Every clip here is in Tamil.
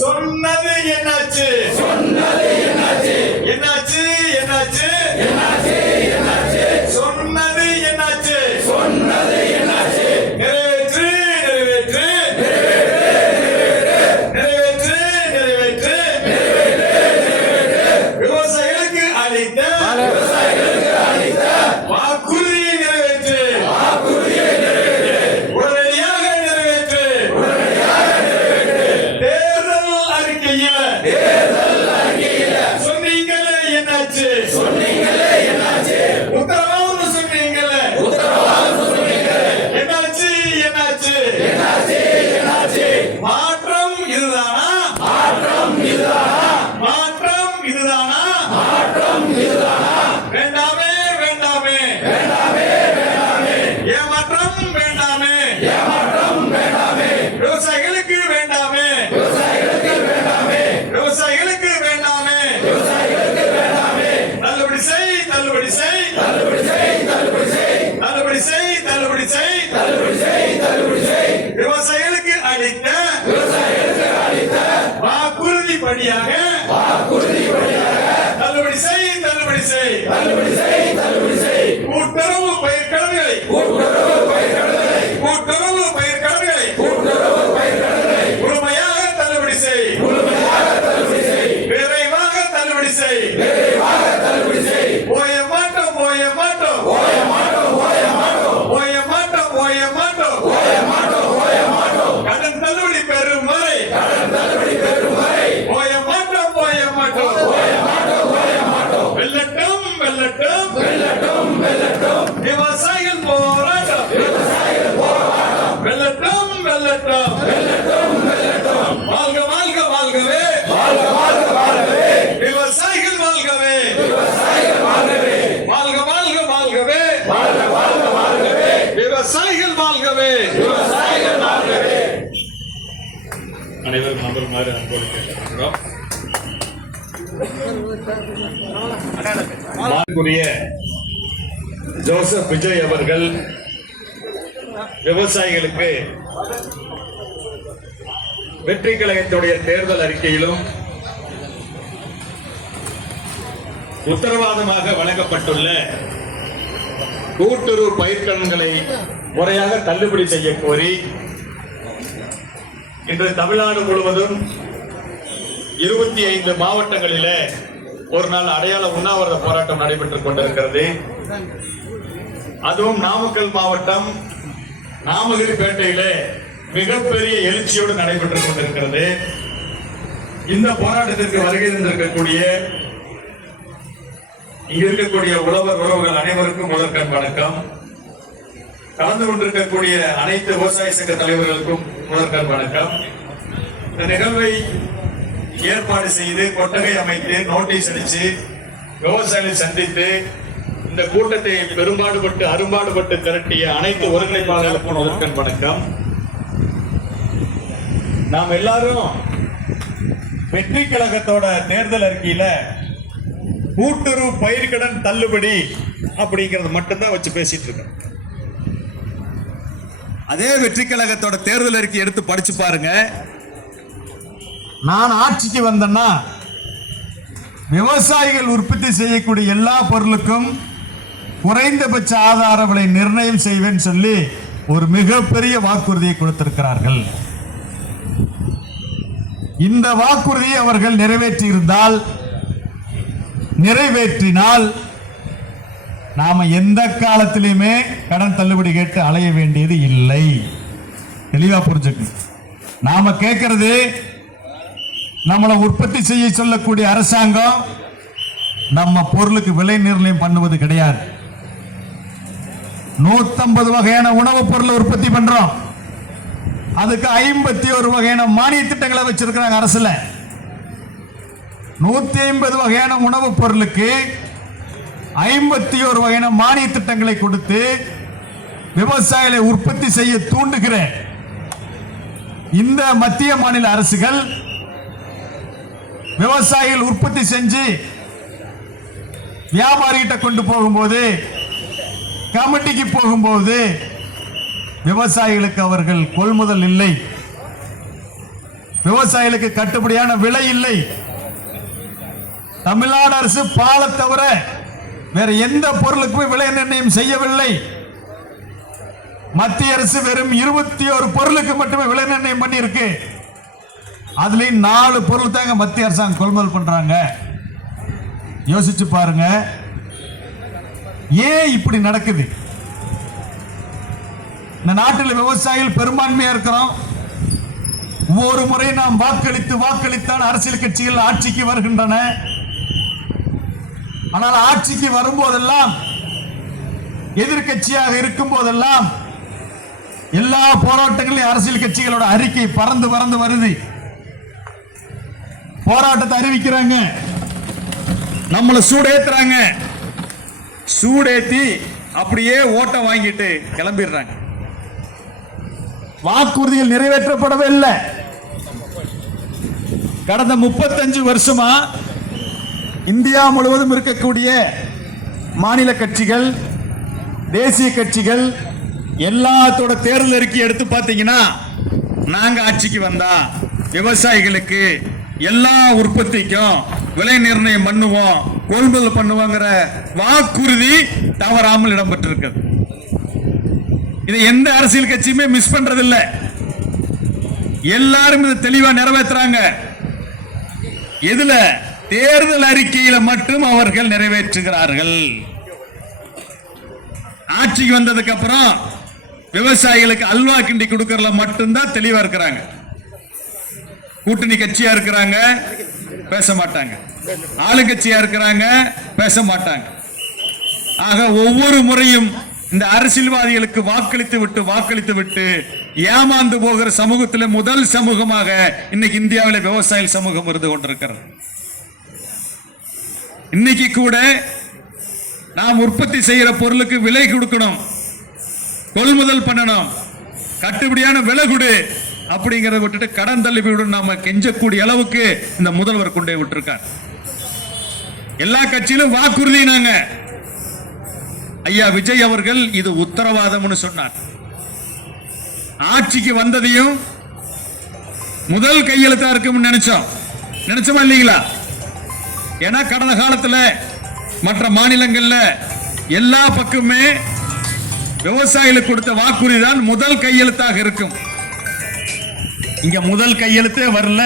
சொன்னது என்னாச்சு? என்னாச்சு? என்னாச்சு? சொன்னது என்னாச்சு? நிறைவேற்று, நிறைவேற்று, நிறைவேற்று, நிறைவேற்று. விவசாயிகளுக்கு அளித்த வாக்குறுதியை நிறைவேற்று. உடனடியாக நிறைவேற்று. தேர்தல் அறிக்கையில் சொன்னீங்களே என்னாச்சு? உத்தரவாதம் சொன்னீங்களே என்னாச்சு? என்னாச்சு? மாற்றம் இதுதானா? மாற்றம் இதுதானா? வேண்டாமே, வேண்டாமே, ஏமாற்றம் வேண்டாமே, விவசாயிகளுக்கு வேண்டாமே, விவசாயிகளுக்கு வேண்டாமே. தள்ளுபடி செய், தள்ளுபடி செய், தள்ளுபடி செய், தள்ளுபடி செய். விவசாயிகளுக்கு அளித்த வாக்குறுதிப்படியாக தள்ளுபடி செய், தள்ளுபடி செய். கூட்டுறவு பயிர்க்கடன்களை முழுமையாக தள்ளுபடி செய். விரைவாக தள்ளுபடி செய். ஓய மாட்டோம், ஓய மாட்டோம், ஓய மாட்டோம். கடன் தள்ளுபடி பெறும் வரை ஓய மாட்டோம், ஓய மாட்டோம். வெல்லட்டும், வெல்லட்டும், விவசாயிகள் போராட்டம். வெல்லட்டும், வெல்லட்டும். வாழ்க, வாழ்க, வாழ்கவே. விவசாயிகள் வாழ்கவே. வாழ்க, வாழ்க, வாழ்கவே. விவசாயிகள் வாழ்கவே. அனைவரும் அமருமாறு அன்போடு கேட்டுக்கொள்கிறோம். ஜோசப் விஜய் அவர்கள் விவசாயிகளுக்கு வெற்றி கழகத்துடைய தேர்தல் அறிக்கையிலும் உத்தரவாதமாக வழங்கப்பட்டுள்ள கூட்டுறவு பயிர்க்கடன்களை முறையாக தள்ளுபடி செய்ய கோரி இன்று தமிழ்நாடு முழுவதும் 25 மாவட்டங்களிலே ஒரு நாள் அடையாள உண்ணாவிரத போராட்டம் நடைபெற்றுக் கொண்டிருக்கிறது. அதுவும் நாமக்கல் மாவட்டம் நாமகிரிப்பேட்டையிலே மிகப்பெரிய எழுச்சியோடு நடைபெற்றுக் கொண்டிருக்கிறது. இந்த போராட்டத்திற்கு வருகை தந்திருக்கக்கூடிய இங்க இருக்கக்கூடிய உழவர் உறவுகள் அனைவருக்கும் முதற்கண் வணக்கம். கலந்து கொண்டிருக்கக்கூடிய அனைத்து விவசாய சங்க தலைவர்களுக்கும் முதற்கண் வணக்கம். இந்த நிகழ்வை ஏற்பாடு செய்து கொட்டகை அமைத்து நோட்டீஸ் அடிச்சு விவசாயிகளை சந்தித்து இந்த கூட்டத்தை பெரும்பாடுபட்டு அரும்பாடுபட்டு திரட்டிய அனைத்து ஒருங்கிணைப்பாளர்களுக்கும் முதற்கண் வணக்கம். நாம் எல்லாரும் வெற்றி கழகத்தோட தேர்தல் அறிக்கையில கூட்டுறவு பயிர்க்கடன் தள்ளுபடி அப்படிங்கறது மட்டும்தான் வச்சு பேசிட்டு இருக்கோம். அதே வெற்றி கழகத்தோட தேர்தல் அறிக்கை எடுத்து படிச்சு பாருங்க. நான் ஆட்சிக்கு வந்தேன்னா விவசாயிகள் உற்பத்தி செய்யக்கூடிய எல்லா பொருளுக்கும் குறைந்தபட்ச ஆதார விலை நிர்ணயம் செய்வேன் சொல்லி ஒரு மிகப்பெரிய வாக்குறுதியை கொடுத்திருக்கிறார்கள். இந்த வாக்குறுதியை அவர்கள் நிறைவேற்றினால் நாம எந்த காலத்திலுமே கடன் தள்ளுபடி கேட்டு அலைய வேண்டியது இல்லை. தெளிவா புரிஞ்சுக்கணும். நாம கேட்கிறது நம்மளை உற்பத்தி செய்ய சொல்லக்கூடிய அரசாங்கம் நம்ம பொருளுக்கு விலை நிர்ணயம் பண்ணுவது கிடையாது. 150 வகையான உணவுப் பொருளை உற்பத்தி பண்றோம். அதுக்கு 51 வகையான மானிய திட்டங்களை வச்சிருக்கிறாங்க அரசுல. 150 வகையான உணவுப் பொருளுக்கு 51 வகையான மானிய திட்டங்களை கொடுத்து விவசாயிகளை உற்பத்தி செய்ய தூண்டுகிற இந்த மத்திய மாநில அரசுகள் விவசாயிகள் உற்பத்தி செஞ்சு வியாபாரிகிட்ட கொண்டு போகும்போது, கமிட்டிக்கு போகும்போது விவசாயிகளுக்கு அவர்கள் கொள்முதல் இல்லை. விவசாயிகளுக்கு கட்டுப்படியான விலை இல்லை. தமிழ்நாடு அரசு பாலை தவிர வேற எந்த பொருளுக்குமே விலை நிர்ணயம் செய்யவில்லை. மத்திய அரசு வெறும் 21 பொருளுக்கு மட்டுமே விலை நிர்ணயம் பண்ணி இருக்கு. அதுலயும் 4 பொருள் தாங்க மத்திய அரசாங்கம் கொள்முதல் பண்றாங்க. யோசிச்சு பாருங்க, ஏன் இப்படி நடக்குது? இந்த நாட்டில் விவசாயிகள் பெரும்பான்மையா இருக்கிறோம். ஒவ்வொரு முறை நாம் வாக்களித்தான் அரசியல் கட்சிகள் ஆட்சிக்கு வருகின்றன. ஆனால் ஆட்சிக்கு வரும்போதெல்லாம், எதிர்கட்சியாக இருக்கும் போதெல்லாம் எல்லா போராட்டங்களையும் அரசியல் கட்சிகளோட அறிக்கை பறந்து வருது. போராட்டத்தை அறிவிக்கிறாங்க, நம்மளை சூடேத்துறாங்க. சூடேத்தி அப்படியே ஓட்டம் வாங்கிட்டு கிளம்பிடுறாங்க. வாக்குறுதிகள் நிறைவேற்றப்படவே இல்லை. கடந்த 35 வருஷமா இந்தியா முழுவதும் இருக்கக்கூடிய மாநில கட்சிகள், தேசிய கட்சிகள் எல்லாத்தோட தேர்தல் அறிக்கை எடுத்து பார்த்தீங்கன்னா, நாங்க ஆட்சிக்கு வந்தா விவசாயிகளுக்கு எல்லா உற்பத்திக்கும் விலை நிர்ணயம் பண்ணுவோம், கொள்முதல் பண்ணுவோங்கிற வாக்குறுதி தவறாமல் இடம்பெற்றிருக்கிறது. இதை எந்த அரசியல் கட்சியுமே மிஸ் பண்றதில்ல. எல்லாரும் இதை தெளிவா நிறைவேற்றுறாங்க. எதுல? தேர்தல் அறிக்கையில மட்டும் அவர்கள் நிறைவேற்றுகிறார்கள். ஆட்சிக்கு வந்ததுக்கு அப்புறம் விவசாயிகளுக்கு அல்வா கிண்டி கொடுக்கறதுல மட்டும்தான் தெளிவா இருக்கிறாங்க. கூட்டணி கட்சியா இருக்கிறாங்க, பேச மாட்டாங்க. ஆளுங்கட்சியா இருக்கிறாங்க, பேச மாட்டாங்க. ஆக ஒவ்வொரு முறையும் இந்த அரசியல்வாதிகளுக்கு வாக்களித்து விட்டு ஏமாந்து போகிற சமூகத்தில் முதல் சமூகமாக இன்னைக்கு இந்தியாவில் விவசாய சமூகம் இருந்து கொண்டிருக்கிறது. இன்னைக்கு கூட நாம் உற்பத்தி செய்யற பொருளுக்கு விலை கொடுக்கணும், கொள்முதல் பண்ணணும், கட்டுப்படியான விலை கொடு அப்படிங்கறத விட்டுட்டு கடன் தள்ளுபடியுடன் நாம கெஞ்சக்கூடிய அளவுக்கு இந்த முதல்வர் கொண்டே விட்டுருக்கார். எல்லா கட்சியிலும் வாக்குறுதினாங்க. ஐயா விஜய் அவர்கள் இது உத்தரவாதம்னு சொன்னார். ஆட்சிக்கு வந்ததையும் முதல் கையெழுத்தா இருக்கும் நினைச்சோமா இல்லீங்களா? ஏன்னா கடந்த காலத்தில் மற்ற மாநிலங்கள்ல எல்லா பக்கமே விவசாயிகளுக்கு கொடுத்த வாக்குறுதி தான் முதல் கையெழுத்தாக இருக்கும். இங்க முதல் கையெழுத்தே வரல,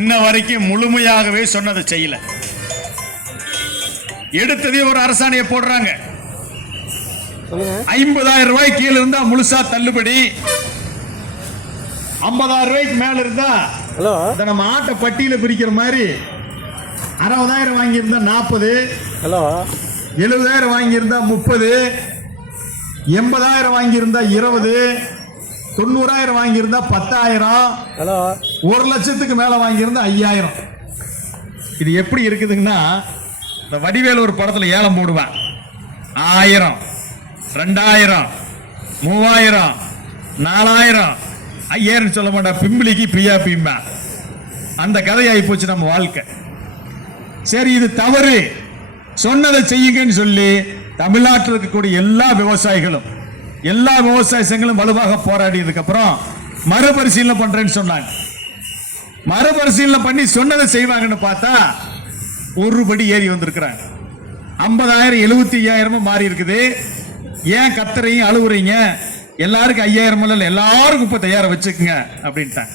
இன்ன வரைக்கும் முழுமையாகவே சொன்னதை செய்யல. எடுத்ததே ஒரு அரசாணையை போடுறாங்க. 50,000 ரூபாய் கீழே இருந்தா முழுசா தள்ளுபடி, 50,000 ரூபாய்க்கு மேல இருந்தா நம்ம ஆட்டை பட்டியல பிரிக்கிற மாதிரி 60,000 வாங்கியிருந்தா 40, 70,000 வாங்கியிருந்தா 30, 80,000 வாங்கியிருந்தா 20, 90,000 வாங்கியிருந்தா 10,000, 1 லட்சத்துக்கு மேல வாங்கியிருந்தா 5,000. இது எப்படி இருக்குதுங்கன்னா, இந்த வடிவேல் ஒரு படத்துல ஏலம் போடுவான். 1000, 2000, 3000, 4000, 5000 சொல்ல மாட்டான். பிம்பிளிக்கு பியா பிம்பா. அந்த கதையாகி போச்சு நம்ம வாழ்க்கை. சரி, இது தவறு, சொன்னதை செய்யுங்கன்னு சொல்லி தமிழ்நாட்டில் இருக்கக்கூடிய எல்லா விவசாயிகளும், எல்லா விவசாய சங்கங்களும் வலுவாக போராடியதுக்கு அப்புறம் மறுபரிசீலனை பண்றேன்னு சொன்னாங்க. மறுபரிசீலனை பண்ணி சொன்னதை செய்வாங்கன்னு பார்த்தா ஒரு படி ஏறி வந்திருக்கிறாங்க. 50,000 75,000 மாறி இருக்குது. ஏன் கத்துறீங்க, அழுவுறீங்க? எல்லாருக்கும் 5,000 இல்ல, எல்லாருக்கும் 30,000 வச்சுக்குங்க அப்படின்ட்டாங்க.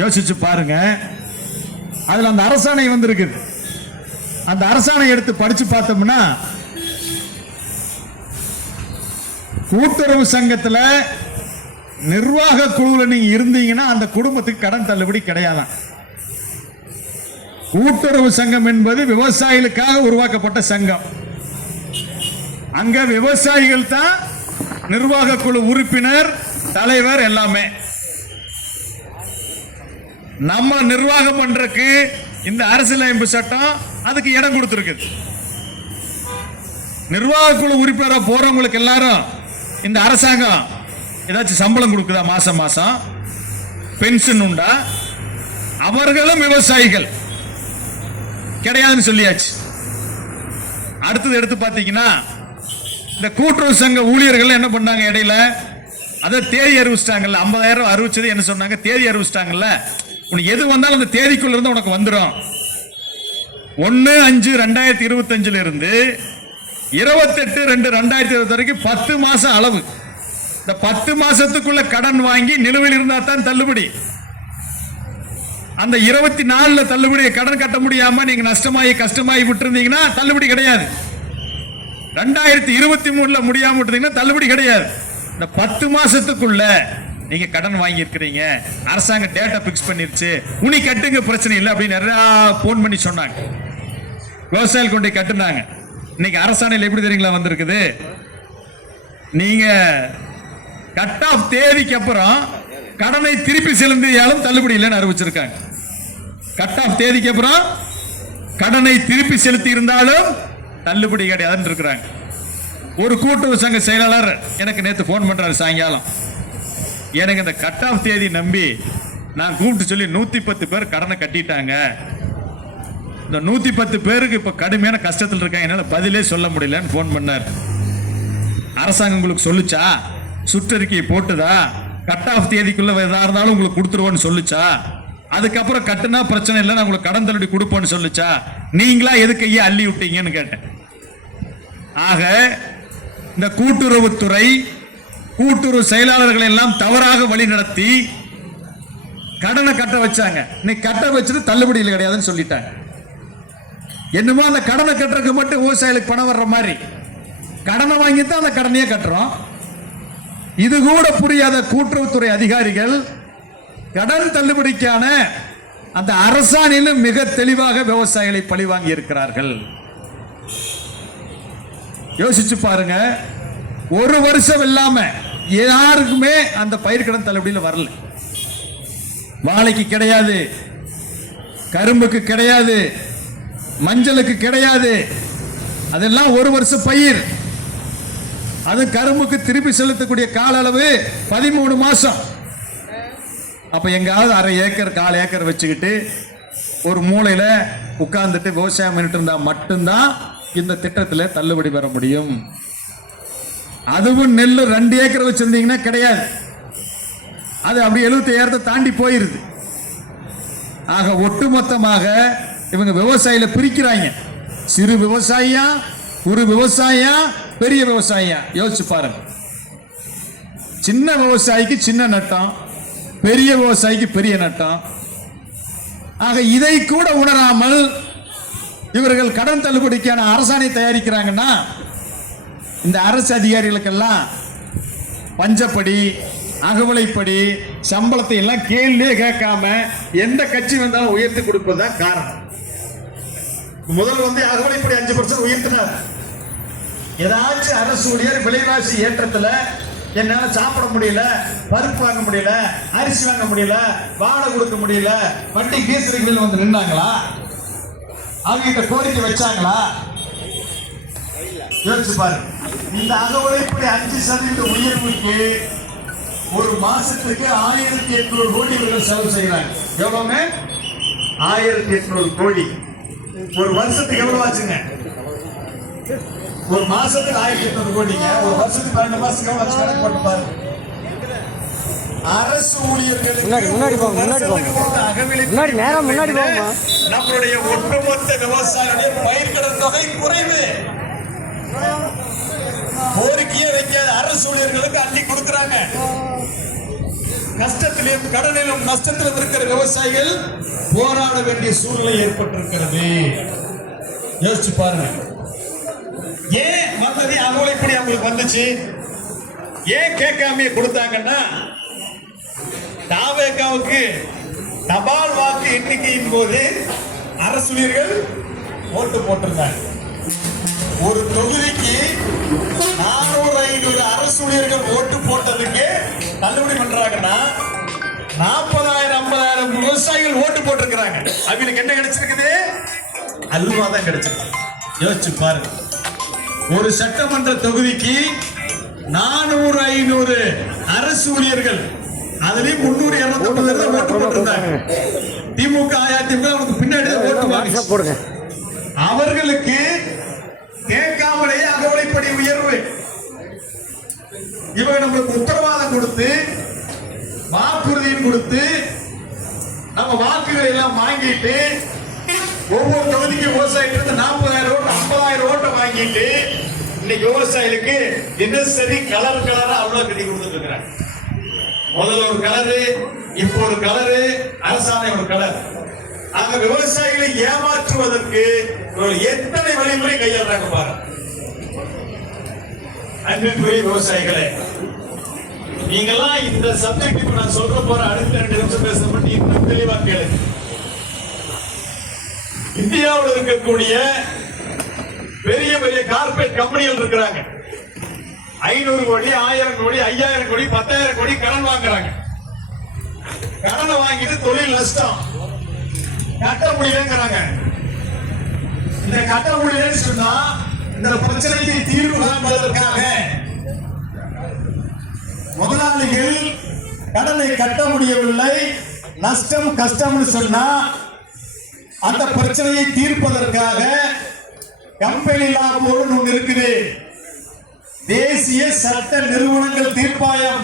யோசிச்சு பாருங்க. அதுல அந்த அரசாணை வந்திருக்குது. அந்த அரசாணை எடுத்து படிச்சு பார்த்தோம்னா, கூட்டுறவு சங்கத்துல நிர்வாக குழுவில் நீங்க இருந்தீங்கன்னா அந்த குடும்பத்துக்கு கடன் தள்ளுபடி கிடையாதான். கூட்டுறவு சங்கம் என்பது விவசாயிகளுக்காக உருவாக்கப்பட்ட சங்கம். அங்க விவசாயிகள் தான் நிர்வாக குழு உறுப்பினர், தலைவர் எல்லாமே. நம்ம நிர்வாகம் பண்றதுக்கு இந்த அரசியலமைப்பு சட்டம் அதுக்கு இடம் கொடுத்திருக்கு. நிர்வாக குழு உறுப்பினராக போறவங்களுக்கு எல்லாரும் இந்த அரசாங்கம் ஏதாச்சும் சம்பளம் கொடுக்குதா? மாசம் மாசம் பென்ஷன் உண்டா? அவர்களும் விவசாயிகள் கிடையாதுன்னு சொல்லியாச்சு. அடுத்தது எடுத்து பார்த்தீங்கன்னா, இந்த கூட்டுறவு சங்க ஊழியர்கள் என்ன பண்ணாங்க? இடையில அதை தேதி அறிவிச்சிட்டாங்கல்ல, 50,000 அறிவிச்சது என்ன சொன்னாங்க, தேதி அறிவிச்சிட்டாங்கல்ல. உனக்கு எது வந்தாலும் அந்த தேதிக்குள்ள இருந்து உனக்கு வந்துடும். 1/5/2025 இருந்து 28/2/2020 வரைக்கும் 10 மாசம் அளவு. இந்த 10 மாசத்துக்குள்ள கடன் வாங்கி நிலுவையில் இருந்தா தான் தள்ளுபடி. அந்த 24 தள்ளுபடி கடன் கட்ட முடியாம நீங்க நஷ்டமாயி கஷ்டமாயி விட்டு இருந்தீங்கன்னா தள்ளுபடி கிடையாது. 2023 முடியாம விட்டுருந்தீங்கன்னா தள்ளுபடி கிடையாது. இந்த 10 மாசத்துக்குள்ள நீங்க கடன் வாங்கி இருக்கிறீங்க, அரசாங்கம் டேட்டா பிக்ஸ் பண்ணிருச்சு, உனி கட்டுங்க பிரச்சனை இல்லை அப்படின்னு நிறைய போன் பண்ணி சொன்னாங்க. விவசாயிகள் கொண்டு கட்டுனாங்க. இன்னைக்கு அரசாணையில் எப்படி தெரியுங்களா வந்திருக்குது, நீங்க கட் ஆஃப் தேதிக்கு அப்புறம் கடனை திருப்பி செலுத்தியாலும் தள்ளுபடி இல்லைன்னு அறிவிச்சிருக்காங்க. கட் ஆஃப் தேதிக்கு அப்புறம் கடனை திருப்பி செலுத்தி இருந்தாலும் தள்ளுபடி கிடையாதுன்னு இருக்கிறாங்க. ஒரு கூட்டுறவு சங்க செயலாளர் எனக்கு நேற்று போன் பண்றாரு சாயங்காலம், எனக்கு இந்த கட் ஆஃப் தேதி நம்பி நான் கூப்பிட்டு சொல்லி 110 பேர் கடனை கட்டிட்டாங்க, இந்த 110 பேருக்கு இப்ப கடுமையான கஷ்டத்தில் இருக்காங்க, என்னால பதிலே சொல்ல முடியலன்னு போன் பண்ணார். அரசாங்கம் உங்களுக்கு சொல்லுச்சா, சுற்றறிக்கை போட்டுதா, கட் ஆஃப் தேதிக்குள்ள எதா இருந்தாலும் உங்களுக்கு கொடுத்துருவோன்னு சொல்லுச்சா, அதுக்கப்புறம் கட்டுனா பிரச்சனை இல்லை நான் உங்களுக்கு கடன் தள்ளுபடி கொடுப்போன்னு சொல்லுச்சா, நீங்களா எதுக்கு ஐயா அள்ளி விட்டீங்கன்னு கேட்டேன். ஆக இந்த கூட்டுறவுத்துறை கூட்டுறவு செயலாளர்கள் எல்லாம் தவறாக வழி நடத்தி கடனை கட்ட வச்சாங்க. இன்னைக்கு கட்ட வச்சது தள்ளுபடியில் கிடையாதுன்னு சொல்லிட்டாங்க. என்னமோ அந்த கடனை கட்டுறதுக்கு மட்டும் விவசாயிகளுக்கு பணம் வர்ற மாதிரி கடனை வாங்கித்தான் அந்த கடனையே கட்டுறோம். இது கூட புரியாத கூட்டுறவுத்துறை அதிகாரிகள் கடன் தள்ளுபடிக்கான அந்த அரசாணையிலும் மிக தெளிவாக விவசாயிகளை பழிவாங்கி இருக்கிறார்கள். யோசிச்சு பாருங்க, ஒரு வருஷம் இல்லாம யாருக்குமே அந்த பயிர் கடன் தள்ளுபடியில் வரல. வாழைக்கு கிடையாது, கரும்புக்கு கிடையாது, மஞ்சளுக்கு கிடையாது, அதெல்லாம் ஒரு வருஷம் பயிர். அது கரும்புக்கு திருப்பி செலுத்தக்கூடிய கால அளவு 13 மாசம். அப்ப எங்காவது 1/2 ஏக்கர் 1/4 ஏக்கர் வச்சுக்கிட்டு ஒரு மூலையில உட்கார்ந்துட்டு விவசாயம் பண்ணிட்டு இருந்தா மட்டும்தான் இந்த திட்டத்தில் தள்ளுபடி பெற முடியும். அதுவும் நெல் 2 ஏக்கர் வச்சிருந்தீங்கன்னா கிடையாது, அது அப்படி 75,000 தாண்டி போயிருது. ஆக ஒட்டுமொத்தமாக இவங்க விவசாயில பிரிக்கிறாங்க. சிறு விவசாயியா, குறு விவசாயியா, பெரிய விவசாயியா, யோசிச்சு பாருங்க. சின்ன விவசாயிக்கு சின்ன நட்டம், பெரிய விவசாயிக்கு பெரிய நட்டம். ஆக இதை கூட உணராமல் இவர்கள் கடன் தள்ளுபடிக்கான அரசாணை தயாரிக்கிறாங்கன்னா இந்த அரசு அதிகாரிகளுக்கெல்லாம் பஞ்சப்படி அகவலைப்படி சம்பளத்தை எல்லாம் கேள்வியே கேட்காம எந்த கட்சி வந்தாலும் உயர்த்தி கொடுப்பதுதான் காரணம். முதல் அகவலைப்படி 5% உயர்த்தினார். ஏதாச்சும் அரசு ஊழியர் விலைவாசி ஏற்றத்துல என்னால சாப்பிட முடியல, பருப்பு வாங்க முடியல, அரிசி வாங்க முடியல, வாழை கொடுக்க முடியல, வண்டி கேசரிகள் வந்து நின்னாங்களா, அவங்க கோரிக்கை வச்சாங்களா? யோசிச்சு பாருங்க. இந்த அகவலைப்படி 5% உயர்வுக்கு ஒரு மாசத்துக்கு 1800 கோடி இவர்கள் செலவு செய்யறாங்க. எவ்வளவுங்க? 1800 கோடி. ஒரு வருஷத்துக்கு எவ்வளவு ஆச்சுங்க? ஒரு மாசத்துக்கு 1800 கோடிங்க. ஒரு வருஷத்துக்கு 12 மாசத்துக்கு எவ்வளவு கணக்கு போட்டு பாருங்க. அரசு ஊழியர்களுக்கு நம்மளுடைய ஒட்டுமொத்த விவசாயிகளுடைய பயிர்க்கடன் தொகை குறைவு. கோரிக்கையே வைக்காத அரசு ஊழியர்களுக்கு அள்ளி கொடுக்கிறாங்க. கஷ்டத்திலும் கடனிலும் நஷ்டத்திலும் இருக்கிற விவசாயிகள் போராட வேண்டிய சூழ்நிலை ஏற்பட்டிருக்கிறது. யோசிச்சு பாருங்க. ஏன் வந்தது அகவலைப்படி அவங்களுக்கு வந்துச்சு? ஏன் கேட்காம கொடுத்தாங்கன்னா தாவேகாவுக்கு தபால் வாக்கு எண்ணிக்கையின் போது அரசு ஊழியர்கள் ஓட்டு போட்டிருந்தாங்க. ஒரு தொகுதிக்கு 400-500 அரசு ஊழியர்கள் ஓட்டு போட்டதுக்கு தள்ளுபடி பண்றாங்கன்னா 40,000-50,000 விவசாயிகள் ஓட்டு போட்டிருக்கிறாங்க. அவங்களுக்கு என்ன கிடைச்சிருக்குது? அல்வா தான் கிடைச்சிருக்கு. யோசிச்சு பாருங்க. ஒரு சட்டமன்ற தொகுதிக்கு 400-500 அரசு ஊழியர்கள், அதுலயும் 300-250 ஓட்டு போட்டிருந்தாங்க. திமுக அதிமுக அவனுக்கு பின்னாடி ஓட்டு வாங்க. அவர்களுக்கு கேட்காமலேயே அகவலைப்படி உயர்வு. இவங்க நம்மளுக்கு உத்தரவாதம் கொடுத்து வாக்குறுதியும் கொடுத்து நம்ம வாக்குகளை எல்லாம் வாங்கிட்டு ஒவ்வொரு தொகுதிக்கு விவசாயிகளுக்கு 40,000 ஓட்டு 50,000 ஓட்டை வாங்கிட்டு இன்னைக்கு விவசாயிகளுக்கு தினசரி கலர் கலரா அவ்வளவு கட்டி கொடுத்துட்டு இருக்கிறாங்க. முதல்ல ஒரு கலரு, இப்போ ஒரு கலரு, அரசாணை ஒரு கலர். ஆக விவசாயிகளை ஏமாற்றுவதற்கு எத்தனை வழிமுறை கையாளுறாங்க பாருங்க. அன்பிற்குரிய விவசாயிகளே, நீங்கெல்லாம் இந்த சப்ஜெக்ட் இப்ப நான் சொல்ற போற அடுத்த 2 நிமிஷம் பேச மட்டும் இன்னும் தெளிவா கேளுங்க. இந்தியாவில் இருக்கக்கூடிய பெரிய பெரிய கார்பரேட் கம்பெனிகள் இருக்கிறாங்க. 500 கோடி, 1000 கோடி, 5000 கோடி, 10,000 கோடி கடன் வாங்குறாங்க. கடனை வாங்கிட்டு தொழில் நஷ்டம், கட்ட முடியலங்கிறாங்க. இந்த கட்ட முடியலன்னு சொன்னா இந்த பிரச்சனைக்கு தீர்வு காண்பதற்காக முதலாளிகள் கடனை கட்ட முடியவில்லை, நஷ்டம் கஷ்டம்னு சொன்னா அந்த பிரச்சனையை தீர்ப்பதற்காக கம்பெனி லா போர்டு ஒன்று இருக்குது. தேசிய சட்ட நிறுவனங்கள் தீர்ப்பாயம்,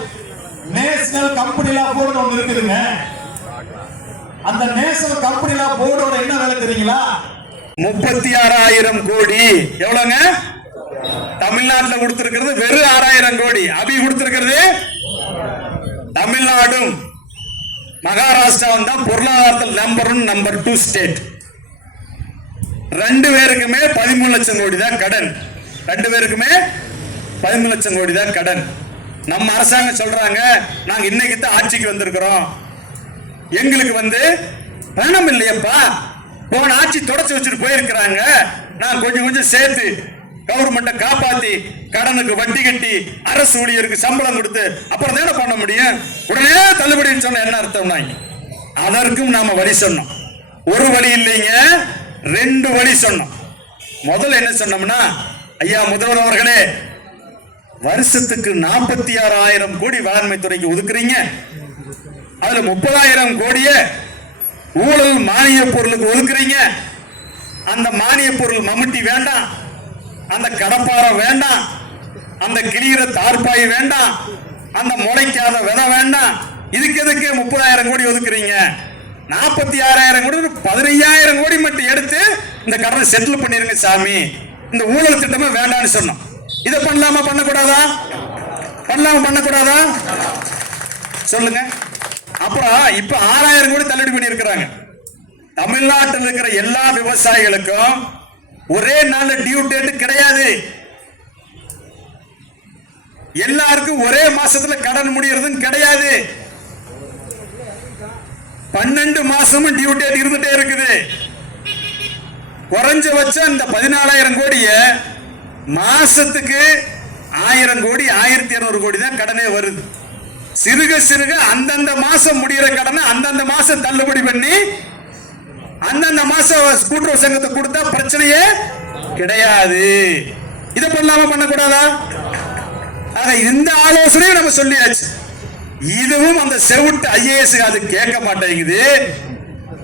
நேஷனல் கம்பெனி லா போர்டு ஒன்று இருக்குதுங்க. அந்த நேஷனல் கம்பெனி லா போர்டோட என்ன வேலை தெரியுங்களா? 36,000 கோடி. எவ்வளவுங்க? தமிழ்நாட்டில் கொடுத்திருக்கிறது வெறும் 6,000 கோடி. அபி கொடுத்திருக்கிறது தமிழ்நாடும் மகாராஷ்டிராவும் தான் பொருளாதாரத்தில் நம்பர் 1 நம்பர் 2 ஸ்டேட். 2 பேருக்குமே 13 லட்சம் கோடி தான் கடன். 2 பேருக்குமே 13 லட்சம் கோடி தான் கடன். நம்ம அரசாங்கம் சொல்றாங்க நாங்க இன்னைக்கு தான் ஆட்சிக்கு வந்திருக்கிறோம், எங்களுக்கு பணம் இல்லையப்பா, போன ஆட்சி தொடச்சு வச்சுட்டு போயிருக்கிறாங்க, நான் கொஞ்சம் கொஞ்சம் சேர்த்து கவர்மெண்ட்டை காப்பாத்தி கடனுக்கு வட்டி கட்டி அரசு ஊழியருக்கு சம்பளம் கொடுத்து அப்புறம் தானே பண்ண முடியும். உடனே தள்ளுபடின்னு சொன்ன என்ன அர்த்தம்னா அதற்கும் நாம வழி சொன்னோம். ஒரு வழி இல்லைங்க, 2 வழி சொன்னோம். முதல்ல என்ன சொன்னோம்னா, ஐயா முதல்வர் அவர்களே, வருஷத்துக்கு 46,000 கோடி வேளாண்மை துறைக்கு ஒதுக்குறீங்க, அதுல 30,000 கோடிய ஊழல் மானிய பொருளுக்கு ஒதுக்குறீங்க. அந்த மானிய பொருள் மம்முட்டி வேண்டாம், அந்த கடப்பாரம் வேண்டாம், அந்த கிளியிற தார்பாய் வேண்டாம், அந்த முளைக்காத விதை வேண்டாம். இதுக்கு எதுக்கு 30,000 கோடி ஒதுக்குறீங்க? 46,000 கோடி 15,000 கோடி மட்டும் எடுத்து இந்த கடனை செட்டில் பண்ணிருங்க சாமி, இந்த ஊழல் திட்டமே வேண்டாம்னு சொன்னோம். இதை பண்ணலாமா பண்ணக்கூடாதா? பண்ணலாமா பண்ணக்கூடாதா சொல்லுங்க. அப்புறம் இப்ப 6,000 கோடி தள்ளுபடி பண்ணி இருக்கிறாங்க. தமிழ்நாட்டில் இருக்கிற எல்லா விவசாயிகளுக்கும் ஒரே நாள்ல டியூ டேட் கிடையாது. எல்லாருக்கும் ஒரே மாசத்துல கடன் முடியறதும் கிடையாது. 12 மாசமும் டியூ டேட் இருந்துட்டே இருக்குது. குறைஞ்சபட்சம் இந்த 14,000 கோடிய மாசத்துக்கு 1000 கோடி 1200 கோடி தான் கடனே வருது. சிறுக சிறுக அந்தந்த மாசம் முடிகிற கடனை அந்தந்த மாசம் தள்ளுபடி பண்ணி அந்தந்த மாசம் கூட்டுறவு சங்கத்தை கொடுத்தா பிரச்சனையே கிடையாது. இதை பண்ணலாமா பண்ணக்கூடாதா? இந்த ஆலோசனையும் நம்ம சொல்லியாச்சு. இதுவும் அந்த செவுட்டு ஐஏஎஸ் அது கேட்க மாட்டேங்குது,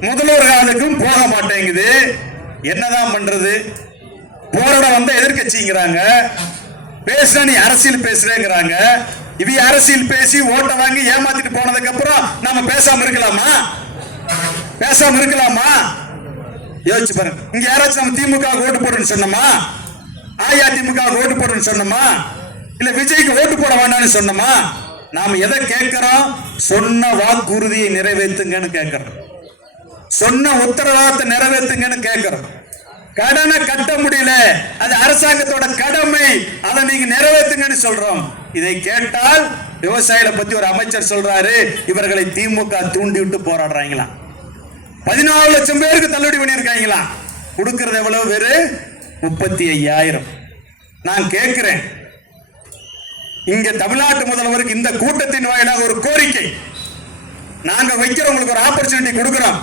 முதல்வர் காலுக்கும் போக மாட்டேங்குது. என்னதான் பண்றது? போராட வந்த எதிர்கட்சிங்கிறாங்க, பேசுற நீ அரசியல் பேசுறேங்கிறாங்க. இவ அரசியல் பேசி ஓட்ட வாங்கி ஏமாத்திட்டு போனதுக்கு அப்புறம் நாம பேசாம இருக்கலாமா? பேசாம இருக்கலாமா? யோசிச்சு பாருங்க. இங்க யாராச்சும் நம்ம திமுக ஓட்டு போடுன்னு சொன்னோமா? அதிமுக ஓட்டு போடுன்னு சொன்னோமா? இல்ல விஜய்க்கு ஓட்டு போட வேண்டாம்னு சொன்னோமா? நாம எதை கேட்கிறோம்? சொன்ன வாக்குறுதியை நிறைவேற்றுங்கன்னு கேட்கிறோம், சொன்ன உத்தரவாதத்தை நிறைவேற்றுங்கன்னு கேட்கிறோம். கடனை கட்ட முடியல, அது அரசாங்கத்தோட கடமை, அதை நீங்க நிறைவேற்றுங்கன்னு சொல்றோம். இதை கேட்டால் விவசாயிகளை பத்தி ஒரு அமைச்சர் சொல்றாரு, இவர்களை திமுக தூண்டி விட்டு போராடுறாங்களா. 14 லட்சம் பேருக்கு தள்ளுபடி பண்ணியிருக்காங்களா. கொடுக்கிறது எவ்வளவு? வெறும் 35,000. நான் கேட்கிறேன், இங்க தமிழ்நாட்டு முதல்வருக்கு இந்த கூட்டத்தின் வாயிலாக ஒரு கோரிக்கை, நாங்க வைக்கிறவங்களுக்கு ஒரு ஆப்பர்ச்சுனிட்டி கொடுக்கிறோம்.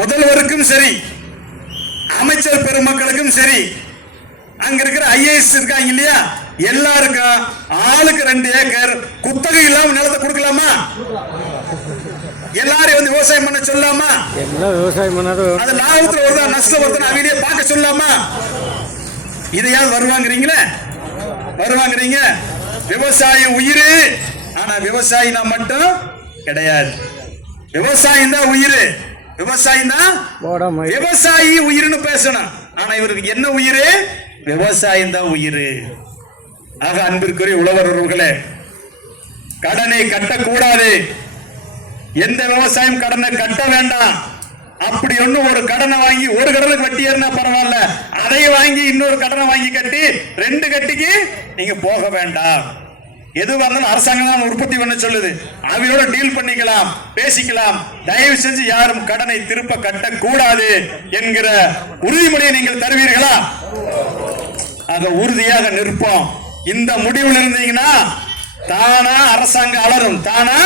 முதல்வருக்கும் சரி, அமைச்சர் பெருமக்களுக்கும் சரி, அங்க இருக்கிற ஐஏஎஸ் இருக்காங்க இல்லையா, எல்லாருக்கும் ஆளுக்கு 2 ஏக்கர் குத்தகை இல்லாம நிலத்தை கொடுக்கலாமா? எல்லாரும் விவசாயம் பண்ண சொல்லலாமா? விவசாயம் பண்ணாலும் அது லாபத்துல வருதா நஷ்டம் வருதா அவங்களே பார்க்க சொல்லலாமா? இதையாவது வருவாங்கிறீங்களே, வருவாங்கிறீங்க. விவசாயி உயிர், ஆனா விவசாயினா மட்டும் கிடையாது. விவசாயம் தான் உயிர், விவசாயம் தான் விவசாயி உயிர்னு பேசணும். ஆனா இவருக்கு என்ன உயிர்? விவசாயம் தான் உயிர். ஆக அன்பிற்குரிய உழவர்களே, கடனை கட்டக்கூடாது. எந்த விவசாயம் கடனை கட்ட வேண்டாம். அப்படி ஒண்ணு ஒரு கடனை வாங்கி ஒரு கடனுக்கு வட்டி ஏறினா பரவாயில்ல, அதை வாங்கி இன்னொரு கடனை வாங்கி கட்டி 2 கட்டிக்கு நீங்க போக வேண்டாம். எது வந்தாலும் அரசாங்கம் தான் உற்பத்தி பண்ண சொல்லுது, அவையோட டீல் பண்ணிக்கலாம், பேசிக்கலாம். தயவு செஞ்சு யாரும் கடனை திருப்ப கட்டக்கூடாது என்கிற உறுதிமொழியை நீங்கள் தருவீர்களா? ஆக உறுதியாக நிற்போம். இந்த முடிவில் இருந்தீங்கன்னா தானா அரசாங்கம் அலரும், தானா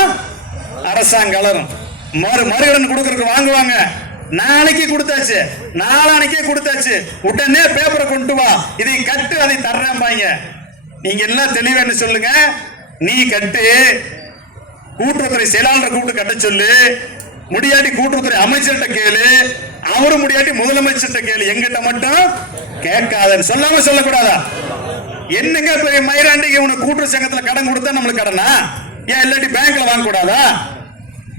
அரசாங்கம் அலரும். மறுகடன் கொடுக்கறதுக்கு வாங்குவாங்க. நாளைக்கு கொடுத்தாச்சு, நாளானைக்கே கொடுத்தாச்சு, உடனே பேப்பரை கொண்டு வா, இதை கட்டு, அதை தர்றேன்பாங்க. நீங்க எல்லாம் தெளிவான்னு சொல்லுங்க. நீ கட்டு, கூட்டுறவுத்துறை செயலாளர் கூப்பிட்டு கட்ட சொல்லு, முடியாட்டி கூட்டுறவுத்துறை அமைச்சர்கிட்ட கேளு, அவரு முடியாட்டி முதலமைச்சர்கிட்ட கேளு, எங்கிட்ட மட்டும் கேட்காதன்னு சொல்லாம சொல்லக்கூடாதா? என்னங்க பெரிய மயிராண்டிக்கு உனக்கு கூட்டுறவு சங்கத்துல கடன் கொடுத்தா நம்மளுக்கு கடனா? ஏன் இல்லாட்டி பேங்க்ல வாங்க கூடாதா?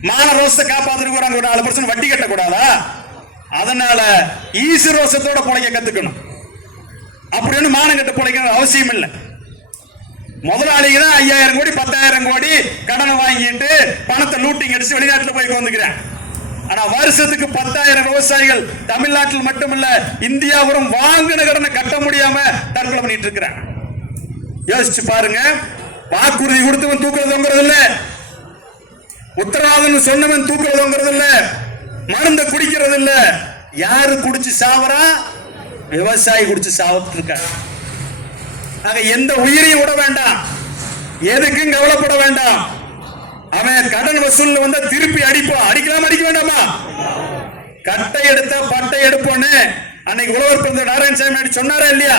மான ரோசத்தை காப்பாத்துறதுக்கு ஒரு 4% வட்டி கட்ட கூடாதா? அதனால ஈசு ரோசத்தோட பொழைக்க கத்துக்கணும். அப்படின்னு மானம் கட்ட பொழைக்கிற அவசியம் இல்லை. முதலாளிங்க தான் 5000 கோடி 10,000 கோடி கடனை வாங்கிட்டு பணத்தை லூட்டிங் அடிச்சு வெளிநாட்டுல போய் வந்துக்கிறேன். ஆனா வருஷத்துக்கு 10,000 விவசாயிகள் தமிழ்நாட்டில் மட்டுமல்ல இந்தியாவுடன் வாங்கின கடனை கட்ட முடியாம தற்கொலை பண்ணிட்டு இருக்கிறாங்க. யோசிச்சு பாருங்க. வாக்குறுதி கொடுத்தவன் தூக்குறது தொங்குறது இல்ல, உத்தரவாதம் சொன்னவன் தூக்குறது தொங்குறது இல்ல, மருந்த குடிக்கிறது இல்ல. யாரு குடிச்சு சாவரா? விவசாயி குடிச்சு சாவத்து இருக்க. ஆக எந்த உயிரையும் விட வேண்டாம், எதுக்கும் கவலைப்பட வேண்டாம். அவன் கடன் வசூல் வந்தா திருப்பி அடிப்பான். அடிக்கலாம், அடிக்க வேண்டாமா? கட்டை எடுத்த பட்டை எடுப்போன்னு அன்னைக்கு உழவர் பிறந்த நாராயணசாமி சொன்னாரா இல்லையா?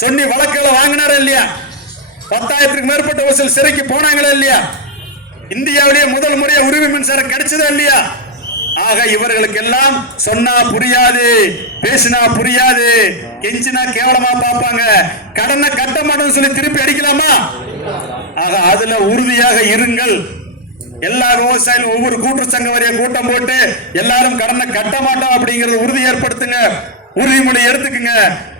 சொன்னி வழக்குகளை வாங்கினாரா இல்லையா? 10,000க்கு மேற்பட்ட வசூல் சிறைக்கு போனாங்களா இல்லையா? இந்தியாவிலேயே முதல் முறையா உரிமை மின்சாரம் கிடைச்சதா இல்லையா? ஆக இவர்களுக்கு எல்லாம் சொன்னா புரியாது, பேசினா புரியாது, கெஞ்சினா கேவலமா பார்ப்பாங்க. கடனை கட்ட மாட்டோம்னு சொல்லி திருப்பி அடிக்கலாமா? ஆக அதுல உறுதியாக இருங்கள். எல்லா விவசாயிகளும் ஒவ்வொரு கூட்டுறவு சங்க வரைய கூட்டம் போட்டு எல்லாரும் கடனை கட்ட மாட்டோம் அப்படிங்கறது உறுதி ஏற்படுத்துங்க, உறுதிமொழி எடுத்துக்குங்க.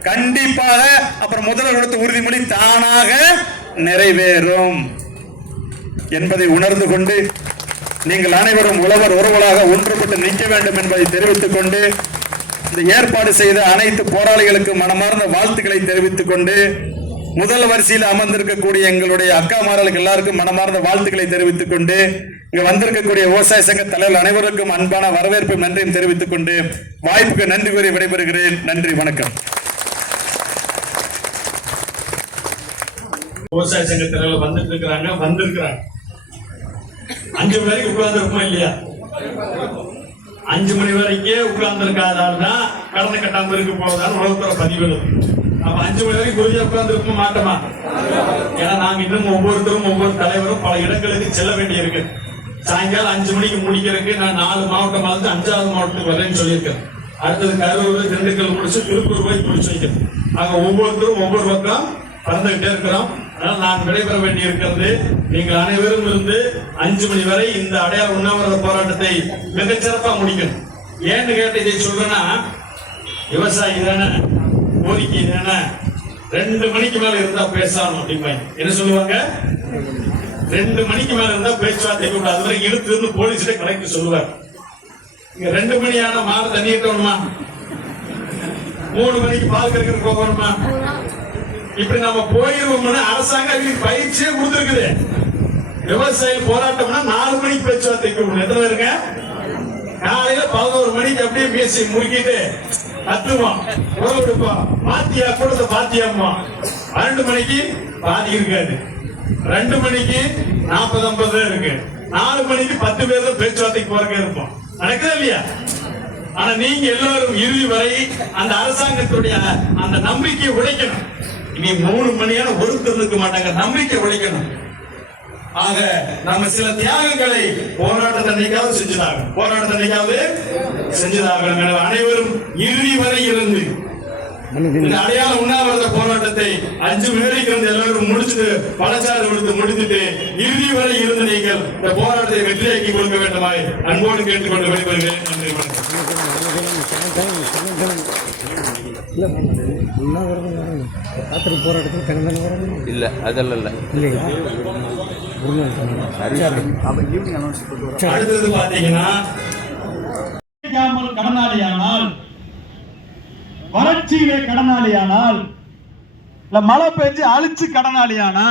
கண்டிப்பாக அப்புறம் முதல்வர் கொடுத்த உறுதிமொழி தானாக நிறைவேறும் என்பதை உணர்ந்து கொண்டு நீங்கள் அனைவரும் உழவர் உறவுகளாக ஒன்றுபட்டு நிற்க வேண்டும் என்பதை தெரிவித்துக் கொண்டு இந்த ஏற்பாடு செய்த அனைத்து போராளிகளுக்கு மனமார்ந்த வாழ்த்துக்களை தெரிவித்துக் கொண்டு முதல் வரிசையில் அமர்ந்திருக்கக்கூடிய எங்களுடைய அக்காமார்களுக்கு எல்லாருக்கும் மனமார்ந்த வாழ்த்துக்களை தெரிவித்துக் கொண்டு இங்க வந்திருக்கக்கூடிய விவசாய சங்க தலைவர் அனைவருக்கும் அன்பான வரவேற்பு நன்றியும் தெரிவித்துக் கொண்டு வாய்ப்புக்கு நன்றி கூறி விடைபெறுகிறேன். நன்றி, வணக்கம். விவசாய சங்க தலைவர் வந்திருக்கிறாங்க 5 மணி வரைக்கும் உட்கார்ந்து இருப்போம் இல்லையா? 5 மணி வரைக்கும் உட்கார்ந்து இருக்காதான் கடனை கட்டாம இருக்க போவதான் உலகத்தோட பதிவு. அப்ப 5 மணி வரைக்கும் குருஜா உட்கார்ந்து இருக்க மாட்டோமா? ஏன்னா நாங்க இன்னும் ஒவ்வொருத்தரும் ஒவ்வொரு தலைவரும் பல இடங்களுக்கு செல்ல வேண்டி இருக்கு. சாயங்காலம் 5 மணிக்கு முடிக்கிறதுக்கு நான் 4 மாவட்டம் வந்து 5வது மாவட்டத்துக்கு வரேன்னு சொல்லியிருக்கேன். அடுத்தது கரூர், திண்டுக்கல் முடிச்சு திருப்பூர் போய் முடிச்சு வைக்கிறேன். ஆக ஒவ்வொருத்தரும் ஒவ்வொரு பக்கம் பறந்துகிட்டே இருக்கிறோம். அதனால் நான் விடைபெற வேண்டி இருக்கிறது. நீங்கள் அனைவரும் இருந்து 5 மணி வரை இந்த அடையாள உண்ணாவிரத போராட்டத்தை மிகச்சிறப்பா முடிக்கணும். ஏன்னு கேட்ட இதை சொல்றேன்னா, விவசாயி தானே, கோரிக்கை தானே, 2 மணிக்கு மேல இருந்தா பேசணும் அப்படிம்பாங்க. என்ன சொல்லுவாங்க? 2 மணிக்கு மேல இருந்தா பேச்சுவார்த்தை கூடாது. அதுவரை இழுத்து இருந்து போலீஸ்ல கலெக்டர் சொல்லுவார். இங்க 2 மணி ஆனா மாறு தண்ணி இருக்கணுமா? 3 மணிக்கு பால் கறக்கிறதுக்கு போகணுமா? இப்படி நம்ம போயிருவோம்னா அரசாங்கம் பயிற்சியே கொடுத்துருக்குது. விவசாய போராட்டம்னா 4 மணிக்கு பேச்சுவார்த்தை கூடணும். எத்தனை இருக்க? காலையில 11 மணிக்கு அப்படியே பேசி முறுக்கிட்டு கத்துவோம், உறவு எடுப்போம், பாத்தியா கூடத்தை பாத்தியாமா. 12 மணிக்கு பாதி இருக்காது, 2 மணிக்கு 40-50 இருக்கு, 4 மணிக்கு 10 பேர் தான் பேச்சுவார்த்தைக்கு போறக்க இருப்போம். நடக்குதா இல்லையா? ஆனா நீங்க எல்லாரும் இறுதி வரை அந்த அரசாங்கத்துடைய அந்த நம்பிக்கையை உடைக்கணும். இனி 3 மணியான ஒருத்தர் இருக்க மாட்டாங்க, நம்பிக்கை உடைக்கணும். ஆக நம்ம சில தியாகங்களை போராட்டத்தன்னைக்காவது செஞ்சுதாகணும். அனைவரும் இறுதி வரை இருந்து இந்த அடையாள உண்ணாவிரத போராட்டத்தை 5 மணி வரைக்கும் இருந்து எல்லாரும் முடிச்சுட்டு பழச்சாறு கொடுத்து முடித்துட்டு இறுதி வரை இருந்து நீங்கள் இந்த போராட்டத்தை வெற்றியாக்கி கொடுக்க வேண்டுமாய் அன்போடு கேட்டுக்கொண்டு விடைபெறுகிறேன். நன்றி, போராட்டத்தில் இல்லை அதெல்லாம் இல்லை இல்லைங்களா? அடுத்தது பாத்தீங்கன்னா கடனாளியானால், வறட்சியிலே கடனாளியானால், இல்ல மழை பெஞ்சு அழிச்சு கடனாளியானா,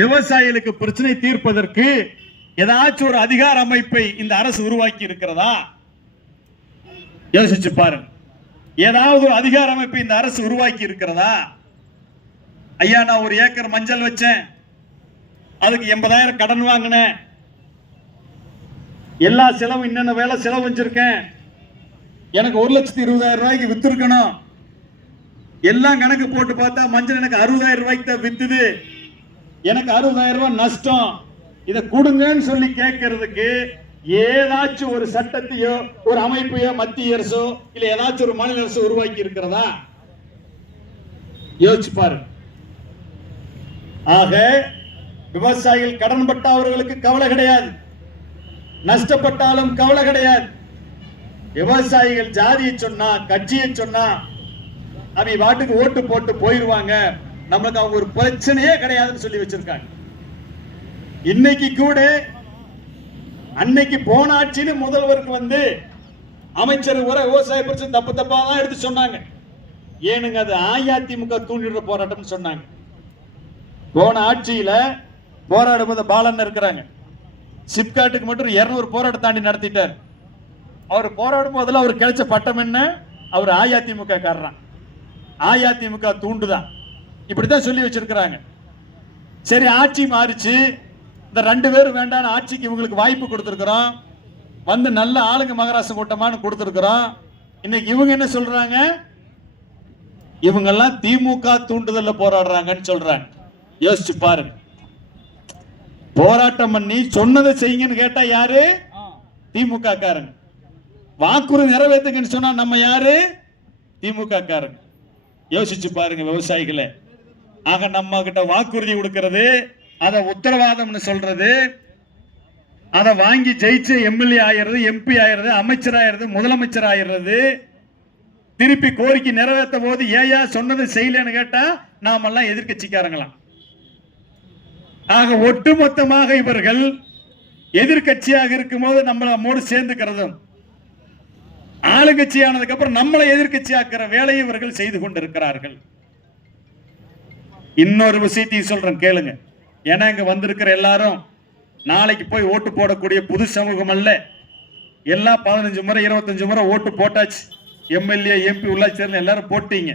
விவசாயிகளுக்கு பிரச்சனை தீர்ப்பதற்கு ஏதாச்சும் ஒரு அதிகார அமைப்பை இந்த அரசு உருவாக்கி இருக்கிறதா? யோசிச்சு பாருங்க. ஏதாவது ஒரு அதிகார அமைப்பை இந்த அரசு உருவாக்கி இருக்கிறதா? ஐயா, நான் 1 ஏக்கர் மஞ்சள் வச்சேன், அதுக்கு 80,000 கடன் வாங்கினேன், எல்லா செலவும் என்னென்ன வேலை செலவு வச்சிருக்கேன், எனக்கு 1,20,000 ரூபாய்க்கு வித்துருக்கணும், எல்லாம் கணக்கு போட்டு பார்த்தா மஞ்சள் எனக்கு 60,000 ரூபாய்க்கு தான் வித்துது, எனக்கு 60,000 ரூபாய் நஷ்டம், இதை கொடுங்கன்னு சொல்லி கேட்கறதுக்கு ஏதாச்சும் ஒரு சட்டத்தையோ ஒரு அமைப்பையோ மத்திய அரசோ இல்ல ஏதாச்சும் ஒரு மாநில அரசு உருவாக்கி இருக்கிறதா? யோசிச்சு பாருங்க. ஆக விவசாயிகள் கடன் பட்டவர்களுக்கு கவலை கிடையாது, நஷ்டப்பட்டாலும் கவலை கிடையாது. விவசாயிகள் ஜாதியை சொன்னா கட்சியை சொன்னா அவங்க வாட்டுக்கு ஓட்டு போட்டு போயிருவாங்க, நமக்கு அவங்க ஒரு பிரச்சனையே கிடையாதுன்னு சொல்லி வச்சிருக்காங்க. இன்னைக்கு கூட அன்னைக்கு போன ஆட்சியில முதல்வருக்கு அமைச்சர் வர விவசாய பிரச்சனை தப்பு தப்பா தான் எடுத்து சொன்னாங்க. ஏனுங்க, அது அஇஅதிமுக தூண்டிடுற போராட்டம் சொன்னாங்க. போன ஆட்சியில போராடும்போது பாலன் இருக்கிறாங்க, சிப்காட்டுக்கு மட்டும் 200 போராட்டம் தாண்டி நடத்திட்டார். அவர் போராடும் போதுல அவர் கிடைச்ச பட்டம் என்ன? அவர் அஇஅதிமுக காரரான், அஇஅதிமுக தூண்டுதான், இப்படித்தான் சொல்லி வச்சிருக்கிறாங்க. சரி, ஆட்சி மாறிச்சு, இந்த 2 பேரும் வேண்டாம், ஆட்சிக்கு இவங்களுக்கு வாய்ப்பு கொடுத்திருக்கிறோம், நல்ல ஆளுங்க மகாராஷ்டிர கூட்டமானு கொடுத்திருக்கிறோம். இன்னைக்கு இவங்க என்ன சொல்றாங்க? இவங்க எல்லாம் திமுக தூண்டுதல்ல போராடுறாங்கன்னு சொல்றாங்க. யோசிச்சு பாருங்க. போராட்டம் பண்ணி சொன்னதை செய்யுங்கன்னு கேட்டா யாரு? திமுக காரங்க. வாக்குறுதி நிறைவேற்றுங்கன்னு சொன்னா நம்ம யாரு? திமுக காரங்க. யோசிச்சு பாருங்க விவசாயிகளே. ஆக நம்ம கிட்ட வாக்குறுதி கொடுக்கிறது, அதை உத்தரவாதம்னு சொல்றது, அதை வாங்கி ஜெயிச்சு எம்எல்ஏ ஆயிடுறது, எம்பி ஆயிடுறது, அமைச்சர் ஆயிடுறது, முதலமைச்சர் ஆயிடுறது, திருப்பி கோரிக்கை நிறைவேற்ற போது ஏயா சொன்னது செய்யலன்னு கேட்டா நாமெல்லாம் எதிர்கட்சிக்காரங்களாம். ஆக ஒட்டுமொத்தமாக இவர்கள் எதிர்கட்சியாக இருக்கும் போது நம்மளோடு சேர்ந்துக்கிறதும், ஆளுங்கட்சியானதுக்கு அப்புறம் நம்மளை எதிர்கட்சியாக்குற வேலையை இவர்கள் செய்து கொண்டிருக்கிறார்கள். இன்னொரு விஷயத்தையும் சொல்றேன் கேளுங்க. ஏன்னா இங்க வந்திருக்கிற எல்லாரும் நாளைக்கு போய் ஓட்டு போடக்கூடிய புது சமூகம் அல்ல. எல்லாம் 15 முறை 25 முறை ஓட்டு போட்டாச்சு. எம்எல்ஏ எம்பி உள்ளாட்சி சேர்ந்து எல்லாரும் போட்டீங்க.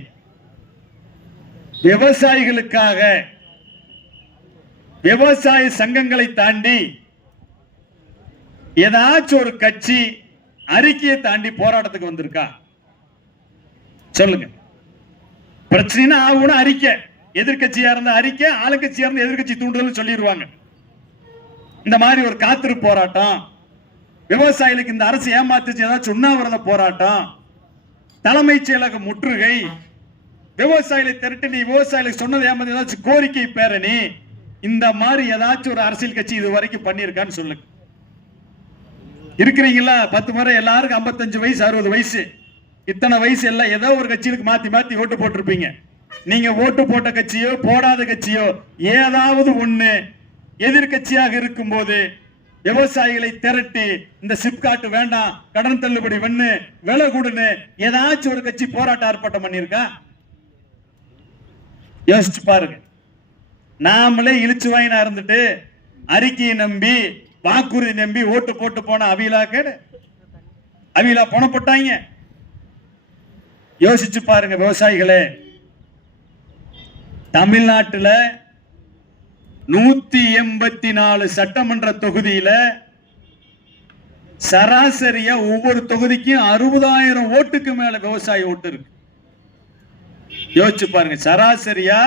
விவசாயிகளுக்காக விவசாய சங்கங்களை தாண்டி ஏதாச்சும் ஒரு கட்சி அறிக்கையை தாண்டி போராட்டத்துக்கு வந்திருக்கா? சொல்லுங்க. பிரச்சனை ஆகும்னு அறிக்கை, எதிர்கட்சியா இருந்த அறிக்கை, ஆளுங்கட்சியா இருந்த எதிர்கட்சி தூண்டுதல் சொல்லிடுவாங்க. இந்த மாதிரி ஒரு காத்திரு போராட்டம், விவசாயிகளுக்கு இந்த அரசு ஏமாத்துச்சு ஏதாச்சும் உண்ணாவிரத போராட்டம், தலைமைச் செயலக முற்றுகை, விவசாயிகளை திரட்டி நீ விவசாயிகளுக்கு சொன்னது ஏமாத்து ஏதாச்சும் கோரிக்கை பேரணி, இந்த மாதிரி ஏதாச்சும் ஒரு அரசியல் கட்சி இது வரைக்கும் பண்ணிருக்கான்னு சொல்லுங்க. இருக்கிறீங்களா? 10 முறை எல்லாருக்கும் 55 வயசு 60 வயசு, இத்தனை வயசு எல்லாம் ஏதோ ஒரு கட்சிக்கு மாத்தி மாத்தி ஓட்டு போட்டிருப்பீங்க. நீங்க ஓட்டு போட்ட கட்சியோ போடாத கட்சியோ ஏதாவது ஒண்ணு எதிர்கட்சியாக இருக்கும் போது விவசாயிகளை திரட்டி இந்த சிப்காட் வேண்டாம், கடன் தள்ளுபடி பண்ணு, விலை கூடுன்னு ஏதாச்சும் ஒரு கட்சி போராட்ட ஆர்ப்பாட்டம் பண்ணிருக்கா? யோசிச்சு பாருங்க. நாமளே இழிச்சு வாயினா இருந்துட்டு அறிக்கையை நம்பி வாக்குறுதி நம்பி ஓட்டு போட்டு போன அவிலா பணப்பட்டாங்க. யோசிச்சு பாருங்க விவசாயிகளே. தமிழ்நாட்டில் 184 சட்டமன்ற தொகுதியில சராசரியா ஒவ்வொரு தொகுதிக்கும் 60,000 ஓட்டுக்கு மேல விவசாய ஓட்டு இருக்கு. யோசிச்சு பாருங்க. சராசரியா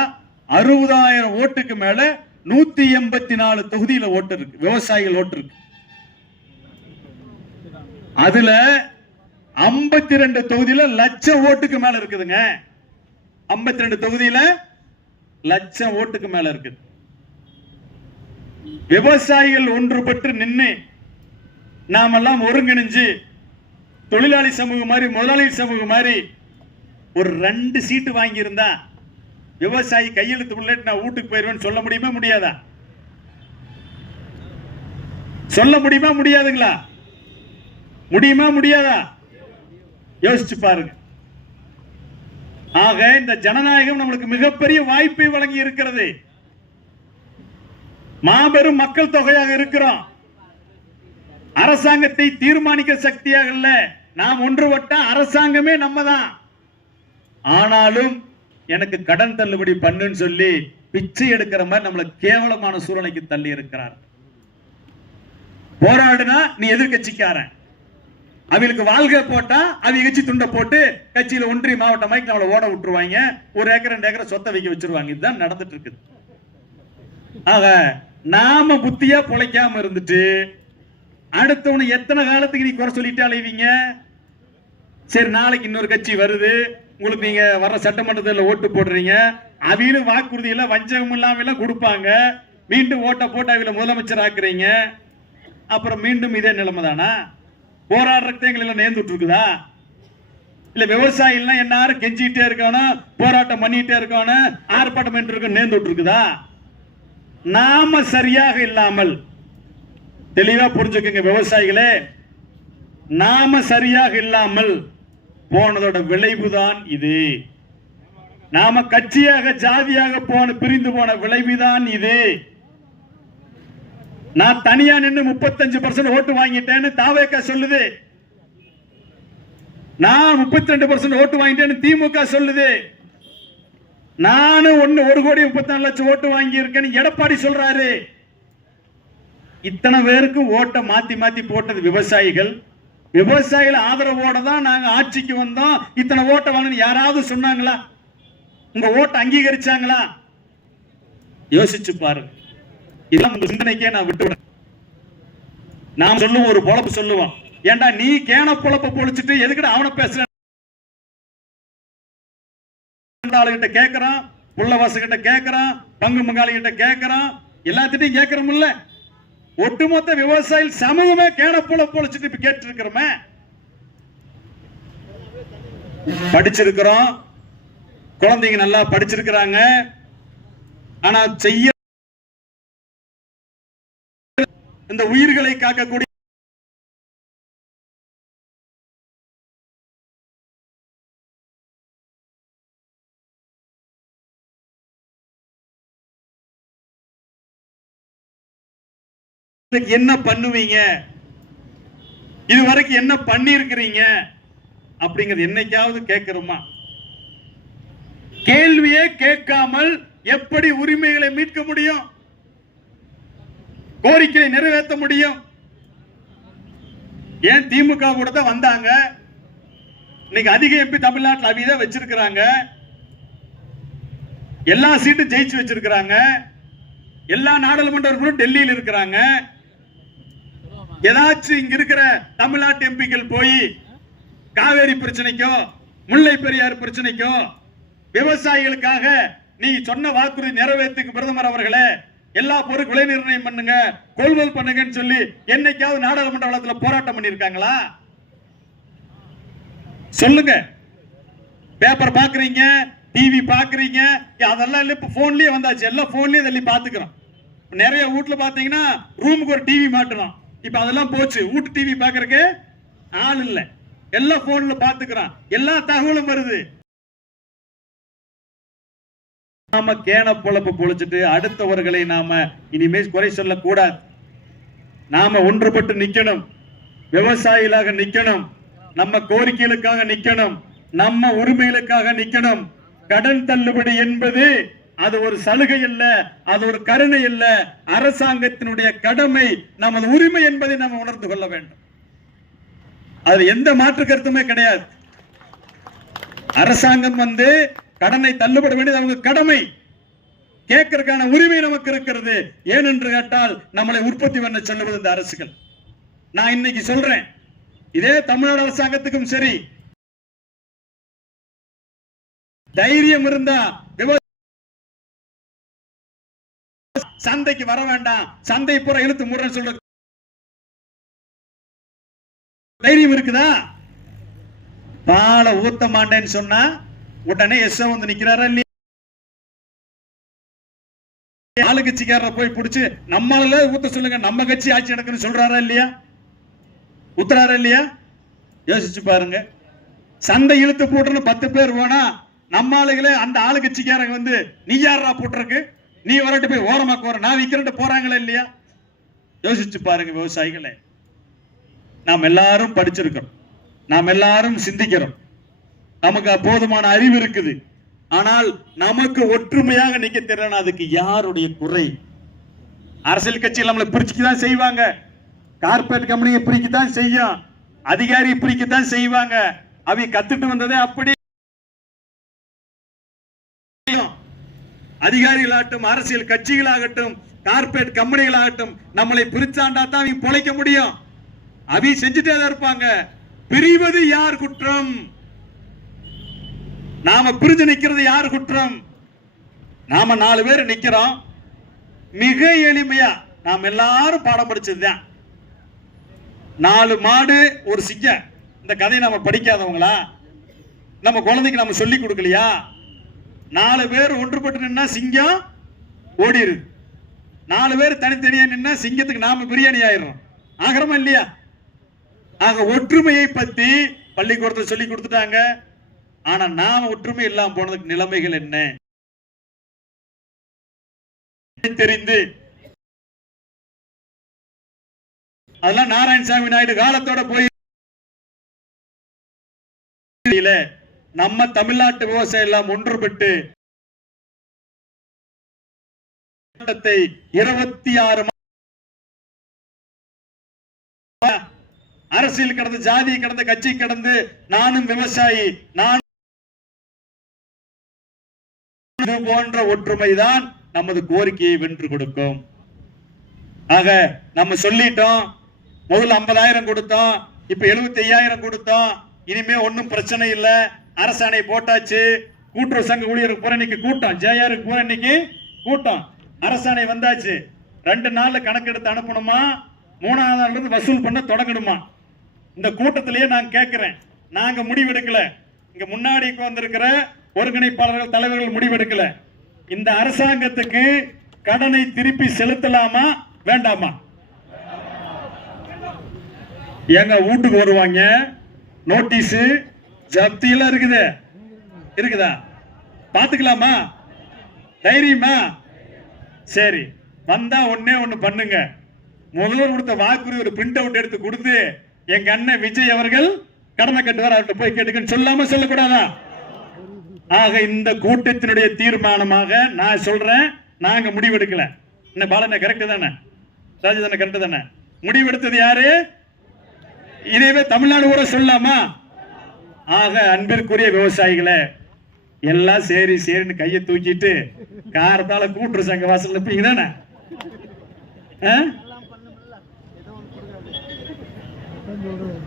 60,000 ஓட்டுக்கு மேல 184 தொகுதியில ஓட்டு இருக்கு, விவசாயிகள் ஓட்டு இருக்கு. அதுல 52 தொகுதியில லட்சம் ஓட்டுக்கு மேல இருக்குதுங்க. 52 தொகுதியில லட்சம் ஓட்டுக்கு மேல இருக்குது. விவசாயிகள் ஒன்றுபட்டு நின்று நாமெல்லாம் ஒருங்கிணைஞ்சு தொழிலாளி சமூகம் மாதிரி முதலாளி சமூகம் மாதிரி ஒரு 2 சீட்டு வாங்கி இருந்தா விவசாயி கையெழுத்து உள்ளிட்டு நான் வீட்டுக்கு போயிருவேன்னு சொல்ல முடியுமா முடியாதா? சொல்ல முடியுமா முடியாதுங்களா? முடியுமா முடியாதா? யோசிச்சு பாருங்க. ஆக இந்த ஜனநாயகம் நம்மளுக்கு மிகப்பெரிய வாய்ப்பை வழங்கி இருக்கிறது. மாபெரும் மக்கள் தொகையாக இருக்கிறோம். அரசாங்கத்தை தீர்மானிக்க சக்தியாக இல்ல, நாம் ஒன்றுபட்ட அரசாங்கமே நம்ம தான். ஆனாலும் எனக்கு கடன் தள்ளுபடி பண்ணுன்னு சொல்லி பிச்சை எடுக்கிற மாதிரி நம்மளை கேவலமான சூழ்நிலைக்கு தள்ளி இருக்கிறார். போராடுனா நீ எதிர்கட்சிக்காரன், அவங்களுக்கு வாழ்க்கை போட்டா அவங்க கட்சி துண்டை போட்டு கட்சியில ஒன்றிய மாவட்ட மைக்கு நம்மளை ஓட விட்டுருவாங்க. 1 ஏக்கர் 2 ஏக்கர் சொத்தை வைக்க வச்சிருவாங்க. இதுதான் நடந்துட்டு இருக்குது. ஆக நாம புத்தியா பொழைக்காம இருந்துட்டு அடுத்தவனை எத்தனை காலத்துக்கு நீ குறை சொல்லிட்டு அலைவீங்க? சரி, நாளைக்கு இன்னொரு கட்சி வருது, உங்களுக்கு நீங்க வர்ற சட்டமன்றத்தில் ஓட்டு போடுறீங்க, அவிலும் வாக்குறுதியில வஞ்சகம் இல்லாம கொடுப்பாங்க, மீண்டும் ஓட்ட போட்டு அவில முதலமைச்சர் ஆக்குறீங்க. அப்புறம் மீண்டும் இதே நிலைமை தானா? போராடுறதுக்கு எங்களை நேர்ந்துட்டு இருக்குதா? இல்ல விவசாயிகள் எல்லாரும் கெஞ்சிட்டே இருக்கணும், போராட்டம் பண்ணிட்டே இருக்கணும், ஆர்ப்பாட்டம் பண்ணிட்டு இருக்க நேர்ந்துட்டு இருக்குதா? நாம சரியாக இல்லாமல், தெளிவா புரிஞ்சுக்குங்க விவசாயிகளே, நாம சரியாக இல்லாமல் போனதோட விளைவுதான் இது. நாம கட்சியாக ஜாதியாக பிரிந்து போன விளைவுதான் இது. நான் தனியா நின்று 35% ஓட்டு வாங்கிட்டேன்னு தாவேக சொல்லுது, நான் 32% ஓட்டு வாங்கிட்டேன்னு திமுக சொல்லுது, நானும் 1,34,00,000 ஓட்டு வாங்கி இருக்கேன்னு எடப்பாடி சொல்றாரு. இத்தனை பேருக்கும் ஓட்டை மாத்தி மாத்தி போட்டது விவசாயிகள். விவசாயிகள் ஆதரவோட தான் நாங்க ஆட்சிக்கு வந்தோம். இத்தனை ஓட்டை வாங்கன்னு யாராவது சொன்னாங்களா? உங்க ஓட்டை அங்கீகரிச்சாங்களா? யோசிச்சு பாருங்க. இதெல்லாம் உங்க சிந்தனைக்கே நான் விட்டுவிடுறேன். நாம் சொல்லுவோம், ஒரு பொழப்பு சொல்லுவோம், ஏண்டா நீ கேன பொழப்ப பொழிச்சிட்டு எதுக்கிட்ட அவனை பேசுற? ஆளுகிட்ட கேட்கிறான், புள்ளவாசகிட்ட கேட்கிறான், பங்கு மங்காளி கிட்ட கேட்கிறான், எல்லாத்திட்டையும் கேட்கிறோம் இல்ல? ஒட்டுமொத்த விவசாயி சமூகமே கேனப்போல பொழிச்சிட்டு இப்ப கேட்டு இருக்கிறோமே. படிச்சிருக்கிறோம், குழந்தைங்க நல்லா படிச்சிருக்கிறாங்க, ஆனா செய்ய இந்த உயிர்களை காக்கக்கூடிய என்ன பண்ணுவீங்க, இதுவரைக்கும் என்ன பண்ணி இருக்கிறீங்க அப்படிங்கிறது என்னைக்காவது கேட்கிறோமா? கேள்வியே கேட்காமல் எப்படி உரிமைகளை மீட்க முடியும், கோரிக்கையை நிறைவேற்ற முடியும்? ஏன் திமுக கூட தான் வந்தாங்க, இன்னைக்கு அதிக எம்பி தமிழ்நாட்டில் அவித வச்சிருக்கிறாங்க, எல்லா சீட்டும் ஜெயிச்சு வச்சிருக்கிறாங்க, எல்லா நாடாளுமன்ற உறுப்பினரும் டெல்லியில் இருக்கிறாங்க. ஏதாச்சும் இங்க இருக்கிற தமிழ்நாட்டு எம்பிக்கள் போய் காவேரி பிரச்சனைக்கோ முல்லை பெரியார் பிரச்சனைக்கோ விவசாயிகளுக்காக நீ சொன்ன வாக்குறுதி நிறைவேற்றுக்கு பிரதமர் அவர்களே எல்லா பொருள் விலை நிர்ணயம் பண்ணுங்க, கொள்முதல் பண்ணுங்கன்னு சொல்லி என்னைக்காவது நாடாளுமன்ற வளத்தில் போராட்டம் பண்ணிருக்காங்களா? சொல்லுங்க. பேப்பர் பாக்குறீங்க, டிவி பாக்குறீங்க, அதெல்லாம் இல்ல, இப்ப போன்லயே வந்தாச்சு, எல்லாம் போன்லயே தள்ளி பாத்துக்கிறோம். நிறைய வீட்டுல பாத்தீங்கன்னா ரூமுக்கு ஒரு டிவி மாட்டணும், இப்ப அதெல்லாம் போச்சு. வீட்டு டிவி பாக்குறதுக்கு ஆள் இல்ல, எல்லாம் போன்ல பாத்துக்கிறோம், எல்லா தகவலும் வருது. நாம கேன பொழப்பு பொழிச்சிட்டு அடுத்தவர்களை நாம இனிமே குறை சொல்ல கூடாது. நாம ஒன்றுபட்டு நிக்கணும், விவசாயிகளாக நிக்கணும், நம்ம கோரிக்கைகளுக்காக நிக்கணும், நம்ம உரிமைகளுக்காக நிக்கணும். கடன் தள்ளுபடி என்பது அது ஒரு சலுகை அல்ல, அது ஒரு கருணை அல்ல, அரசாங்கத்தினுடைய கடமை, நமது உரிமை என்பதை நாம் உணர்ந்து கொள்ள வேண்டும். அது எந்த மாற்று கருத்துமே கிடையாது. அரசாங்கம் கடனை தள்ளுபட வேண்டியது அவங்க கடமை, கேட்கறதுக்கான உரிமை நமக்கு இருக்கிறது. ஏனென்று கேட்டால் நம்மளை உற்பத்தி பண்ண சொல்லுவது இந்த அரசுகள். நான் இன்னைக்கு சொல்றேன், இதே தமிழ்நாடு அரசாங்கத்துக்கும் சரி, தைரியம் இருந்தா சந்தைக்கு வர வேண்டாம், சந்தை பூரா இழுத்து மூடுறேன்னு சொல்ற தைரியம் இருக்குதா? பாலை ஊத்த மாட்டேன்னு சொன்னா உடனே எஸ் வந்து நிக்கிறாரா இல்லையா? ஆளுங்கட்சிக்காரரை போய் பிடிச்சு நம்மளால ஊத்த சொல்லுங்க, நம்ம கட்சி ஆட்சி நடக்குன்னு சொல்றாரா இல்லையா? உத்தராரா இல்லையா? யோசிச்சு பாருங்க. சந்தை இழுத்து போட்டுன்னு 10 பேர் போனா நம்ம ஆளுகளே அந்த ஆளுங்கட்சிக்காரங்க வந்து நீ யாரா போட்டிருக்கு, நீ வரட்டு போய் ஓரமா கோர நான் விக்கிறட்டு போறாங்களா இல்லையா? யோசிச்சு பாருங்க விவசாயிகளே. நாம் எல்லாரும் படிச்சிருக்கிறோம், நாம் எல்லாரும் சிந்திக்கிறோம், நமக்கு போதுமான அறிவு இருக்குது. ஆனால் நமக்கு ஒற்றுமையாக நிக்க தெரியல. அதுக்கு யாருடைய குறை? அரசியல் கட்சிகள் நம்மளை பிரிச்சுதான் செய்வாங்க, கார்பரேட் கம்பெனியை பிரிக்கத்தான் செய்யும், அதிகாரி பிரிக்கத்தான் செய்வாங்க. அவை கத்துட்டு வந்ததே அப்படி. அதிகாரிகளாகட்டும், அரசியல் கட்சிகளாகட்டும், கார்பரேட் கம்பெனிகளாகட்டும் நம்மளை பிரிச்சாண்டா தான் அவங்க பொழைக்க முடியும். அவை செஞ்சுட்டே தான் இருப்பாங்க. பிரிவது யார் குற்றம்? நாம பிரிஞ்சு நிக்கிறது யார் குற்றம்? நாம 4 பேர் நிக்கிறோம். மிக எளிமையா நாம் எல்லாரும் பாடம் படிச்சதுதான். 4 மாடு ஒரு சிங்கம். இந்த கதையை நம்ம படிக்காதவங்களா? நம்ம குழந்தைக்கு நம்ம சொல்லி கொடுக்கலையா? 4 பேர் ஒன்றுபட்டு நின்னா சிங்கம் ஓடிடுது. 4 பேர் தனித்தனியா நின்னா சிங்கத்துக்கு நாம பிரியாணி ஆயிடுறோம். ஆகிறோமா இல்லையா? ஆக ஒற்றுமையை பத்தி பள்ளிக்கூடத்தை சொல்லி கொடுத்துட்டாங்க. ஆனா நாம ஒற்றுமை இல்லாம போனதுக்கு நிலைமைகள் என்ன தெரிந்து அதெல்லாம் நாராயணசாமி நாயுடு காலத்தோட போய் நம்ம தமிழ்நாட்டு விவசாயம் எல்லாம் ஒன்றுபட்டு 26 அரசியல் கடந்து, ஜாதி கடந்து, கட்சி கடந்து, நானும் விவசாயி, நான் போன்ற ஒற்றுமைதான் நமது கோரிக்கையை வென்று கொடுக்கும். ஆக நம்ம சொல்லிட்டோம், முதல்ல 50,000 கொடுத்தோம், இப்ப 75,000 கொடுத்தோம். இனிமே ஒன்னும் பிரச்சனை இல்ல, அரசாணை போட்டாச்சு. கூட்டுறவு சங்க ஊழியருக்கு பூரா இன்னைக்கு கூட்டம், ஜேஆருக்கு பூரா இன்னைக்கு கூட்டம், அரசாணை வந்தாச்சு. 2 நாள்ல கணக்கெடுத்து அனுப்பணுமா, 3ஆவது நாள்ல இருந்து வசூல் பண்ண தொடங்கணுமா? இந்த கூட்டத்திலேயே நான் கேட்கிறேன், நாங்க முடிவெடுக்கல, இங்க முன்னாடி வந்திருக்கிற ஒருங்கிணைப்பாளர்கள், தலைவர்கள் முடிவெடுக்கல. இந்த அரசாங்கத்துக்கு கடனை திருப்பி செலுத்தலாமா வேண்டாமா? எங்க வீட்டுக்கு வருவாங்க, நோட்டீஸ் ஜப்தி எல்லாம் இருக்குது, இருக்குதா? பாத்துக்கலாமா? தைரியமா? சரி, வந்தா ஒண்ணு பண்ணுங்க. முதல்வர் கொடுத்த வாக்குறுதி ஒரு பிரிண்ட் அவுட் எடுத்து கொடுத்து, எங்க அண்ணன் விஜய் அவர்கள் கடமை கட்டுவார், அவர்கிட்ட போய் கேட்டுக்கன்னு சொல்லாம சொல்லக்கூடாதா? ஆக இந்த கூட்டத்தினுடைய தீர்மானமாக நான் சொல்றேன், நாங்க முடிவெடுக்கல. என்ன பாலன கரெக்ட் தானே? ராஜு தானே கரெக்ட் தானே? முடிவெடுத்தது யாரு? இதேவே தமிழ்நாடு கூட சொல்லலாமா? ஆக அன்பிற்குரிய விவசாயிகளே, எல்லாம் சரி சரின்னு கையை தூக்கிட்டு காரத்தால கூட்டுறவு சங்க வாசல் இருப்பீங்க தானே?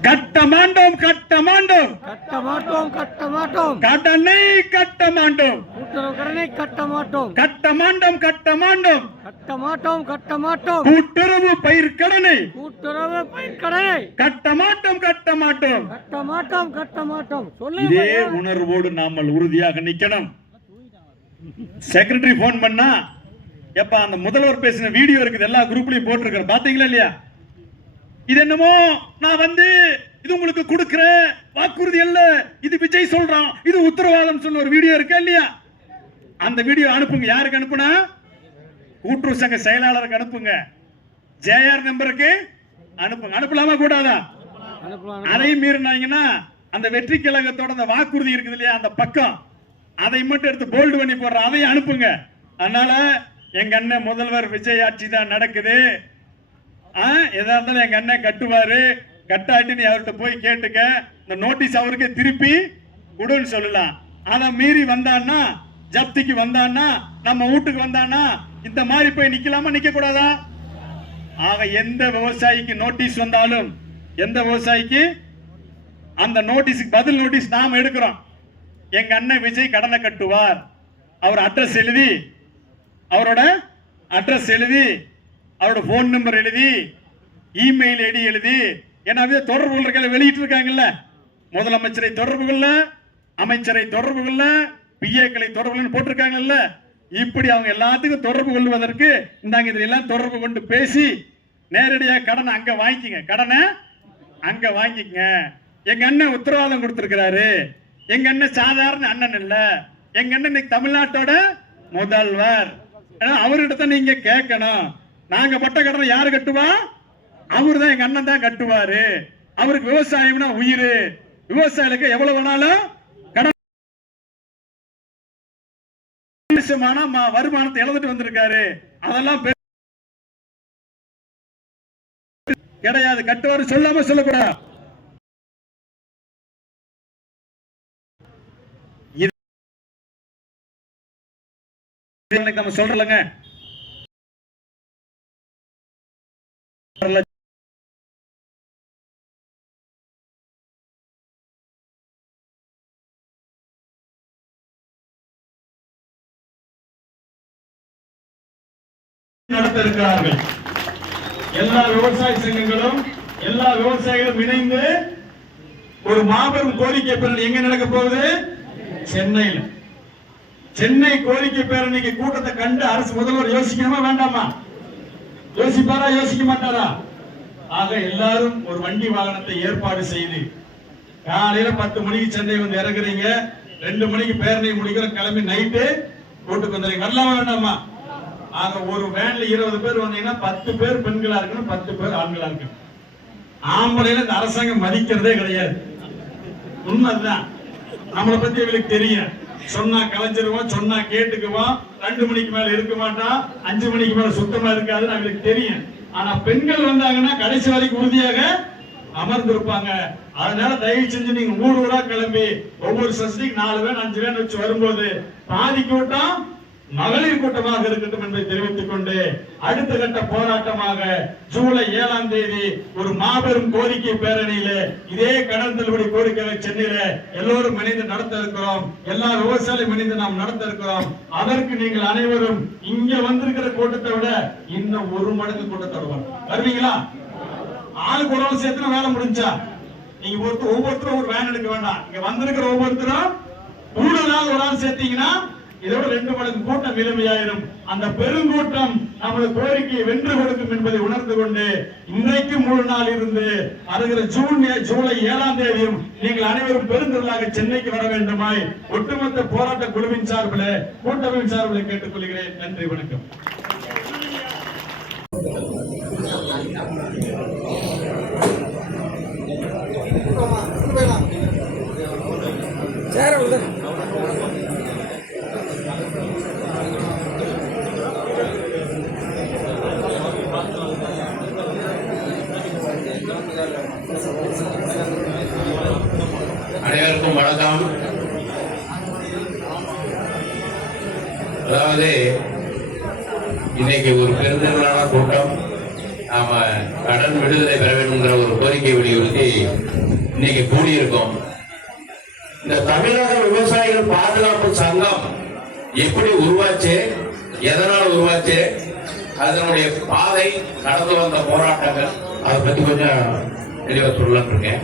கட்டமாண்டோம் கட்டமாண்டோம் கட்டமாட்டோம் கட்டமாட்டோம் கடனை கட்டமாண்டோம் கூட்டுறவு கட்டமாட்டோம் கட்டமாண்டோம் கட்டமாண்டோம் கட்டமாட்டோம் கட்டமாட்டோம் கூட்டுறவு பயிர்க்கடனை கூட்டுறவு பயிர்க்கடனை கட்டமாட்டோம் கட்டமாட்டோம் கட்டமாட்டோம் கட்டமாட்டோம். இதே உணர்வோடு நாமல் உறுதியாக நிக்கணும். செக்ரட்டரி போன் பண்ணா, எப்ப அந்த முதல்வர் பேசின வீடியோ இருக்குது, எல்லா குரூப்லயும் போட்டிருக்கிறேன், பாத்தீங்களா இல்லையா? இது என்னமோ நான் வந்து இது உங்களுக்கு கொடுக்கிற வாக்குறுதி அல்ல, இது விஜய் சொல்றான், இது உத்தரவாதம் சொன்ன ஒரு வீடியோ இருக்கா இல்லையா? அந்த வீடியோ அனுப்புங்க. யாருக்கு அனுப்புனா? கூட்டுறவு சங்க செயலாளருக்கு அனுப்புங்க, ஜேஆர் நம்பருக்கு அனுப்புங்க. அனுப்பலாமா கூடாதா? அதையும் மீறினாங்கன்னா அந்த வெற்றி கழகத்தோட அந்த வாக்குறுதி இருக்குது இல்லையா, அந்த பக்கம் அதை மட்டும் எடுத்து போல்டு பண்ணி போடுற, அதையும் அனுப்புங்க. அதனால எங்க அண்ணன் முதல்வர் விஜய் ஆட்சி தான் நடக்குது, எதா இருந்தாலும் எங்க அண்ணன் கட்டுவாரு, கட்டாட்டி நீ அவர்கிட்ட போய் கேட்டுக்க, இந்த நோட்டீஸ் அவருக்கு திருப்பி கொடுன்னு சொல்லலாம். அதை மீறி வந்தான்னா, ஜப்திக்கு வந்தான்னா, நம்ம வீட்டுக்கு வந்தான்னா, இந்த மாதிரி போய் நிக்கலாமா நிக்க கூடாதா? ஆக எந்த விவசாயிக்கு நோட்டீஸ் வந்தாலும், எந்த விவசாயிக்கு அந்த நோட்டீஸுக்கு பதில் நோட்டீஸ் நாம எடுக்கிறோம். எங்க அண்ணன் விஜய் கடனை கட்டுவார், அவர் அட்ரஸ் எழுதி, அவரோட அட்ரஸ் எழுதி, அவரோட போன் நம்பர் எழுதி, இமெயில் ஐடி எழுதி, ஏன்னா தொடர்பு கொள்ள வெளியிட்டு இருக்காங்கல்ல, முதலமைச்சரை தொடர்பு கொள்ள, அமைச்சரை தொடர்பு கொள்ள, பிஏக்களை தொடர்பு போட்டிருக்காங்கல்ல. இப்படி அவங்க எல்லாத்துக்கும் தொடர்பு கொள்வதற்கு இந்தாங்க இதெல்லாம் தொடர்பு கொண்டு பேசி நேரடியாக கடனை அங்க வாங்கிக்கங்க, கடனை அங்க வாங்கிக்கங்க. எங்க அண்ணன் உத்தரவாதம் கொடுத்திருக்கிறாரு. எங்க அண்ணன் சாதாரண அண்ணன் இல்ல, எங்க அண்ணன் இன்னைக்கு தமிழ்நாட்டோட முதல்வர். அவர்கிட்ட நீங்க கேட்கணும், நாங்க பட்ட கடனை யாரு கட்டுவா? அவரு தான், எங்க அண்ணன் தான் கட்டுவாரு. அவருக்கு விவசாயம்னா உயிர். விவசாயிகளுக்கு எவ்வளவு வேணாலும் கடன் வருமானத்தை இழந்துட்டு வந்திருக்காரு. அதெல்லாம் கிடையாது, கட்டுவாரு சொல்லாம சொல்லக்கூடாது. நம்ம சொல்றலங்க, நடத்த இருக்கிறார்கள். எல்லா விவசாய சங்கங்களும் எல்லா விவசாயிகளும் இணைந்து ஒரு மாபெரும் கோரிக்கை பேரணி எங்க நடக்க போகுது? சென்னையில். சென்னை கோரிக்கை பேரணிக்கு கூட்டத்தை கண்டு அரசு முதல்வர் யோசிக்கணுமா வேண்டாமா? யோசிப்பாரா யோசிக்க மாட்டாரா? ஆக எல்லாரும் ஒரு வண்டி வாகனத்தை ஏற்பாடு செய்து காலையில 10 மணிக்கு சென்னை வந்து இறங்குறீங்க, 2 மணிக்கு பேரணி முடிக்கிற, கிளம்பி நைட்டு கூட்டுக்கு வந்துடுறீங்க. வரலாமா வேண்டாமா? ஆக ஒரு வேன்ல 20 பேர் வந்தீங்கன்னா 10 பேர் பெண்களா இருக்கணும், 10 பேர் ஆண்களா இருக்கணும். ஆம்பளையில இந்த அரசாங்கம் மதிக்கிறதே கிடையாது. உண்மைதான், நம்மளை பத்தி எங்களுக்கு தெரியும். சொன்னா கலைஞ்சிருவோம், சொன்னா கேட்டுக்குவோம், 2 மணிக்கு மேல இருக்க மாட்டோம், 5 மணிக்கு மேல சுத்தமா இருக்காதுன்னு எங்களுக்கு தெரியும். ஆனா பெண்கள் வந்தாங்கன்னா கடைசி வரைக்கும் உறுதியாக அமர்ந்திருப்பாங்க. அதனால தயவு செஞ்சு நீங்க ஊர் ஊரா கிளம்பி ஒவ்வொரு சஸ்டிக்கு 4 வேன் 5 வேன் வச்சு வரும்போது பாதி கூட்டம் மகளிர் கூட்டமாக இருக்கட்டும் என்பதை தெரிவித்துக் கொண்டு அடுத்த கட்ட போராட்டமாக ஜூலை 7ஆம் தேதி ஒரு மாபெரும் கோரிக்கை பேரணியில இதே கடன் தள்ளுபடி கோரிக்கை சென்னையில எல்லோரும் இணைந்து நடத்த இருக்கிறோம். எல்லா விவசாயிகளும் இணைந்து நாம் நடத்த இருக்கிறோம். அதற்கு நீங்கள் அனைவரும் இங்க வந்திருக்கிற கூட்டத்தை விட இன்னும் 1 மடங்கு கூட்டத்தோட வருவீங்களா? ஆளுக்கு ஒரு ஆள் சேர்த்து வேலை முடிஞ்சா? நீங்க ஒவ்வொருத்தரும் ஒரு வேன் எடுக்க வேண்டாம். இங்க வந்திருக்கிற ஒவ்வொருத்தரும் கூடுதலாக ஒரு ஆள் சேர்த்தீங்கன்னா இதோட 2 மடங்கு கூட்டம் எளிமையாயிரும். அந்த பெருங்கூட்டம் நமது கோரிக்கையை வென்று கொடுக்கும் என்பதை உணர்ந்து கொண்டு இன்றைக்கு முழு நாள் இருந்து வருகிற ஜூலை 7ஆம் தேதியும் நீங்கள் அனைவரும் பெருந்திரளாக சென்னைக்கு வர வேண்டுமாய் ஒட்டுமொத்த போராட்ட குழுவின் சார்பில் கூட்டமைப்பின் சார்பில் கேட்டுக்கொள்கிறேன். நன்றி, வணக்கம். அனைவருக்கும் வணக்கம். அதாவது இன்னைக்கு ஒரு பெருந்திரளான கூட்டம், நாம கடன் விடுதலை பெற வேண்டும்ங்கிற ஒரு கோரிக்கை வலியுறுத்தி இன்னைக்கு கூடியிருக்கோம். இந்த தமிழக விவசாயிகள் பாதுகாப்பு சங்கம் எப்படி உருவாச்சு, எதனால உருவாச்சு, அதனுடைய பாதை, நடந்து வந்த போராட்டங்கள், அதை பத்தி கொஞ்சம் தெளிவா சொல்லலாம்னு இருக்கேன்.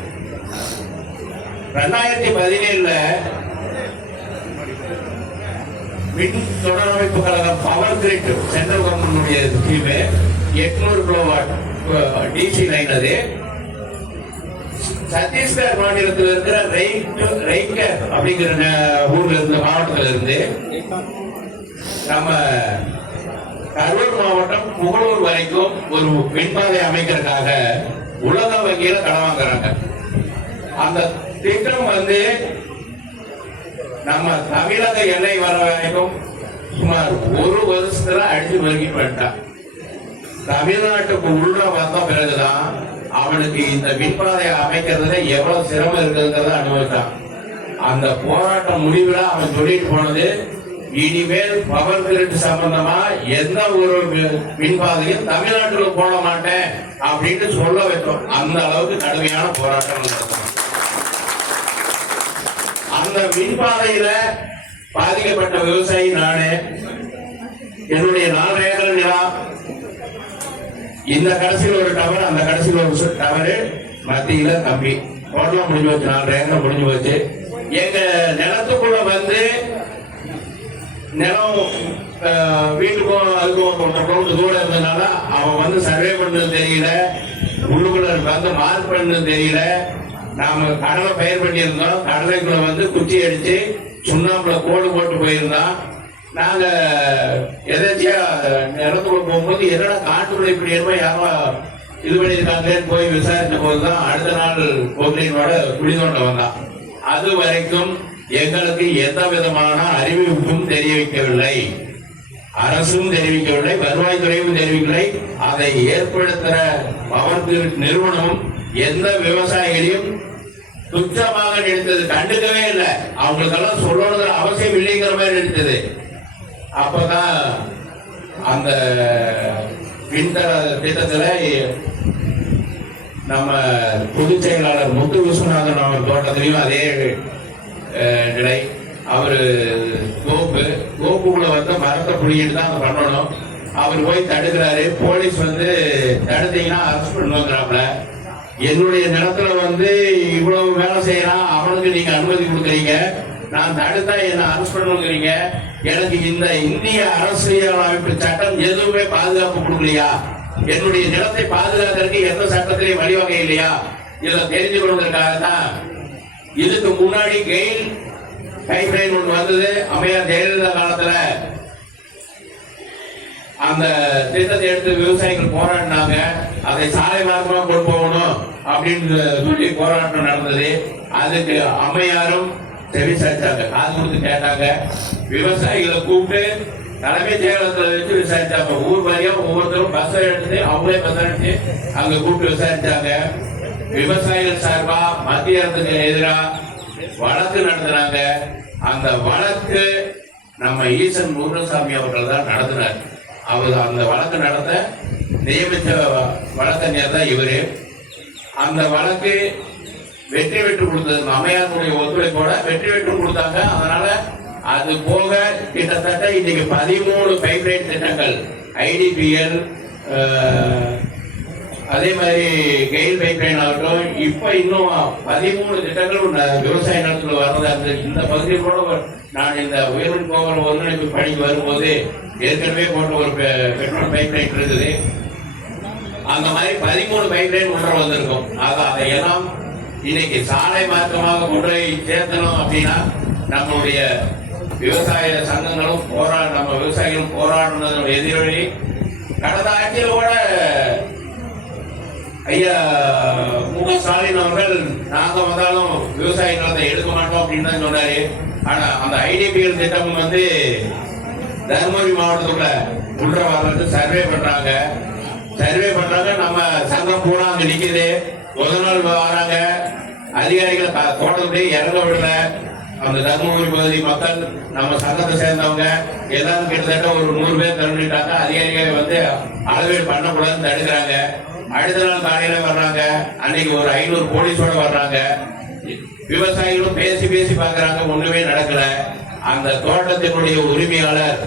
2017 மின் தொடரமைப்பு கழகம் power grid central government scheme 800 kilowatt DC line. அது சத்தீஸ்கர் மாநிலத்தில் இருக்கிற ரெய்கர் அப்படிங்கிற ஊர்ல இருந்து, மாவட்டத்தில் இருந்து நம்ம கரூர் மாவட்டம் புகழூர் வரைக்கும் ஒரு மின்பாதை அமைக்கிறதுக்காக உலக வங்கியில கடன் வாங்குறாங்க. அந்த திட்டம் வந்து நம்ம தமிழக எல்லை வர வரைக்கும் சுமார் 1 வருஷத்துல அடிச்சு வருகிட்டு வந்துட்டான். தமிழ்நாட்டுக்கு உள்ள வந்த பிறகுதான் அவனுக்கு இந்த மின்பாதையை அமைக்கிறதுல எவ்வளவு சிரமம் இருக்குங்கிறத அனுபவித்தான். அந்த போராட்டம் முடிவுல அவன் சொல்லிட்டு போனது, இனிமேல் பவர் கிரிட் சம்பந்தமா எந்த ஒரு மின்பாதையும் தமிழ்நாட்டுல போட மாட்டேன் அப்படின்னு சொல்ல வைத்தோம். அந்த அளவுக்கு கடுமையான போராட்டம் நடத்தணும். அந்த மின்பாதையில பாதிக்கப்பட்ட விவசாயி நானே. என்னுடைய 4 ஏக்கர் நிலம், இந்த கடைசியில் ஒரு டவர், அந்த கடைசியில் ஒரு டவரு, மத்தியில கம்பி, டோட்டலா முடிஞ்சு போச்சு. 4 ஏக்கர் முடிஞ்சு போச்சு. எங்க நிலத்துக்குள்ள வந்து நிலம் வீட்டுக்கும் அதுக்கும் கொஞ்சம் தூரம் இருந்ததுனால அவன் வந்து சர்வே பண்ணது தெரியல, உள்ளுக்குள்ள வந்து மார்க் பண்ணது தெரியல. நாம கடலை பயிர் பண்ணியிருந்தோம், கடலைக்குள்ள வந்து குச்சி அடிச்சு சுண்ணாம்புல கோடு போட்டு போயிருந்தோம். நாங்க எதாச்சியா நிலத்துக்குள்ள போகும்போது என்னடா காட்டுக்குள்ள இப்படி என்ன யாரும் இது பண்ணியிருக்காங்கன்னு போய் விசாரிச்ச போதுதான் அடுத்த நாள் பொங்கலினோட குழி தோண்ட வந்தான். அது வரைக்கும் எங்களுக்கு எந்த விதமான அறிவிப்பும் தெரிவிக்கவில்லை, அரசும் தெரிவிக்கவில்லை, வருவாய்த்துறையும் தெரிவிக்கவில்லை. அதை ஏற்படுத்துற பவர் நிறுவனமும் எந்த விவசாயிகளையும் துச்சமாக நினைத்தது, கண்டுக்கவே இல்லை. அவங்களுக்கெல்லாம் சொல்லணுங்கிற அவசியம் இல்லைங்கிற மாதிரி நினைத்தது. அப்பதான் அந்த மின்தட திட்டத்துல நம்ம பொதுச் செயலாளர் முத்து விஸ்வநாதன் அவர் தோட்டத்திலையும் அதே நிலை. அவரு கோப்புக்குள்ள வந்து மரத்தை புடிக்கிட்டு தான் பண்ணணும். அவர் போய் தடுக்கிறாரு. போலீஸ் வந்து தடுத்தீங்கன்னா அரெஸ்ட் பண்ணுவாங்கிறாப்ல. என்னுடைய நிலத்துல வந்து இவ்வளவு வேலை செய்யறான், அவனுக்கு நீங்க அனுமதி கொடுக்குறீங்க, நான் தடுத்தா என்ன அரெஸ்ட் பண்ணுங்கிறீங்க. எனக்கு இந்த இந்திய அரசியலமைப்பு சட்டம் எதுவுமே பாதுகாப்பு கொடுக்கலையா? என்னுடைய நிலத்தை பாதுகாக்கிறதுக்கு எந்த சட்டத்திலையும் வழிவகை இல்லையா? இதை தெரிஞ்சு கொள்வதற்காகத்தான் இதுக்கு முன்னாடி கெயில் பைப்லைன் ஒன்று வந்தது. அம்மையார் ஜெயலலிதா காலத்துல அந்த திட்டத்தை எடுத்து விவசாயிகள் போராடினாங்க. அதை சாலை மார்க்கமா கொண்டு போகணும் அப்படின்னு சொல்லி போராட்டம் நடந்தது. அதுக்கு அம்மையாரும் செவி சாய்ச்சாங்க, காது கொடுத்து கேட்டாங்க. விவசாயிகளை கூப்பிட்டு தலைமைச் செயலகத்தில் வச்சு விசாரிச்சாங்க. ஊர் வாரியா ஒவ்வொருத்தரும் பஸ் எடுத்து அவங்களே பஸ் எடுத்து அங்க கூப்பிட்டு விசாரிச்சாங்க. விவசாயிகள் சார்பா மத்திய அரசுக்கு எதிராக வழக்கு நடத்துறாங்க. அந்த வழக்கு நம்ம ஈசன் முருகசாமி அவர்கள் தான் நடத்தினார். அவர் அந்த வழக்கு நடத்த நியமித்த வழக்கறிஞர் தான் இவரு. அந்த வழக்கு வெற்றி பெற்று கொடுத்தது. அம்மையாருடைய ஒத்துழைப்போட வெற்றி பெற்று கொடுத்தாங்க. அதனால அது போக கிட்டத்தட்ட இன்னைக்கு 13 பைப்லைன் திட்டங்கள், IDPL, அதே மாதிரி கெயில் பைப்லைன் ஆகட்டும், இப்ப இன்னும் 13 திட்டங்கள் விவசாய நிலத்துல வர்றதா இருந்தது. இந்த பகுதியில் கூட நான் இந்த உயர்மின் போகிற ஒருங்கிணைப்பு பணிக்கு வரும்போது ஏற்கனவே போட்ட ஒரு பெட்ரோல் பைப்லைன் இருக்குது. அந்த மாதிரி 13 பைப்லைன் உள்ள வந்திருக்கும். அதையெல்லாம் இன்னைக்கு சாலை மார்க்கமாக கொண்டு சேர்த்தணும் அப்படின்னா நம்மளுடைய விவசாய சங்கங்களும் நம்ம விவசாயிகளும் போராடுனதோட எதிரொலி. கடந்த ஆட்சியோட ஐயா மு.க. ஸ்டாலின் அவர்கள் நாங்க வந்தாலும் விவசாய நிலத்தை எடுக்க மாட்டோம் அப்படின்னு தான் சொன்னாரு. ஆனா அந்த IDPL திட்டம் வந்து தருமபுரி மாவட்டத்துக்குள்ள உள்ள வர்றது சர்வே பண்றாங்க. நம்ம சங்கம் பூரா அங்க நிக்குது. முதல் நாள் வராங்க அதிகாரிகள் தோட்டத்தை இறங்க விடல. அந்த தருமபுரி பகுதி மக்கள் நம்ம சங்கத்தை சேர்ந்தவங்க எல்லாரும் கிட்டத்தட்ட ஒரு 100 பேர் திரண்டிட்டாங்க. அதிகாரிகள் வந்து அளவீடு பண்ணக்கூடாதுன்னு தடுக்கிறாங்க. அடுத்த நாள் காலையில வர்றாங்க. அன்னைக்கு ஒரு 500 போலீஸோட வர்றாங்க. விவசாயிகளும் பேசி பாக்குறாங்க, ஒண்ணுமே நடக்கல. அந்த தோட்டத்தினுடைய உரிமையாளர்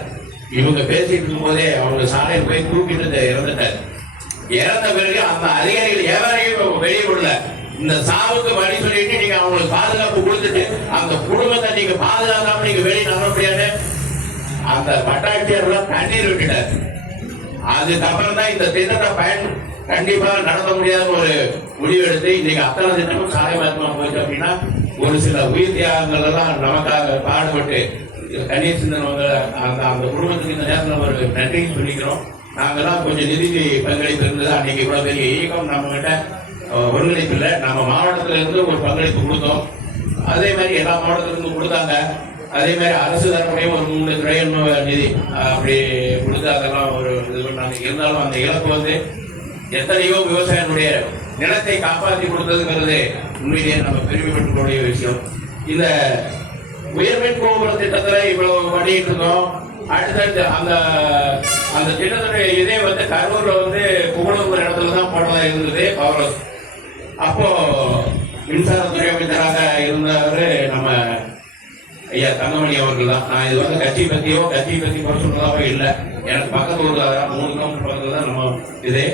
இவங்க பேசிட்டு இருக்கும் போதே அவங்க சாலையில் போய் தூக்கிட்டு இறந்துட்டார். இறந்த பிறகு அந்த அதிகாரிகள் எவரையும் வெளியே விடல. இந்த சாவுக்கு வழி சொல்லிட்டு நீங்க அவங்களுக்கு பாதுகாப்பு கொடுத்துட்டு அந்த குடும்பத்தை நீங்க பாதுகாக்காம நீங்க வெளியே நம்ப முடியாது. அந்த வட்டாட்சியர் கண்ணீர் விட்டுட்டார். அதுக்கப்புறம் தான் இந்த திட்டத்தை கண்டிப்பா நடத்த முடியாத ஒரு முடிவு எடுத்து இன்னைக்கு அத்தனை திட்டமும் சாலை மாற்றமா போச்சு. அப்படின்னா ஒரு சில உயிர் தியாகங்கள் எல்லாம் நமக்காக பாடுபட்டு கண்ணீர் சிந்தனவங்க அந்த குடும்பத்துக்கு இந்த நேரத்தில் ஒரு நன்றி சொல்லிக்கிறோம். நாங்கெல்லாம் கொஞ்சம் நிதி பங்களிப்பு இருந்தது. அன்னைக்கு இவ்வளவு பெரிய இயக்கம் நம்ம கிட்ட ஒருங்கிணைப்பு இல்லை. நம்ம மாவட்டத்துல இருந்து ஒரு பங்களிப்பு கொடுத்தோம். அதே மாதிரி எல்லா மாவட்டத்துல இருந்து கொடுத்தாங்க. அதே மாதிரி அரசு தரப்புடைய ஒரு 3 துறையின் நிதி அப்படி கொடுத்து அதெல்லாம் ஒரு இது பண்ணாங்க. இருந்தாலும் அந்த இழப்பு வந்து எத்தனையோ விவசாயிகளுடைய நிலத்தை காப்பாற்றி கொடுத்ததுங்கிறது உண்மையிலேயே நம்ம பெருமைப்பட்டுக்கூடிய விஷயம். இந்த உயர்மின் கோபுர திட்டத்துல இவ்வளவு பண்ணிட்டு இருந்தோம். அடுத்தடுத்து அந்த திட்டத்துடைய இதே வந்து கரூர்ல வந்து புகழூர் இடத்துல தான் போனதா இருந்தது பவர் ஹவுஸ். அப்போ மின்சாரத்துறை அமைச்சராக இருந்தவர் நம்ம தங்கமணி அவர்கள் தான். நான் இது வந்து கட்சி பத்தி சொல்றதாவே இல்லை. எனக்கு பக்கத்து ஊர்ல 3 கிலோமீட்டர் பக்கத்துல தான் நம்ம இது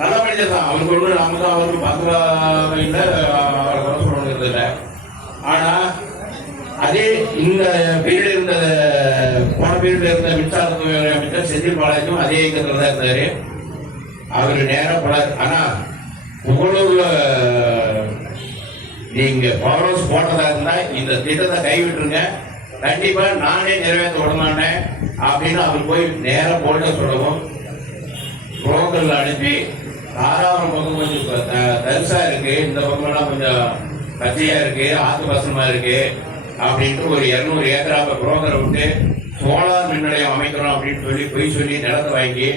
நல்ல மனிதர் தான். அவருக்கு ஒன்று நாம தான் அவருக்கு பக்கமாக இல்லை, அவரை குறை சொல்லணுங்கிறது இல்லை. ஆனா அதே இந்த பீரியட் இருந்த போன பீரியட்ல இருந்த மின்சாரத்துறை அமைச்சர் செந்தில் பாலாஜியும் அதே இயக்கத்துல தான் இருந்தாரு. அவரு நேரம் போனார். ஆனா புகழூர்ல நீங்க பவர் ஹவுஸ் போட்டதா இருந்தா இந்த திட்டத்தை கைவிட்டுருங்க, கண்டிப்பா நானே நிறைவேற்ற விடமாட்டேன் அப்படின்னு அவர் போய் நேரம் போட்டு சொல்லவும் புரோக்கர்ல அனுப்பி தாராபுரம் பக்கம் கொஞ்சம் தரிசா இருக்கு, இந்த பக்கம்லாம் கொஞ்சம் பச்சையா இருக்கு, ஆத்து பசமா இருக்கு அப்படின்ட்டு ஒரு 200 ஏக்கராக புரோக்கரை விட்டு சோலார் மின் நிலையம் அமைக்கிறோம் அப்படின்னு சொல்லி நிலத்தை வாங்கி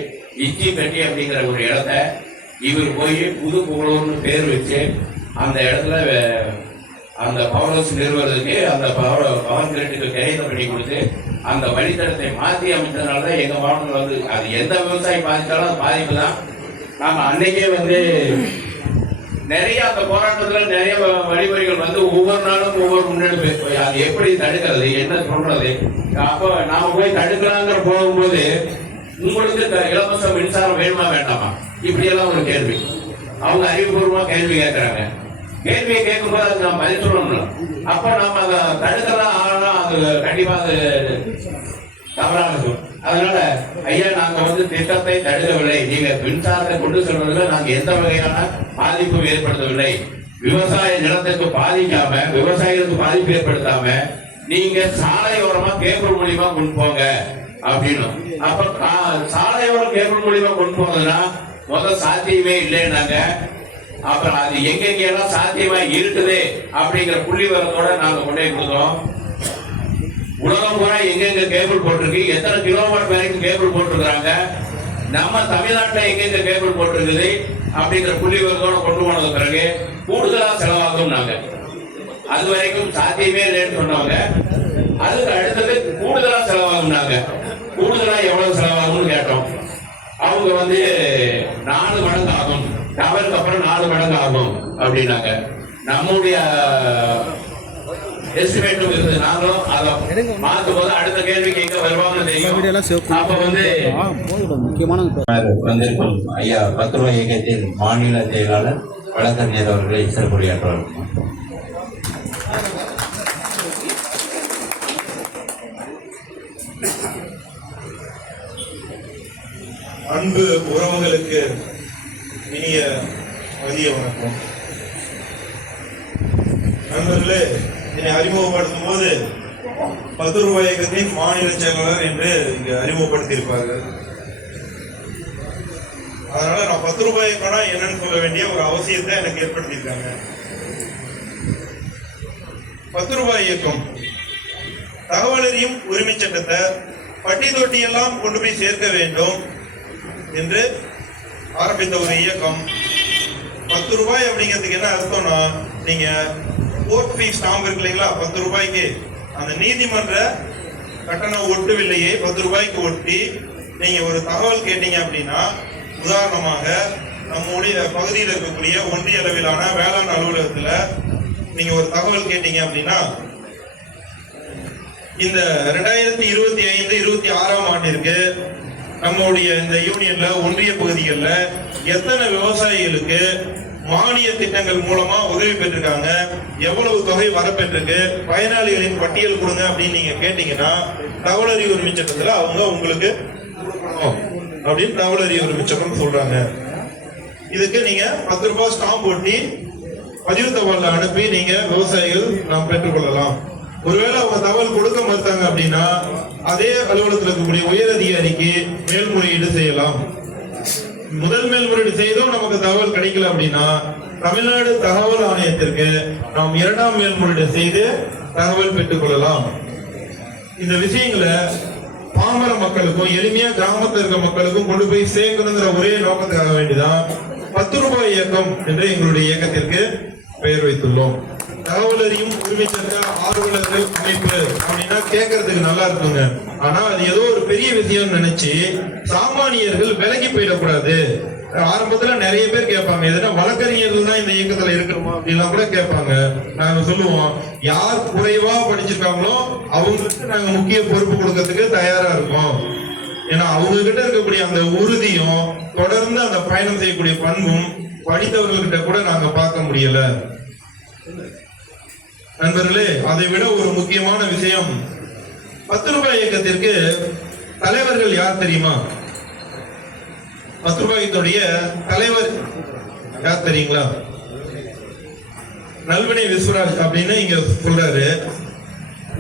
இச்சி பெட்டி அப்படிங்கிற ஒரு இடத்த இவர் போய் புது புகழூர்னு பேர் வச்சு அந்த இடத்துல அந்த பவர் ஹவுஸ் நிறுவனத்துக்கு அந்த பவர் கிரிட்டுக்கு கையெழுத்து பண்ணி கொடுத்து அந்த வழித்தடத்தை மாற்றி அமைச்சதுனாலதான் எங்க மாவட்டத்தில் வந்து அது எந்த விவசாயி பாதித்தாலும் அது பாதிப்பு தான். நாம அன்னைக்கே வந்து நிறைய அந்த போராட்டத்துல நிறைய வழிமுறைகள் வந்து ஒவ்வொரு நாளும் ஒவ்வொரு முன்னெடுப்பு, அது எப்படி தடுக்கிறது என்ன சொல்றது. அப்போ நாம போய் தடுக்கலாங்கிற போகும்போது உங்களுக்கு இலவச மின்சாரம் வேணுமா வேண்டாமா இப்படி எல்லாம் ஒரு கேள்வி அவங்க அறிவுபூர்வமா கேள்வி கேட்கறாங்க. கேள்வியை கேட்கும்போது அது நம்ம பதில் சொல்லணும். அப்ப நம்ம அதை தடுக்கலாம், ஆனா அது கண்டிப்பா அது தவறானது. அதனால ஐயா நாங்க வந்து திட்டத்தை தடுக்கவில்லை, நீங்க மின்சாரத்தை கொண்டு செல்வதில் நாங்க எந்த வகையான பாதிப்பும் ஏற்படுத்தவில்லை. விவசாய நிலத்துக்கு பாதிக்காம விவசாயிகளுக்கு பாதிப்பு ஏற்படுத்தாம நீங்க சாலையோரமா கேபிள் மூலியமா கொண்டு போங்க அப்படின்னு. அப்ப சாலையோரம் கேபிள் மூலியமா கொண்டு போனதுன்னா முதல் சாத்தியமே இல்லைன்னாங்க. அப்புறம் அது எங்கெங்கெல்லாம் சாத்தியமா இருக்குது அப்படிங்கிற புள்ளி வரத்தோட நாங்க கொண்டே கொடுத்தோம். உலகம் பூரா எங்கெங்க கேபிள் போட்டிருக்கு, எத்தனை கிலோமீட்டர் வரைக்கும் கேபிள் போட்டிருக்கிறாங்க, நம்ம தமிழ்நாட்டில் எங்கெங்க கேபிள் போட்டிருக்குது அப்படிங்கிற புள்ளி வரத்தோட கொண்டு போனது பிறகு கூடுதலா செலவாகும். நாங்க அது வரைக்கும் சாத்தியமே இல்லைன்னு சொன்னவங்க அதுக்கு அடுத்தது கூடுதலா செலவாகும். நாங்க கூடுதலா எவ்வளவு செலவாகும்னு கேட்டோம். அவங்க வந்து 4 மடங்கு ஆகும், டவருக்கு அப்புறம் 4 மடங்கு ஆகும் அப்படின்னாங்க. நம்முடைய எஸ்டிமேட்டும் இருந்து நாங்களும் அதை மாற்றும் போது அடுத்த கேள்விக்கு எங்க வருவாங்கன்னு தெரியும். அப்ப வந்து வந்திருக்கும் ஐயா 10 ரூபாய் இயக்கத்தின் மாநில செயலாளர் வழக்கறிஞர் அவர்களை சிறப்புரையாற்றுவார். அன்பு உறவுகளுக்கு இனிய மதிய வணக்கம். நண்பர்களே, என்னை அறிமுகப்படுத்தும் போது 10 ரூபாய் இயக்கத்தின் மாநில செயலாளர் என்று இங்கு அறிமுகப்படுத்தியிருப்பார்கள். அதனால நான் 10 ரூபாய் இயக்கம்னா என்னன்னு சொல்ல வேண்டிய ஒரு அவசியத்தை எனக்கு ஏற்படுத்தியிருக்காங்க. 10 ரூபாய் இயக்கம் தகவல் அறியும் உரிமை சட்டத்தை பட்டி தொட்டி எல்லாம் கொண்டு போய் சேர்க்க வேண்டும் என்று ஆரம்பித்த ஒரு இயக்கம். 10 ரூபாய் அப்படிங்கிறதுக்கு என்ன அர்த்தம்னா, நீங்க கோர்ட் ஃபீஸ் ஸ்டாம்ப் இருக்கு இல்லைங்களா, 10 ரூபாய்க்கு அந்த நீதிமன்ற கட்டண ஒட்டு வில்லையை 10 ரூபாய்க்கு ஒட்டி நீங்க ஒரு தகவல் கேட்டீங்க அப்படின்னா, உதாரணமாக நம்முடைய பகுதியில் இருக்கக்கூடிய ஒன்றிய அளவிலான வேளாண் அலுவலகத்துல நீங்க ஒரு தகவல் கேட்டீங்க அப்படின்னா, இந்த 2025-26 ஆண்டிற்கு நம்முடைய இந்த யூனியன்ல ஒன்றிய பகுதிகளில் எத்தனை விவசாயிகளுக்கு மானிய திட்டங்கள் மூலமா உதவி பெற்றிருக்காங்க, எவ்வளவு தொகை வரப்பெற்றிருக்கு, பயனாளிகளின் பட்டியல் கொடுங்க அப்படின்னு நீங்க கேட்டீங்கன்னா தகவல் அறிவு உரிமை சட்டத்துல அவங்க உங்களுக்கு அப்படின்னு தகவல் அறிவு உரிமை சட்டம் சொல்றாங்க. இதுக்கு நீங்க 10 ரூபாய் ஸ்டாம்ப் ஒட்டி பதிவு தகவல் அனுப்பி நீங்க விவசாயிகள் நாம் பெற்றுக்கொள்ளலாம். ஒருவேளை அவங்க தகவல் கொடுக்க மறுத்தாங்க அப்படின்னா அதே அலுவலகத்தில் இருக்கக்கூடிய உயர் அதிகாரிக்கு மேல்முறையீடு செய்யலாம். முதல் மேல்முறையீடு செய்தும் நமக்கு தகவல் கிடைக்கல அப்படின்னா தமிழ்நாடு தகவல் ஆணையத்திற்கு நாம் 2ஆம் மேல்முறையீடு செய்து தகவல் பெற்றுக் கொள்ளலாம். இந்த விஷயங்களை பாமர மக்களுக்கும் எளிமையா கிராமத்தில் இருக்க மக்களுக்கும் கொண்டு போய் சேர்க்கணுங்கிற ஒரே நோக்கத்துக்காக வேண்டிதான் 10 ரூபாய் இயக்கம் என்று எங்களுடைய இயக்கத்திற்கு பெயர் வைத்துள்ளோம். தகவல் அறியும் உரிமை சட்ட ஆர்வலர்கள் அமைப்பு அப்படின்னா கேட்கறதுக்கு நல்லா இருக்குங்க. ஆனா அது ஏதோ ஒரு பெரிய விஷயம் நினைச்சு சாமானியர்கள் விலகி போயிடக்கூடாது, ஆரம்பத்துல நிறைய பேர் கேட்பாங்க, எதுனா வழக்கறிஞர்கள் தான் இந்த இயக்கத்துல இருக்கணுமா அப்படின்லாம் கூட கேட்பாங்க. நாங்க சொல்லுவோம், யார் குறைவா படிச்சிருக்காங்களோ அவங்களுக்கு நாங்க முக்கிய பொறுப்பு கொடுக்கறதுக்கு தயாரா இருக்கோம். ஏன்னா அவங்க கிட்ட இருக்கக்கூடிய அந்த உறுதியும் தொடர்ந்து அந்த பயணம் செய்யக்கூடிய பண்பும் படித்தவர்கள்கிட்ட கூட நாங்க பார்க்க முடியல. நண்பர்களே, அதை விட ஒரு முக்கியமான விஷயம், 10 ரூபாய் இயக்கத்திற்கு தலைவர்கள் யார் தெரியுமா? 10 ரூபாய்க்குடைய தலைவர் யார் தெரியுங்களா? நல்வினை விஸ்வராஜ் அப்படின்னு இங்க சொல்றாரு.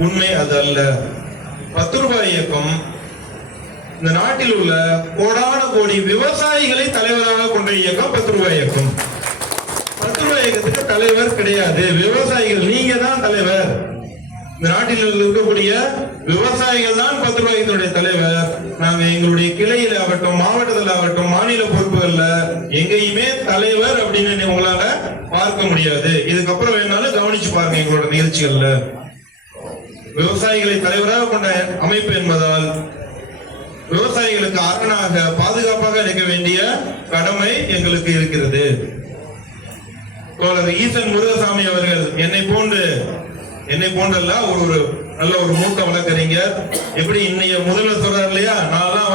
உண்மை அது அல்ல. 10 ரூபாய் இயக்கம் இந்த நாட்டில் உள்ள கோடான கோடி விவசாயிகளை தலைவராக கொண்ட இயக்கம் 10 ரூபாய் இயக்கம். 10 ரூபாய் இயக்கத்துக்கு தலைவர் கிடையாது, விவசாயிகள். நீங்க தான் தலைவர். இந்த நாட்டில் இருக்கக்கூடிய விவசாயிகள் தான் 10 ரூபாய்க்குடைய தலைவர். நாங்க எங்களுடைய கிளையில் ஆகட்டும், மாவட்டத்தில் ஆகட்டும், மாநில பொறுப்புகள்ல எங்கேயுமே தலைவர் அப்படின்னு உங்களால பார்க்க முடியாது. இதுக்கப்புறம் வேணாலும் கவனிச்சு பாருங்க எங்களோட நிகழ்ச்சிகள்ல. விவசாயிகளை தலைவராக கொண்ட அமைப்பு என்பதால் விவசாயிகளுக்கு அரணாக பாதுகாப்பாக இருக்க வேண்டிய கடமை எங்களுக்கு இருக்கிறது. தோழர் ஈசன் முருகசாமி அவர்கள் என்னை போன்றல்ல ஒரு நல்ல ஒரு மூத்த வழக்கறிஞர். எப்படி இன்னைய முதல்வர் சொல்றாரு இல்லையா, நான்லாம்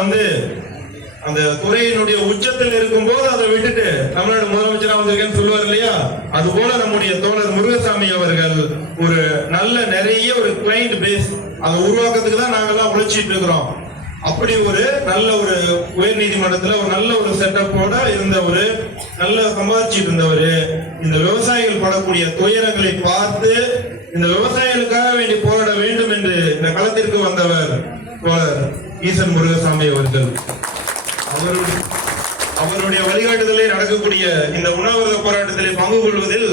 அந்த துறையினுடைய உச்சத்தில் இருக்கும் போது அதை விட்டுட்டு தமிழ்நாடு முதலமைச்சரா வந்திருக்கேன்னு சொல்லுவார் இல்லையா, அது போல நம்முடைய தோழர் முருகசாமி அவர்கள் ஒரு நல்ல நிறைய ஒரு கிளைண்ட் பேஸ் அதை உருவாக்கத்துக்கு தான் நாங்கெல்லாம் உழைச்சிட்டு இருக்கிறோம். அப்படி ஒரு நல்ல ஒரு உயர் நீதிமன்றத்துல ஒரு நல்ல ஒரு செட்டப்போட இருந்த ஒரு நல்ல சம்பாதிச்சுட்டு இருந்தவர், இந்த விவசாயிகள் படக்கூடிய துயரங்களை பார்த்து இந்த விவசாயிகளுக்காக வேண்டி போராட வேண்டும் என்று இந்த களத்திற்கு வந்தவர் தோழர் ஈசன் முருகசாமி அவர்கள். அவருடைய வழிகாட்டுதலை நடக்கக்கூடிய இந்த உண்ணாவிரத போராட்டத்திலே பங்கு கொள்வதில்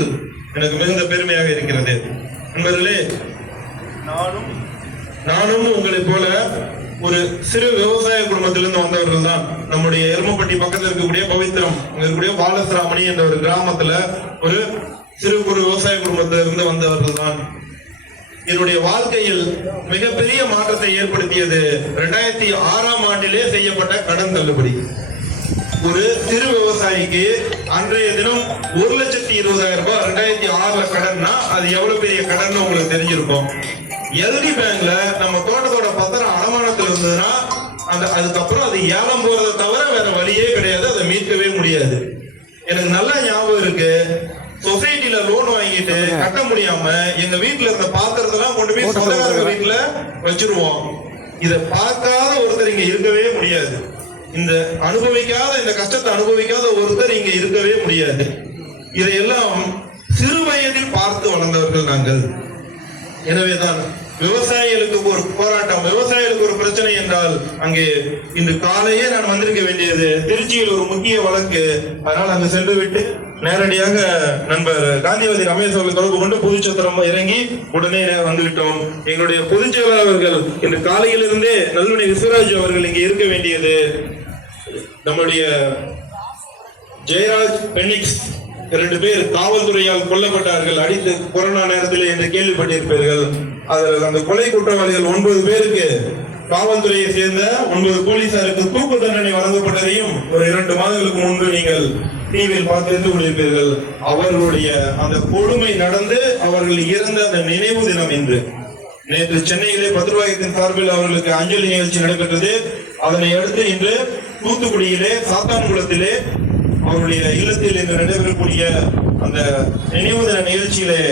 எனக்கு மிகுந்த பெருமையாக இருக்கிறது. நண்பர்களே, நானும் உங்களைப் போல ஒரு சிறு விவசாய குடும்பத்திலிருந்து வந்தவர்கள் தான். நம்முடைய எருமப்பட்டி பக்கத்தில் இருக்கக்கூடிய பவித்திரம் இருக்கக்கூடிய பாலசிராமணி என்ற ஒரு கிராமத்துல ஒரு சிறு குறு விவசாய குடும்பத்திலிருந்து வந்தவர்கள் தான். என்னுடைய வாழ்க்கையில் மிகப்பெரிய மாற்றத்தை ஏற்படுத்தியது 2006ஆம் ஆண்டிலே செய்யப்பட்ட கடன் தள்ளுபடி. ஒரு சிறு விவசாயிக்கு அன்றைய தினம் 1,20,000 ரூபாய் 2006ல கடன்னா அது எவ்வளவு பெரிய கடன் உங்களுக்கு தெரிஞ்சிருக்கும். எல்டி பேங்க்ல நம்ம தோட்டத்தோட பத்திரம் அடமானத்தில் இருந்ததுன்னா அதுக்கப்புறம் அது ஏலம் போறதை தவிர வேற வழியே கிடையாது, அதை மீட்கவே முடியாது. எனக்கு நல்லா ஞாபகம் இருக்கு, சொசைட்டில லோன் வாங்கிட்டு கட்ட முடியாம எங்க வீட்டுல இருந்த பாத்திரத்தெல்லாம் கொண்டு போய் சொந்தக்காரங்க வீட்டுல வச்சிருவோம். இத பார்க்காத ஒருத்தர் இங்க இருக்கவே முடியாது. இந்த கஷ்டத்தை அனுபவிக்காத ஒருத்தர் இங்க இருக்கவே முடியாது. இதையெல்லாம் சிறு வயதில் பார்த்து வளர்ந்தவர்கள் நாங்கள். எனவேதான் விவசாயிகளுக்கு ஒரு போராட்டம், விவசாயிகளுக்கு ஒரு பிரச்சனை என்றால் அங்கே இன்று காலையே நான் வந்திருக்க வேண்டியது. திருச்சியில் ஒரு முக்கிய வழக்கு, அதனால் அங்கு சென்று விட்டு நேரடியாக நண்பர் காந்திவாதி ரமேஷ் அவர்கள் தொடர்பு கொண்டு புதுச்சத்திரம் இறங்கி உடனே வந்துவிட்டோம். எங்களுடைய பொதுச் செயலாளர் அவர்கள் இன்று காலையிலிருந்தே நல்வினை விஸ்வராஜ் அவர்கள் இங்கே இருக்க வேண்டியது. நம்முடைய ஜெயராஜ் பெனிக்ஸ் 2 பேர் காவல்துறையால் கொல்லப்பட்டார்கள், அடித்து கொரோனா நேரத்தில் என்று கேள்விப்பட்டிருப்பீர்கள். அதில் அந்த கொலை குற்றவாளிகள் 9 பேருக்கு காவல்துறையை சேர்ந்த 9 போலீசாருக்கு தூக்கு தண்டனை வழங்கப்பட்டதையும் ஒரு 2 மாதங்களுக்கு முன்பு நீங்கள் டிவியில் பார்த்து கொண்டிருப்பீர்கள். அவர்களுடைய அந்த கொடுமை நடந்து அவர்கள் இறந்த அந்த நினைவு தினம் இன்று. நேற்று சென்னையிலே 10 ரூபாயத்தின் சார்பில் அவர்களுக்கு அஞ்சலி நிகழ்ச்சி நடைபெற்றது. அதனை அடுத்து இன்று தூத்துக்குடியிலே சாத்தான்குளத்திலே அவருடைய இல்லத்தில் இன்று நடைபெறக்கூடிய அந்த நினைவு தின நிகழ்ச்சியிலே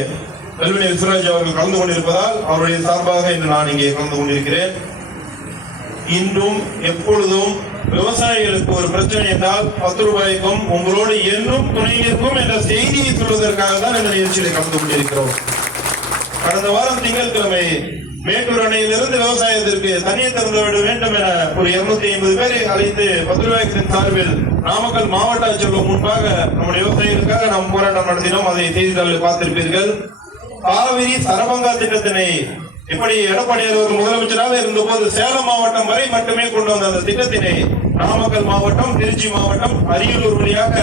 நல்வினை விஸ்வராஜ் அவர்கள் கலந்து கொண்டிருப்பதால் அவருடைய சார்பாக இன்று நான் இங்கே கலந்து கொண்டிருக்கிறேன். இன்றும் எப்பொழுதும் விவசாயிகளுக்கு ஒரு பிரச்சனை என்றால் 10 ரூபாய்க்கும் உங்களோடு என்றும் துணை நிற்கும் என்ற செய்தியை சொல்வதற்காக தான் இந்த நிகழ்ச்சியிலே கலந்து கொண்டிருக்கிறோம். கடந்த வாரம் திங்கட்கிழமை மேட்டூர் அணையிலிருந்து விவசாயத்திற்கு தண்ணீர் திறந்து வேண்டும் என ஒரு 250 பேரை அழைத்து 10 ரூபாய்க்கு சார்பில் நாமக்கல் மாவட்ட ஆட்சியர் முன்பாக நம்முடைய விவசாயிகளுக்காக நாம் போராட்டம் நடத்தினோம். அதை செய்தித்தாளில் பார்த்திருப்பீர்கள். காவிரி சரபங்கா திட்டத்தினை இப்படி எடப்பாடியார் ஒரு முதலமைச்சராக இருந்தபோது சேலம் மாவட்டம் வரை மட்டுமே கொண்டு வந்த அந்த திட்டத்தினை நாமக்கல் மாவட்டம், திருச்சி மாவட்டம், அரியலூர் வழியாக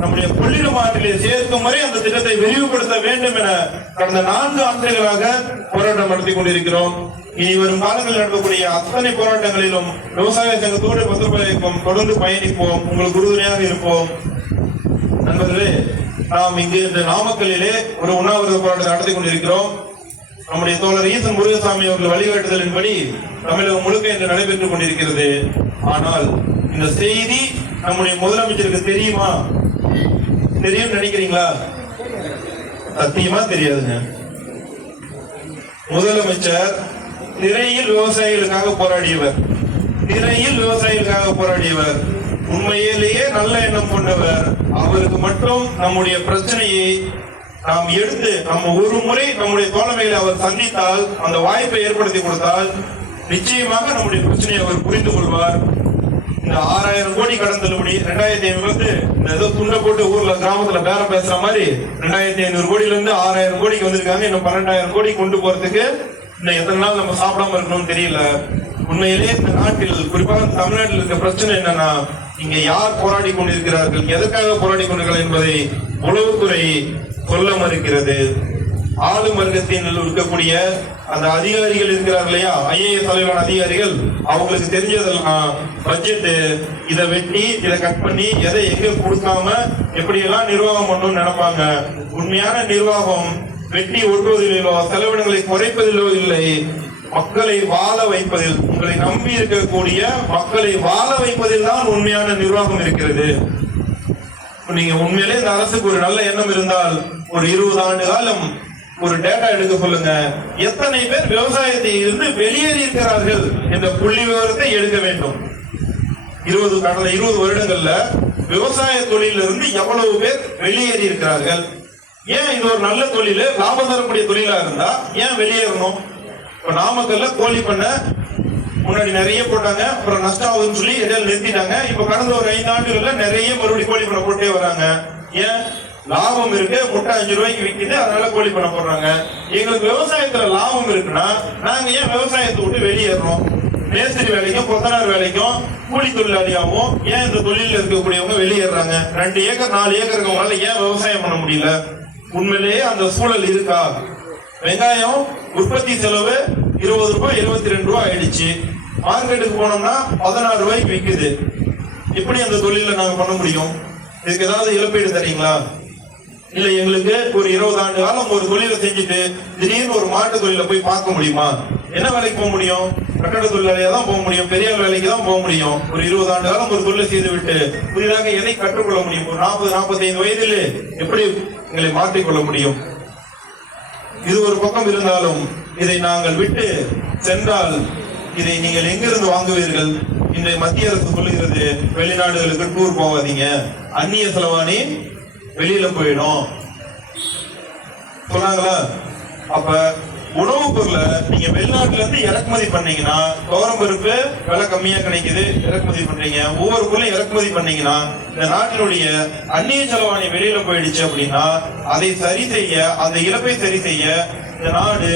நம்முடைய கொள்ளிடம் ஆற்றிலே சேர்க்கும் வரை அந்த திட்டத்தை விரிவுபடுத்த வேண்டும் என கடந்த 4 ஆண்டுகளாக போராட்டம் நடத்தி கொண்டிருக்கிறோம். இனி வரும் காலங்களில் நடக்கக்கூடிய அத்தனை போராட்டங்களிலும் விவசாய சங்கத்தோடு பத்திரப்பதிக்கும் தொடர்ந்து பயணிப்போம், உங்களுக்கு உறுதுணையாக இருப்போம். நண்பர்களே, நாம் இங்கு இந்த நாமக்கல்லிலே ஒரு உண்ணாவிரத போராட்டத்தை நடத்தி கொண்டிருக்கிறோம். நம்முடைய தோழர் ஈசன் முருகசாமி அவர்கள் வழிகாட்டுதலின்படி தமிழகம் முழுக்க இன்று நடைபெற்றுக் கொண்டிருக்கிறது. ஆனால் இந்த செய்தி நம்முடைய முதலமைச்சருக்கு தெரியுமா? தெரியும் நினைக்கிறீங்களா? சத்தியமா தெரியாதுங்க. முதலமைச்சர் திரையில் விவசாயிகளுக்காக போராடியவர், உண்மையிலேயே நல்ல எண்ணம் கொண்டவர். அவருக்கு மட்டும் நம்முடைய பிரச்சனையை நாம் எடுத்து நம்ம ஒரு முறை நம்முடைய தோழமைகளை அவர் சந்தித்தால், அந்த வாய்ப்பை ஏற்படுத்தி கொடுத்தால், நிச்சயமாக நம்முடைய பிரச்சனையை அவர் புரிந்து கொள்வார். இந்த 6000 கோடி கடன் தள்ளுபடி 2500 இந்த ஏதோ துண்டை போட்டு ஊர்ல கிராமத்துல பேரம் பேசுற மாதிரி 2500 கோடியில இருந்து 6000 கோடிக்கு வந்திருக்காங்க. இன்னும் 12000 கோடி கொண்டு போறதுக்கு இன்னும் எத்தனை நாள் நம்ம சாப்பிடாம இருக்கணும்னு தெரியல. உண்மையிலேயே இந்த நாட்டில், குறிப்பாக தமிழ்நாட்டில் இருக்க பிரச்சனை என்னன்னா, இங்க யார் போராடி கொண்டிருக்கிறார்கள், எதற்காக போராடி கொண்டிருக்கிறார்கள் என்பதை உளவுத்துறை சொல்ல மறுக்கிறது. ஆளும் வர்க்கத்தில் இருக்கக்கூடிய அந்த அதிகாரிகள் இருக்கிறார் இல்லையா, IAS அளவிலான அதிகாரிகள், அவங்களுக்கு தெரிஞ்சதெல்லாம் பட்ஜெட் இதை வெட்டி இதை கட் பண்ணி எதை எங்க கொடுக்காம எப்படி எல்லாம் நிர்வாகம் பண்ணணும்னு நினைப்பாங்க. உண்மையான நிர்வாகம் வெட்டி ஒட்டுவதிலோ செலவினங்களை குறைப்பதிலோ இல்லை, மக்களை வாழ வைப்பதில், உங்களை நம்பி இருக்கக்கூடிய மக்களை வாழ வைப்பதில் தான் உண்மையான நிர்வாகம் இருக்கிறது. நீங்க உண்மையிலே இந்த அரசுக்கு ஒரு நல்ல எண்ணம் இருந்தால் ஒரு 20 ஆண்டு காலம் ஒரு டேட்டா எடுக்க சொல்லுங்க. எத்தனை பேர் விவசாயத்தை இருந்து வெளியேறி இருக்கிறார்கள் என்ற புள்ளி விவரத்தை எடுக்க வேண்டும். கடந்த 20 வருடங்கள்ல விவசாய தொழிலிருந்து எவ்வளவு பேர் வெளியேறி இருக்கிறார்கள்? ஏன் இது ஒரு நல்ல தொழில், லாபம் தரக்கூடிய தொழிலா இருந்தா ஏன் வெளியேறணும்? இப்ப நாமக்கல்ல கோழி பண்ண முன்னாடி நிறைய போட்டாங்க, அப்புறம் நஷ்டம் ஆகுதுன்னு சொல்லி இடையில நிறுத்திட்டாங்க. இப்ப கடந்த ஒரு 5 ஆண்டுகள்ல நிறைய மறுபடியும் கோழி பண்ண போட்டே வராங்க. ஏன்? லாபம் இருக்கு, முட்டை 5 ரூபாய்க்கு விற்குது, அதனால கோழி பண்ண போடுறாங்க. எங்களுக்கு விவசாயத்துல லாபம் இருக்குன்னா நாங்க ஏன் விவசாயத்தை விட்டு வெளியேறோம்? மேஸ்திரி வேலைக்கும் கொத்தனார் வேலைக்கும் கூலி தொழிலாளியாகவும் ஏன் இந்த தொழில இருக்கக்கூடியவங்க வெளியேறாங்க? 2 ஏக்கர் 4 ஏக்கர் இருக்கவங்களால ஏன் விவசாயம் பண்ண முடியல? உண்மையிலேயே அந்த சூழல் இருக்கா? வெங்காயம் உற்பத்தி செலவு 20 ரூபாய் 22 ரூபாய் ஆயிடுச்சு. மார்க்கெட்டுக்கு போனோம்னா 16 ரூபாய்க்கு விற்குது. எப்படி அந்த தொழில நாங்க பண்ண முடியும்? இதுக்கு ஏதாவது இழப்பீடு தரீங்களா? இல்ல எங்களுக்கு ஒரு 20 ஆண்டு காலம் ஒரு தொழிலை செஞ்சுட்டு திடீர்னு ஒரு மாட்டு தொழில போய் பார்க்க முடியுமா? என்ன வேலைக்கு போக முடியும்? கட்டட தொழிலாளியா தான் போக முடியும், பெரியார் வேலைக்கு தான் போக முடியும். ஒரு 20 ஆண்டு காலம் ஒரு தொழிலை செய்து விட்டு புதிதாக எதை கற்றுக்கொள்ள முடியும்? ஒரு 40-45 வயதில் எப்படி எங்களை மாற்றிக்கொள்ள முடியும்? இது ஒரு பக்கம் இருந்தாலும் இதை நாங்கள் விட்டு சென்றால் இதை நீங்கள் எங்கிருந்து வாங்குவீர்கள்? இன்றைய மத்திய அரசு சொல்லுகிறது, வெளிநாடுகளுக்கு டூர் போகாதீங்க, அந்நிய செலவாணி வெளியில போயிடும் சொன்னாங்களா? அப்ப உணவு பொருளை நீங்க வெளிநாட்டுல இருந்து இறக்குமதி பண்ணீங்கன்னா, துவரம் பருப்பு விலை கம்மியா கிடைக்குது, இறக்குமதி பண்றீங்க. ஒவ்வொரு பொருளும் இறக்குமதி பண்ணீங்கன்னா இந்த நாட்டினுடைய அந்நிய செலவாணி வெளியில போயிடுச்சு அப்படின்னா அதை சரி செய்ய, அந்த இழப்பை சரி செய்ய இந்த நாடு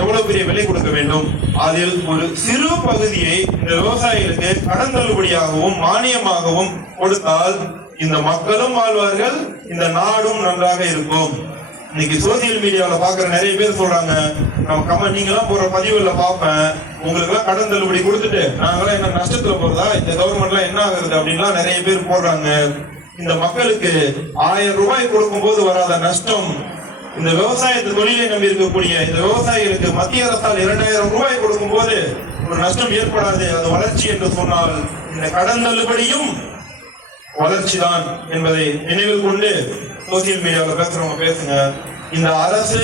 எவ்வளவு பெரிய விலை கொடுக்க வேண்டும்? அதில் ஒரு சிறு பகுதியை இந்த விவசாயிகளுக்கு கடன் தள்ளுபடியாகவும் மானியமாகவும் கொடுத்தால் இந்த மக்களும் வாழ்வார்கள், இந்த நாடும் நன்றாக இருக்கும். இன்னைக்கு சோசியல் மீடியாவில பாக்குற நிறைய பேர் சொல்றாங்க, நம்ம நீங்க எல்லாம் போற பதிவுல பாப்பேன், உங்களுக்கு எல்லாம் கடன் தள்ளுபடி கொடுத்துட்டு நாங்களாம் என்ன நஷ்டத்துல போறதா, இந்த கவர்மெண்ட் எல்லாம் என்ன ஆகுறது அப்படின்லாம் நிறைய பேர் போடுறாங்க. இந்த மக்களுக்கு 1000 ரூபாய் கொடுக்கும் போது வராத நஷ்டம் இந்த விவசாயத்தை தொழிலை நம்பி இருக்கக்கூடிய இந்த விவசாயிகளுக்கு மத்திய அரசால் 2000 ரூபாய் கொடுக்கும் போது ஒரு நஷ்டம் ஏற்படாது. அது வளர்ச்சி என்று சொன்னால் இந்த கடன் தள்ளுபடியும் வளர்ச்சிதான் என்பதை நினைவில் கொண்டு சோசியல் மீடியாவில் பேசுறவங்க பேசுங்க. இந்த அரசு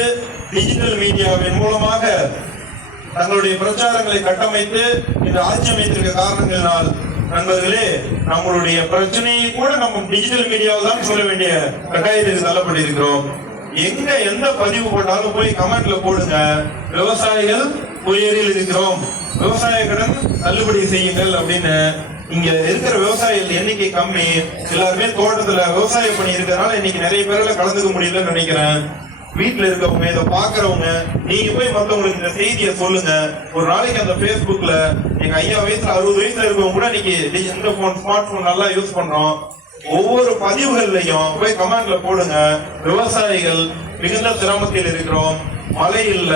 டிஜிட்டல் மீடியாவின் மூலமாக தங்களுடைய பிரச்சாரங்களை கட்டமைத்து இந்த ஆட்சி அமைத்திருக்க காரணங்களினால் நண்பர்களே, நம்மளுடைய பிரச்சனையை கூட நம்ம டிஜிட்டல் மீடியாவில் தான் சொல்ல வேண்டிய கட்டாயத்திற்கு தள்ளப்பட்டிருக்கிறோம். எங்க எந்த பதிவு போட்டாலும் போய் கமெண்ட்ல போடுங்க, விவசாயிகள் புயலில் இருக்கிறோம், விவசாய கடன் தள்ளுபடி செய்யுங்கள் அப்படின்னு. இங்க இருக்கிற விவசாயிகள் எண்ணிக்கை கம்மி, எல்லாருமே தோட்டத்துல விவசாய பணி இருக்கிறதுனால இன்னைக்கு நிறைய பேரால கலந்துக்க முடியலன்னு நினைக்கிறேன். வீட்டுல இருக்கவங்க, இதை பாக்குறவங்க, நீங்க போய் மத்தவங்களுக்கு இந்த செய்தியை சொல்லுங்க. ஒரு நாளைக்கு அந்த Facebookல எங்க ஐயா வயசுல 60 வயசுல இருக்கவங்க கூட இன்னைக்கு இந்த போன், ஸ்மார்ட் போன் நல்லா யூஸ் பண்றோம். ஒவ்வொரு பதிவுகள்லையும் போய் கமெண்ட்ல போடுங்க. விவசாயிகள் மிகுந்த சிரமத்தில் இருக்கிறோம், மழை இல்ல,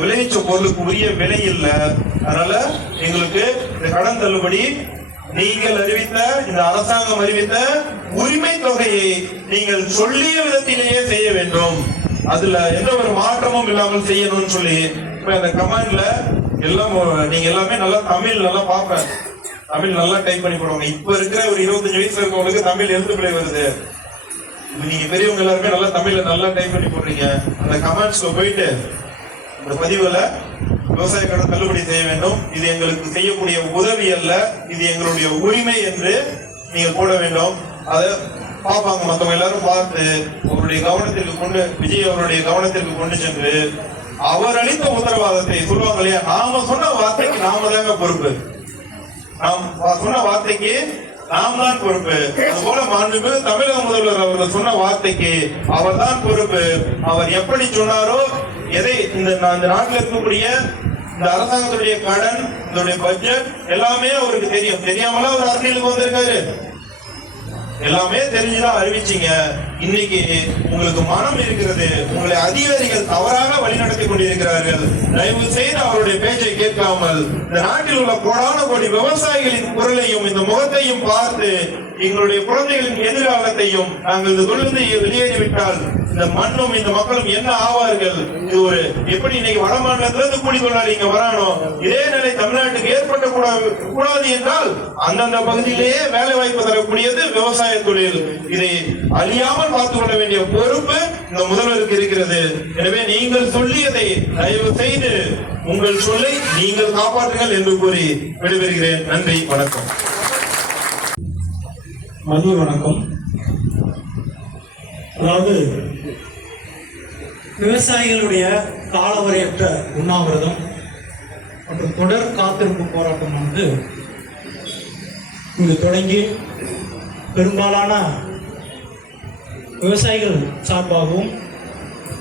விளைவிச்ச பொருளுக்கு உரிய விலை இல்ல, அதனால எங்களுக்கு இந்த கடன் தள்ளுபடி நீங்கள் அறிவித்த, இந்த அரசாங்கம் அறிவித்த உரிமை தொகையை நீங்கள் சொல்லிய விதத்திலேயே செய்ய வேண்டும், அதுல எந்த ஒரு மாற்றமும் இல்லாமல் செய்யணும்னு சொல்லி இப்ப அந்த கமெண்ட்ல எல்லாம் நீங்க எல்லாமே நல்லா தமிழ் நல்லா பார்ப்பேன், தமிழ் நல்லா டைப் பண்ணி போடுவாங்க. இப்ப இருக்கிற ஒரு 25 வயசுல இருக்கவங்களுக்கு தமிழ் எழுத்து பிழை வருது. நீங்க பெரியவங்க எல்லாருமே நல்லா தமிழ்ல நல்லா டைப் பண்ணி போடுறீங்க. அந்த கமெண்ட்ஸ்ல போயிட்டு இந்த பதிவுல விவசாய கடன் தள்ளுபடி செய்ய வேண்டும், இது எங்களுக்கு செய்யக்கூடிய உதவி அல்ல, இது எங்களுடைய உரிமை என்று நீங்க போட வேண்டும். அதை பார்ப்பாங்க, மற்றவங்க எல்லாரும் பார்த்து அவருடைய கவனத்திற்கு கொண்டு, விஜய் அவருடைய கவனத்திற்கு கொண்டு சென்று அவர் அளித்த உத்தரவாதத்தை சொல்லுவாங்க இல்லையா, நாம சொன்ன வார்த்தைக்கு நாம தாங்க பொறுப்பு, நாம் சொன்ன வார்த்தைக்கு நாம் தான் பொறுப்பு. அதுபோல மாண்புமிகு தமிழக முதல்வர் அவர்கள் சொன்ன வார்த்தைக்கு அவர் தான் பொறுப்பு. அவர் எப்படி சொன்னாரோ, எதை இந்த நாட்டில் இருக்கக்கூடிய இந்த அரசாங்கத்துடைய கடன், இதோடைய பட்ஜெட் எல்லாமே அவருக்கு தெரியும். தெரியாமலாம் அவர் அரசியலுக்கு வந்திருக்காரு, எல்லாமே தெரிஞ்சுதான் அறிவிச்சீங்க. இன்னைக்கு உங்களுக்கு மனம் இருக்கிறது, உங்களை அதிகாரிகள் தவறாக வழிநடத்தி கொண்டிருக்கிறார்கள். தயவு செய்து அவருடைய பேச்சை கேட்காமல் இந்த நாட்டில் உள்ள கோடான கோடி விவசாயிகளின் குரலையும் இந்த முகத்தையும் பார்த்து எங்களுடைய குழந்தைகளின் எதிர்காலத்தையும் நாங்கள் இந்த தொழிலிருந்து வெளியேறிவிட்டால் இந்த மண்ணும் இந்த மக்களும் என்ன ஆவார்கள்? இது ஒரு எப்படி இன்னைக்கு வட மாநிலத்திலிருந்து கூலி தொழிலாளி இங்க வரானோ, இதே நிலை தமிழ்நாட்டுக்கு ஏற்பட்ட கூடாது என்றால் அந்தந்த பகுதியிலேயே வேலை வாய்ப்பு தரக்கூடியது விவசாய தொழில். இதை அழியாமல் பார்த்துக் கொள்ள வேண்டிய பொறுப்பு இந்த முதல்வருக்கு இருக்கிறது. எனவே நீங்கள் சொல்லியதை தயவு செய்து உங்கள் சொல்லை நீங்கள் காப்பாற்றுங்கள் என்று கூறி விடைபெறுகிறேன். நன்றி, வணக்கம். மதிய வணக்கம். அதாவது விவசாயிகளுடைய காலவரையற்ற உண்ணாவிரதம் மற்றும் தொடர் காத்திருப்பு போராட்டம் வந்து இங்கு தொடங்கி பெரும்பாலான விவசாயிகள் சார்பாகவும்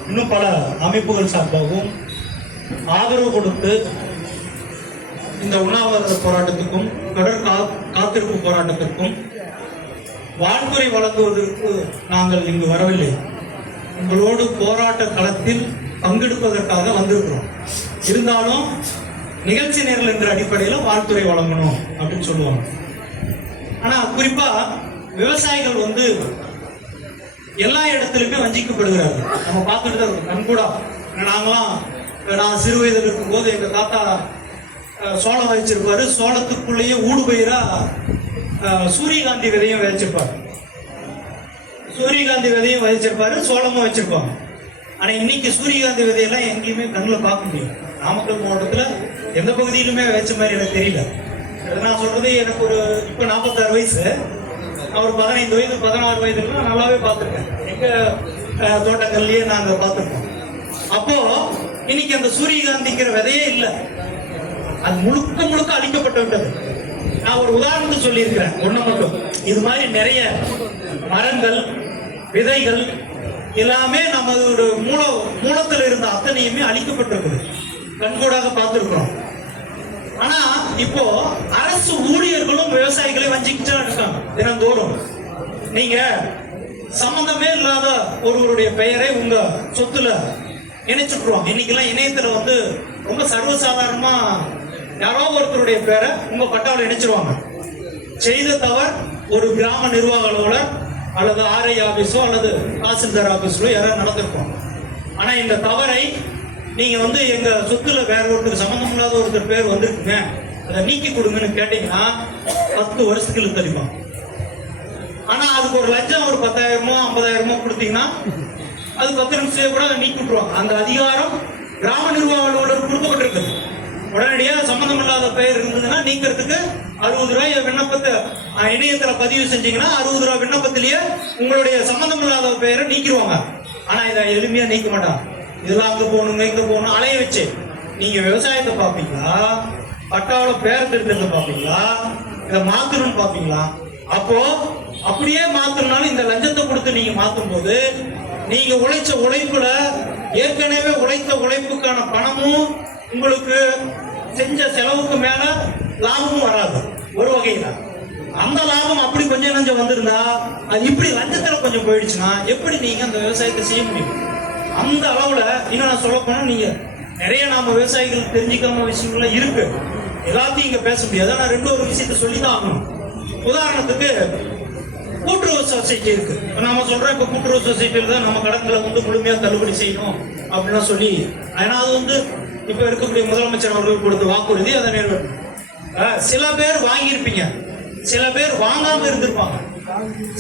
இன்னும் பல அமைப்புகள் சார்பாகவும் ஆதரவு கொடுத்து இந்த உண்ணாவிரத போராட்டத்துக்கும் தொடர் காத்திருப்பு போராட்டத்திற்கும் வாழ்த்துறை வழங்குவதற்கு நாங்கள் இங்கு வரவில்லை. உங்களோடு போராட்ட களத்தில் பங்கெடுப்பதற்காக வந்திருக்கிறோம். இருந்தாலும் நிகழ்ச்சி நேரல் என்ற அடிப்படையில் வாழ்த்துறை வழங்கணும் அப்படின்னு சொல்லுவாங்க. ஆனா குறிப்பா விவசாயிகள் வந்து எல்லா இடத்துலையுமே வஞ்சிக்கப்படுகிறார்கள். நம்ம பார்த்துட்டு தான் இருக்கோம் கண்கூடா. நான் சிறு வயதில் இருக்கும் போது எங்க தாத்தா சோளம் வச்சிருப்பாரு, சோளத்துக்குள்ளேயே ஊடுபயிரா சூரியகாந்தி விதையும் விதைச்சிருப்பாரு, சோளமும் வச்சிருப்பாங்க. ஆனா இன்னைக்கு சூரியகாந்தி விதையெல்லாம் எங்கேயுமே கண்ணில் பார்க்க முடியும். நாமக்கல் மாவட்டத்துல எந்த பகுதியிலுமே விதைச்ச மாதிரி எனக்கு தெரியல. நான் சொல்றது எனக்கு ஒரு இப்ப 46 வயசு, அவர் 15 வயது 16 வயதுலாம் நல்லாவே பார்த்துருக்கேன். எங்க தோட்டங்கள்லயே நாங்க பார்த்துருக்கோம். அப்போ இன்னைக்கு அந்த சூரியகாந்திங்கிற விதையே இல்லை, அது முழுக்க முழுக்க அழிக்கப்பட்டு விட்டது. நான் ஒரு உதாரணத்துக்கு சொல்லியிருக்கிறேன், ஒண்ணு மட்டும். இது மாதிரி நிறைய மரங்கள், விதைகள் எல்லாமே நம்ம ஒரு மூலத்தில் இருந்த அத்தனையுமே அழிக்கப்பட்டிருக்குது, கண்கூடாக பார்த்திருக்கிறோம். ஆனா இப்போ அரசு ஊழியர்களும் விவசாயிகளை வஞ்சிக்கிட்டா இருக்காங்க. தினந்தோறும் நீங்க சம்பந்தமே இல்லாத ஒருவருடைய பெயரை உங்க சொத்துல இணைச்சுட்டுருவாங்க. இன்னைக்கெல்லாம் இணையத்துல வந்து ரொம்ப சர்வசாதாரணமா யாரோ ஒருத்தருடைய பேரை உங்க பட்டாவில் இணைச்சிருவாங்க. செய்த தவறு ஒரு கிராம நிர்வாக அலுவலர் அல்லது ஆர்ஐ ஆபீஸோ அல்லது தாசில்தார் ஆபீஸோ யாராவது நடந்திருப்போம். ஆனா இந்த தவறை நீங்க வந்து எங்க சொத்துல வேற ஒருத்தருக்கு சம்பந்தம் இல்லாத ஒருத்தர் பேர் வந்திருக்குங்க, அதை நீக்கி கொடுங்கன்னு கேட்டீங்கன்னா 10 வருஷத்துக்கு இழுத்தடிப்பாங்க. ஆனா அதுக்கு ஒரு லட்சம், ஒரு 10,000மோ 50,000மோ கொடுத்தீங்கன்னா அது 10 நிமிஷம் கூட நீக்கி விட்டுருவாங்க. அந்த அதிகாரம் கிராம நிர்வாக அலுவலர் கொடுக்கப்பட்டிருக்கு. உடனடியாக சம்பந்தம் இல்லாத பெயர் இருந்ததுன்னா நீக்கிறதுக்கு 60 ரூபாய் விண்ணப்பத்தை இணையத்துல பதிவு செஞ்சீங்கன்னா 60 ரூபாய் விண்ணப்பத்திலேயே உங்களுடைய சம்பந்தம் இல்லாத பெயரை நீக்கிடுவாங்க. ஆனா இதை எளிமையா நீக்க மாட்டாங்க. இதெல்லாம் அங்க போகணுங்க இங்க போகணும் அலைய வச்சு. நீங்க விவசாயத்தை பார்ப்பீங்களா, பட்டாவோட பேர் திருத்தத்தை பார்ப்பீங்களா, இதை மாத்தணும்னு பார்ப்பீங்களா? அப்போ அப்படியே மாத்தணும்னாலும் இந்த லஞ்சத்தை கொடுத்து நீங்க மாத்தும் போது நீங்க உழைச்ச உழைப்புல ஏற்கனவே உழைத்த உழைப்புக்கான பணமும் உங்களுக்கு செஞ்ச செலவுக்கு மேல லாபமும் வராது ஒரு வகையில. அந்த லாபம் அப்படி கொஞ்சம் நஞ்சம் வந்திருந்தா அது இப்படி லஞ்சத்துல கொஞ்சம் போயிடுச்சுன்னா எப்படி நீங்க அந்த விவசாயத்தை செய்ய முடியும்? அந்த அளவுல இன்னும் நான் சொல்ல போனா நீங்க நிறைய நாம விவசாயிகள் தெரிஞ்சுக்காம விஷயங்கள்லாம் இருக்கு, எல்லாத்தையும் இங்க பேச முடியாது. நான் ரெண்டு ஒரு விஷயத்த சொல்லிதான் ஆகணும். உதாரணத்துக்கு கூட்டுறவு சொசைட்டி இருக்கு. நாம சொல்றோம் இப்ப கூட்டுறவு சொசைட்டியில தான் நம்ம கடன்களை வந்து முழுமையா தள்ளுபடி செய்யணும் அப்படின்னு சொல்லி, ஏன்னா அது வந்து இப்ப இருக்கக்கூடிய முதலமைச்சர் அவர்கள் கொடுத்த வாக்குறுதி, அதை நிறைவேற்றணும். சில பேர் வாங்கியிருப்பீங்க, சில பேர் வாங்காம இருந்திருப்பாங்க,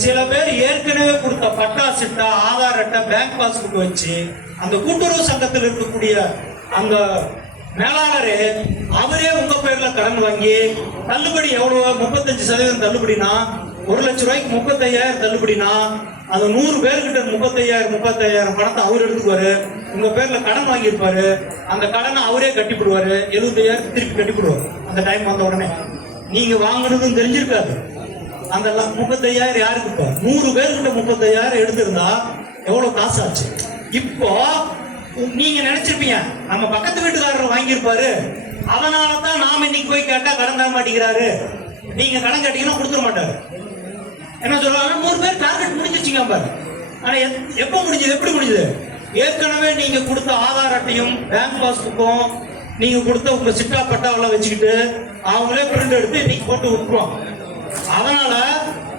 சில பேர் ஏற்கனவே கொடுத்த பட்டா சிட்டா ஆதார் அட்டை பேங்க் பாஸ்புக் வச்சு அந்த கூட்டுறவு சங்கத்தில் இருக்கக்கூடிய அந்த மேலாளரே அவரே உங்க பேர்ல கடன் வாங்கி தள்ளுபடி எவ்வளவு 35% தள்ளுபடினா 1 லட்சம் ரூபாய்க்கு 35,000 தள்ளுபடினா அது 100 பேர்கிட்ட 35,000 பணத்தை அவர் எடுத்துக்குவாரு. உங்க பேர்ல கடன் வாங்கியிருப்பாரு, அந்த கடனை அவரே கட்டிவிடுவாரு, 75,000 திருப்பி கட்டிவிடுவாரு. அந்த டைம் வந்த உடனே நீங்க வாங்கினதும் தெரிஞ்சிருக்காது. அந்த 35,000 யாருக்கு? இப்போ 100 பேர்கிட்ட 35,000 எடுத்திருந்தா எவ்வளவு காசு ஆச்சு? இப்போ நீங்க நினைச்சிருப்பீங்க நம்ம பக்கத்து வீட்டுக்காரர் வாங்கியிருப்பாரு, அதனாலதான் நாம இன்னைக்கு போய் கேட்டா கடன் தர மாட்டேங்கிறாரு, நீங்க கடன் கேட்டீங்கன்னா கொடுத்துட மாட்டாரு. என்ன சொல்றாங்க? 100 பேர் டார்கெட் முடிஞ்சிருச்சுங்க பாரு. ஆனா எப்ப முடிஞ்சது? எப்படி முடிஞ்சது? ஏற்கனவே நீங்க கொடுத்த ஆதார் அட்டையும் பேங்க் பாஸ்புக்கும் நீங்க கொடுத்த உங்க சிட்டா பட்டாவெல்லாம் வச்சுக்கிட்டு அவங்களே பிரிண்ட் எடுத்து இன்னைக்கு போட்டு விட்டுருவாங்க. அதனால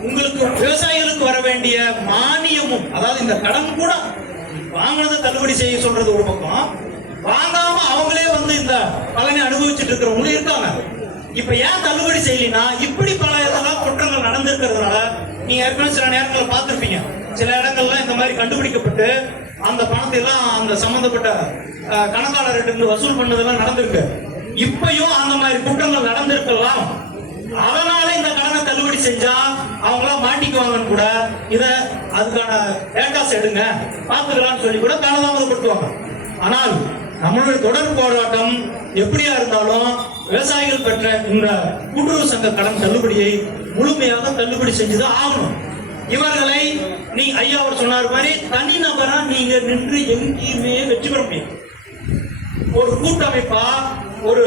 உங்களுக்கு விவசாயிகளுக்கு வர வேண்டிய மானியமும், அதாவது இந்த கடன் கூட வாங்கினதை தள்ளுபடி செய்ய சொல்றது ஒரு பக்கம், வாங்காம அவங்களே வந்து இந்த பலனை அனுபவிச்சுட்டு இருக்கிறவங்களும் இருக்காங்க. இப்ப ஏன் தள்ளுபடி செய்யலனா, இப்படி பல இதெல்லாம் குற்றங்கள் நடந்திருக்கிறதுனால நீங்க ஏற்கனவே சில நேரங்களில் பார்த்திருப்பீங்க, சில இடங்கள்ல இந்த மாதிரி கண்டுபிடிக்கப்பட்டு அந்த பணத்தை எல்லாம் அந்த சம்பந்தப்பட்ட கணக்காளர்கிட்ட வசூல் பண்ணதெல்லாம் நடந்திருக்கு. இப்பயும் அந்த மாதிரி குற்றங்கள் நடந்திருக்கலாம். அதனால இந்த கடனை தள்ளுபடி செஞ்சா அவங்களா மாட்டிக்குவாங்கன்னு கூட இத அதுக்கான டேட்டாஸ் எடுங்க பாத்துக்கலாம்னு சொல்லி கூட காலதாமதப்படுத்துவாங்க. ஆனால் நம்மளுடைய தொடர் போராட்டம் எப்படியா இருந்தாலும் விவசாயிகள் பெற்ற இந்த கூட்டுறவு சங்க கடன் தள்ளுபடியை முழுமையாக தள்ளுபடி செஞ்சுதான் ஆகணும். இவர்களை நீ ஐயா அவர் சொன்னார் மாதிரி தனிநபரா நீங்க நின்று எங்கேயுமே வெற்றி பெற முடியும். ஒரு கூட்டமைப்பா ஒரு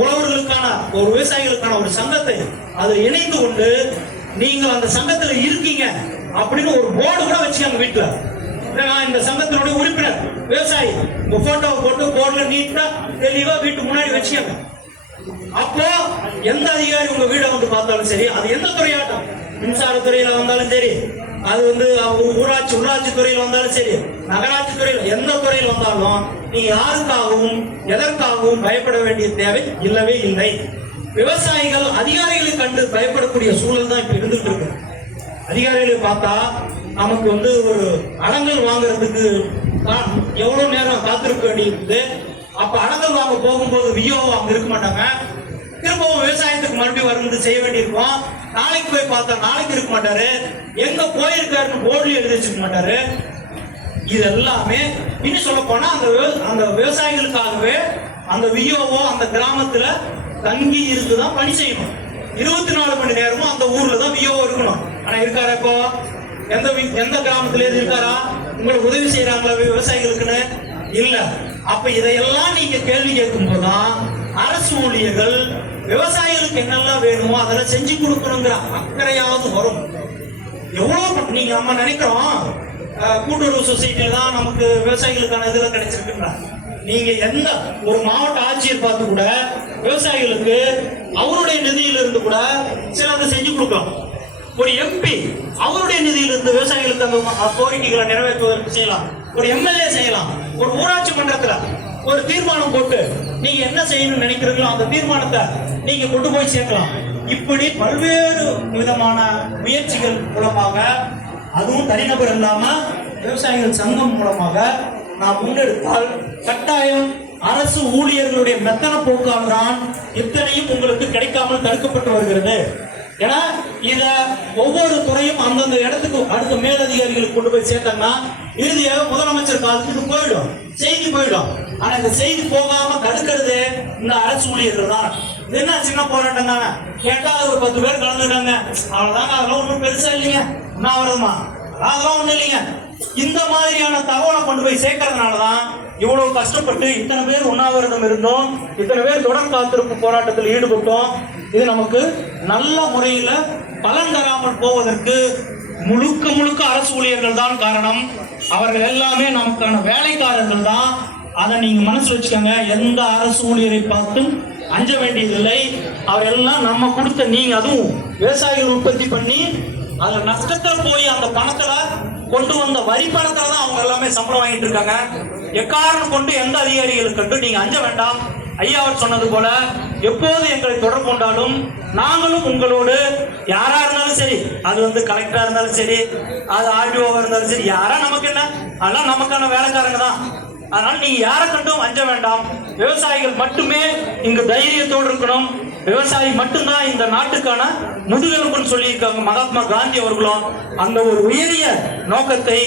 உழவர்களுக்கான ஒரு விவசாயிகளுக்கான ஒரு சங்கத்தை அதில் இணைந்து கொண்டு நீங்கள் அந்த சங்கத்துல இருக்கீங்க அப்படின்னு ஒரு போர்டு கூட வச்சுக்காங்க வீட்டுல. இந்த சங்கத்தினுடைய உறுப்பினர் விவசாயி உங்க போட்டோவை போட்டு போர்டுல நீட்டா தெளிவா வீட்டு முன்னாடி வச்சுக்காங்க. அப்போ எந்த அதிகாரி உங்க வீடை வந்து பார்த்தாலும் சரி, அது எந்த துறையாட்டம், மின்சாரத்துறையில வந்தாலும் சரி, அது வந்து உள்ளாட்சி துறையில் வந்தாலும் சரி, நகராட்சி துறையில் எந்த துறையில் வந்தாலும் நீங்க யாருக்காகவும் எதற்காகவும் பயப்பட வேண்டிய தேவை இல்லவே இல்லை. விவசாயிகள் அதிகாரிகளை கண்டு பயப்படக்கூடிய சூழல் தான் இப்ப இருந்துட்டு இருக்கு. அதிகாரிகளை பார்த்தா நமக்கு வந்து ஒரு அடங்கல் வாங்குறதுக்கு எவ்வளவு நேரம் காத்திருக்க வேண்டியிருக்கு. அப்ப அடங்கல் வாங்க போகும்போது விஓ அங்க இருக்க மாட்டாங்க, திரும்பவும் விவசாயத்துக்கு மறுபடியும் வந்து செய்ய வேண்டியிருக்கும். நாளைக்கு போய் பார்த்தா நாளைக்கு இருக்க மாட்டாரு, எங்க போயிருக்காருன்னு போர்டுல எழுதி வச்சுக்க மாட்டாரு. இது எல்லாமே இன்னும் சொல்ல போனா அந்த விவசாயிகளுக்காகவே அந்த விஓஓ அந்த கிராமத்துல தங்கி இருந்துதான் பணி செய்யணும். 24 மணி நேரமும் அந்த ஊர்ல தான் விஓ இருக்கணும். ஆனா இருக்காரா இப்போ? எந்த கிராமத்துல இருக்காரா? உங்களுக்கு உதவி செய்யறாங்களா விவசாயிகளுக்குன்னு? இல்ல. அப்ப இதையெல்லாம் நீங்க கேள்வி கேட்கும் போதுதான் அரசு ஊழியர்கள் விவசாயிகளுக்கு என்னெல்லாம் வேணுமோ அதெல்லாம் செஞ்சு கொடுக்கணுங்கிற அக்கறையாவது வரும். எவ்வளவு நீங்க நம்ம நினைக்கிறோம் கூட்டுறவு சொசைட்டில தான் நமக்கு விவசாயிகளுக்கான இதெல்லாம் கிடைச்சிருக்குன்றா. நீங்க எந்த ஒரு மாவட்ட ஆட்சியர் பார்த்து கூட விவசாயிகளுக்கு அவருடைய நிதியிலிருந்து கூட சிலதை செஞ்சு கொடுக்கலாம். ஒரு எம்பி அவருடைய நிதியிலிருந்து விவசாயிகளுக்கு அந்த கோரிக்கைகளை நிறைவேற்றுவதற்கு செய்யலாம். ஒரு எம்எல்ஏ செய்யலாம். ஒரு ஊராட்சி மன்றத்துல ஒரு தீர்மானம் போட்டு நீங்க என்ன செய்யணும்னு நினைக்கிறீங்களோ அந்த தீர்மானத்தை நீங்க கொண்டு போய் சேர்க்கலாம். இப்படி பல்வேறு விதமான முயற்சிகள் மூலமாக, அதுவும் தனிநபர் இல்லாம விவசாயிகள் சங்கம் மூலமாக நாம் முன்னெடுத்தால் கட்டாயம் அரசு ஊழியர்களுடைய மெத்தன போக்கால் தான் இத்தனையும் உங்களுக்கு கிடைக்காமல் தடுக்கப்பட்டு வருகிறது. ஏன்னா இத ஒவ்வொரு துறையும் அந்தந்த இடத்துக்கு அடுத்த மேலதிகாரிகளுக்கு கொண்டு போய் சேர்த்தாங்கன்னா இறுதியாக முதலமைச்சர் காலத்துக்கு போயிடும், செய்தி போயிடும். ஆனா இந்த செய்தி போகாம தடுக்கிறது இந்த அரசு ஊழியர்கள் தான். இது என்ன சின்ன போராட்டம் தானே, கேட்டா ஒரு 10 பேர் கலந்துருக்காங்க, அவ்வளவுதாங்க, அதெல்லாம் ஒன்றும் பெருசா இல்லைங்க, உண்ணாவிரதமா அதெல்லாம் ஒண்ணு இல்லைங்க. இந்த மாதிரியான தகவலை கொண்டு போய் சேர்க்கறதுனாலதான் இவ்வளவு கஷ்டப்பட்டு இத்தனை பேர் உண்ணாவிரதம் இருந்தோம், இத்தனை பேர் தொடர் காத்திருப்பு போராட்டத்தில் ஈடுபட்டோம். இது நமக்கு நல்ல முறையில பலன் தராமல் போவதற்கு முழுக்க முழுக்க அரசு ஊழியர்கள் தான் காரணம். அவர்கள் எல்லாமே நமக்கான வேலைக்காரர்கள் தான். அதை நீங்க மனசுல வச்சுக்கோங்க. எந்த அரசு ஊழியரை பார்த்தும் அஞ்ச வேண்டியதில்லை. அவரெல்லாம் நம்ம கொடுத்த நீங்க, அதுவும் விவசாயிகள் உற்பத்தி பண்ணி அதுல நஷ்டத்துல போய் அந்த பணத்துல கொண்டு வந்த வரி பணத்துல தான் அவங்க எல்லாமே சம்பளம் வாங்கிட்டு இருக்காங்க. எக்காரணம் கொண்டு எந்த அதிகாரிகளுக்கு நீங்க அஞ்ச வேண்டாம். ஐயா அவர் சொன்னது போல எப்போது எங்களை தொடர்பு கொண்டாலும் நாங்களும் உங்களோடு, யாரா இருந்தாலும் சரி, அது கலெக்டரா இருந்தாலும் சரி, அது ஆர்டிஓவா இருந்தாலும் சரி, யாரா நமக்கு என்ன, அதெல்லாம் நமக்கான வேலைக்காரங்க தான். அதனால நீங்க யாரை கண்டும் அஞ்ச வேண்டாம். விவசாயிகள் மட்டுமே இங்கு தைரியத்தோடு இருக்கணும். விவசாயி மட்டும்தான் இந்த நாட்டுக்கான முதுகெலும்புன்னு சொல்லியிருக்காங்க மகாத்மா காந்தி அவர்களும். அந்த ஒரு உயரிய நோக்கத்தை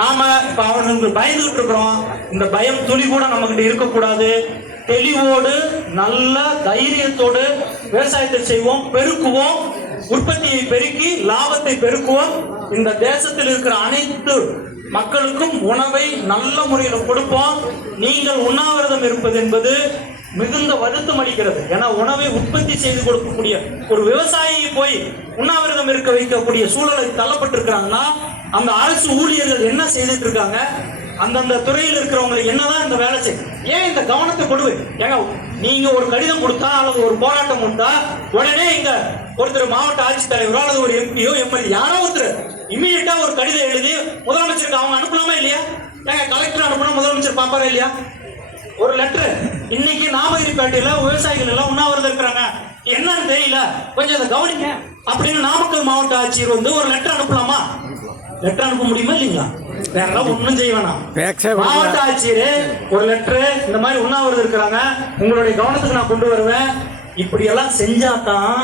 நாம இப்ப அவர்களுக்கு பயந்துகிட்டு இருக்கிறோம். இந்த பயம் துளி கூட நமக்கிட்ட இருக்கக்கூடாது. தெளிவோடு நல்ல தைரியத்தோடு விவசாயத்தை செய்வோம், பெருக்குவோம், உற்பத்தியை பெருக்கி லாபத்தை பெருக்குவோம். இந்த தேசத்தில் இருக்கிற அனைத்து மக்களுக்கும் உணவை நல்ல முறையில் கொடுப்போம். நீங்கள் உண்ணாவிரதம் இருப்பது என்பது மிகுந்த வருத்தம் அளிக்கிறது. ஏன்னா உணவை உற்பத்தி செய்து கொடுக்கக்கூடிய ஒரு விவசாயியை போய் உண்ணாவிரதம் இருக்க வைக்கக்கூடிய சூழலை தள்ளப்பட்டிருக்கிறாங்கன்னா அந்த அரசு ஊழியர்கள் என்ன செய்துட்டு இருக்காங்க, அந்தந்த துறையில் இருக்கிறவங்களுக்கு என்னதான் இந்த வேலை செய்யும். ஏன் இந்த கவனத்தை கொடுவை? ஏங்க, நீங்க ஒரு கடிதம் கொடுத்தா அல்லது ஒரு போராட்டம் கொடுத்தா உடனே இங்க ஒருத்தர் மாவட்ட ஆட்சித்தலைவரோ அல்லது ஒரு எம்பியோ எம்எல்ஏ யாரோ ஒருத்தர் இமீடியட்டா ஒரு கடிதம் எழுதி முதலமைச்சருக்கு அவங்க அனுப்பலாமா இல்லையா? ஏங்க, கலெக்டர் அனுப்பினா முதலமைச்சர் பாப்பாரா இல்லையா? ஒரு லெட்டர் இன்னைக்கு நாமகிரிப்பேட்டையில விவசாயிகள் எல்லாம் உண்ணாவிரதம் இருக்கிறாங்க, என்னன்னு தெரியல, கொஞ்சம் அதை கவனிங்க அப்படின்னு நாமக்கல் மாவட்ட ஆட்சியர் ஒரு லெட்டர் அனுப்பலாமா? லெட்டர் அனுப்ப முடியுமா இல்லைங்களா? வேற ஒன்னும் செய்ய வேணாம். மாவட்ட ஆட்சியரே ஒரு லெட்டர், இந்த மாதிரி உண்ணாவிரதம் இருக்கிறாங்க, உங்களுடைய கவனத்துக்கு நான் கொண்டு வருவேன், இப்படி எல்லாம் செஞ்சாதான்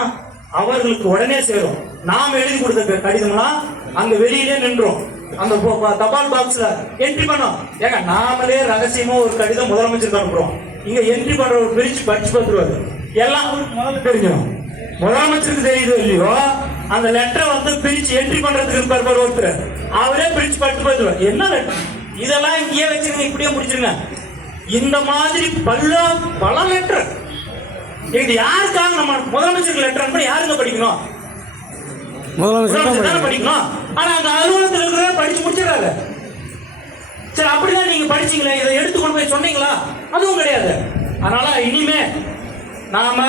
அவர்களுக்கு உடனே சேரும். நாம் எழுதி கொடுத்த கடிதம்லாம் அங்க வெளியிலே நின்றோம், அந்த தபால் பாக்ஸ்ல என்ட்ரி பண்ணோம். ஏங்க, நாமளே ரகசியமா ஒரு கடிதம் முதலமைச்சருக்கு அனுப்புறோம், இங்க என்ட்ரி பண்றவர் பிரிச்சு படிச்சு பார்த்துருவாரு, எல்லாம் முதல்ல தெரிஞ்சிடும். முதலமைச்சருக்கு தெரியுதோ இல்லையோ, அந்த லெட்டரை பிரிச்சு என்ட்ரி பண்றதுக்கு இருப்பார் ஒருத்தர், அவரே பிரிச்சு படிச்சு பார்த்துருவார். என்ன லெட்டர் இதெல்லாம் இங்கேயே வச்சிருங்க, இப்படியே முடிச்சிருங்க. இந்த மாதிரி பல லெட்டர் இது யாருக்காக நம்ம முதலமைச்சருக்கு லெட்டர் அனுப்ப யாருங்க படிக்கணும்? முதலமைச்சர் தானே படிக்கணும். ஆனா அந்த அலுவலகத்தில் இருக்கிற படிச்சு முடிச்சிடறாங்க. சரி, அப்படிதான் நீங்க படிச்சீங்களே, இதை எடுத்து கொண்டு போய் சொன்னீங்களா? அதுவும் கிடையாது. அதனால இனிமே நாம